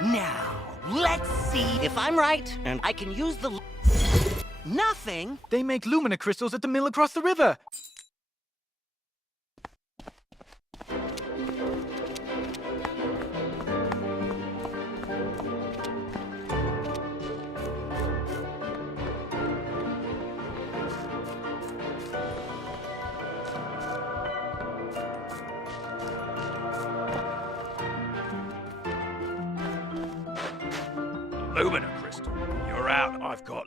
Now, let's see if I'm right, and I can use the... Nothing? They make lumina crystals at the mill across the river. Lumina crystal. You're out. I've got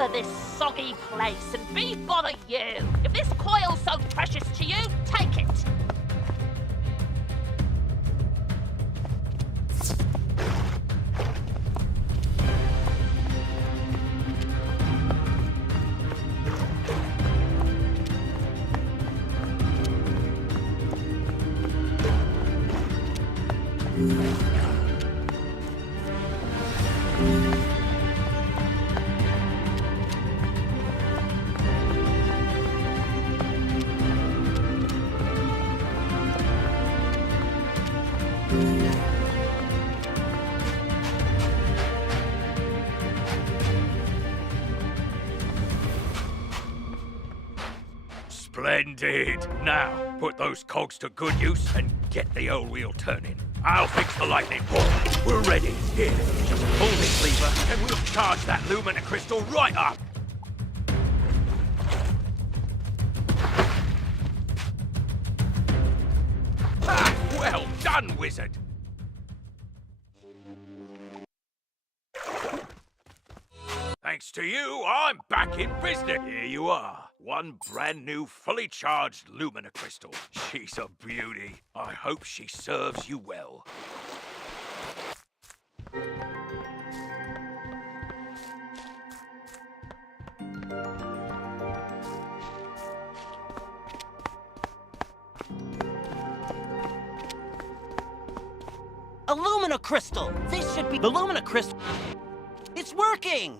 bother this soggy place and be bother you. If this coil's so precious to you, take it. Splendid! Now, put those cogs to good use and get the old wheel turning. I'll fix the lightning bolt. We're ready. Here, just pull this lever and we'll charge that Lumina crystal right up. Ha! Well done, wizard! Thanks to you, I'm back in business. Here you are. One brand new, fully charged Lumina crystal. She's a beauty. I hope she serves you well. A Lumina crystal! This should be the Lumina crystal. It's working!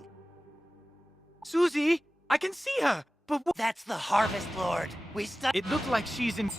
Susie, I can see her, but that's the Harvest Lord. It looked like she's in...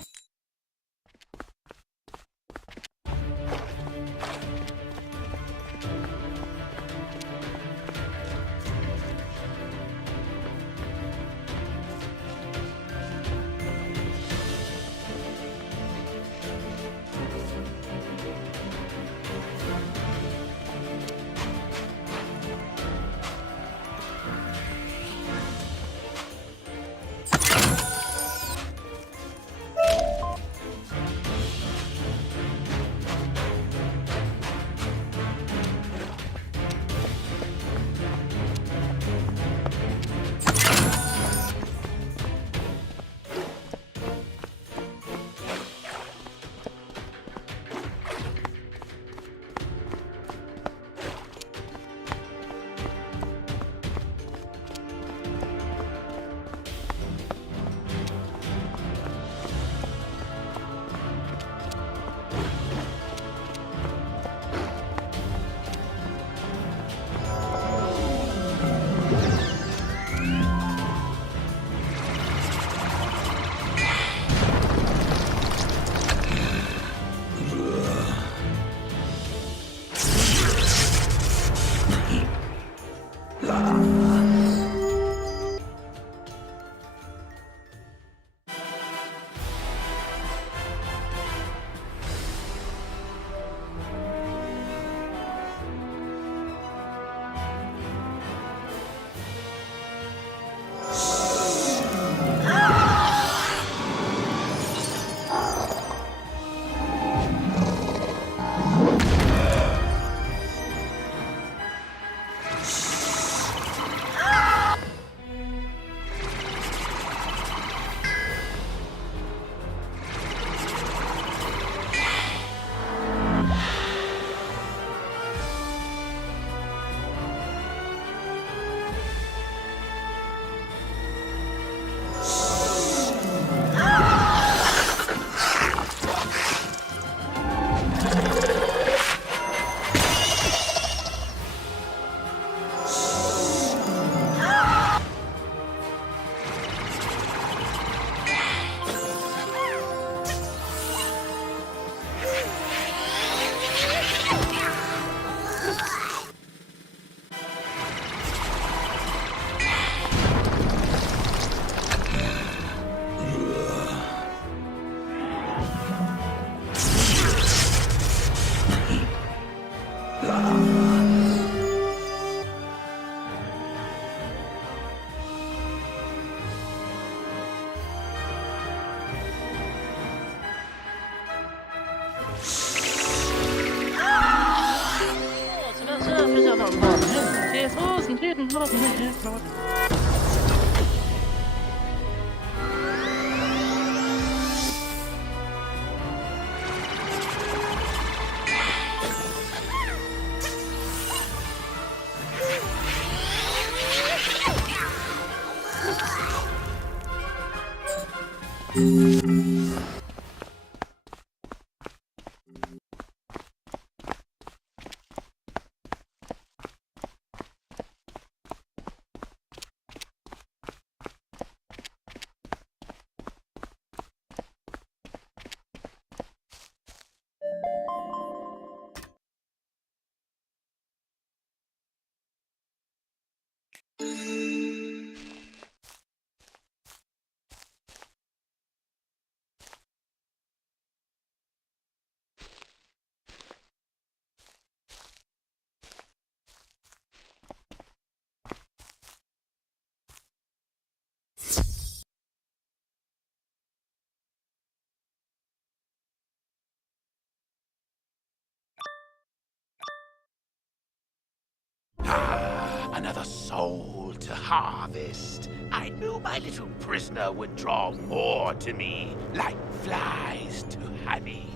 Another soul to harvest. I knew my little prisoner would draw more to me, like flies to honey.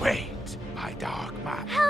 Wait, my dark man.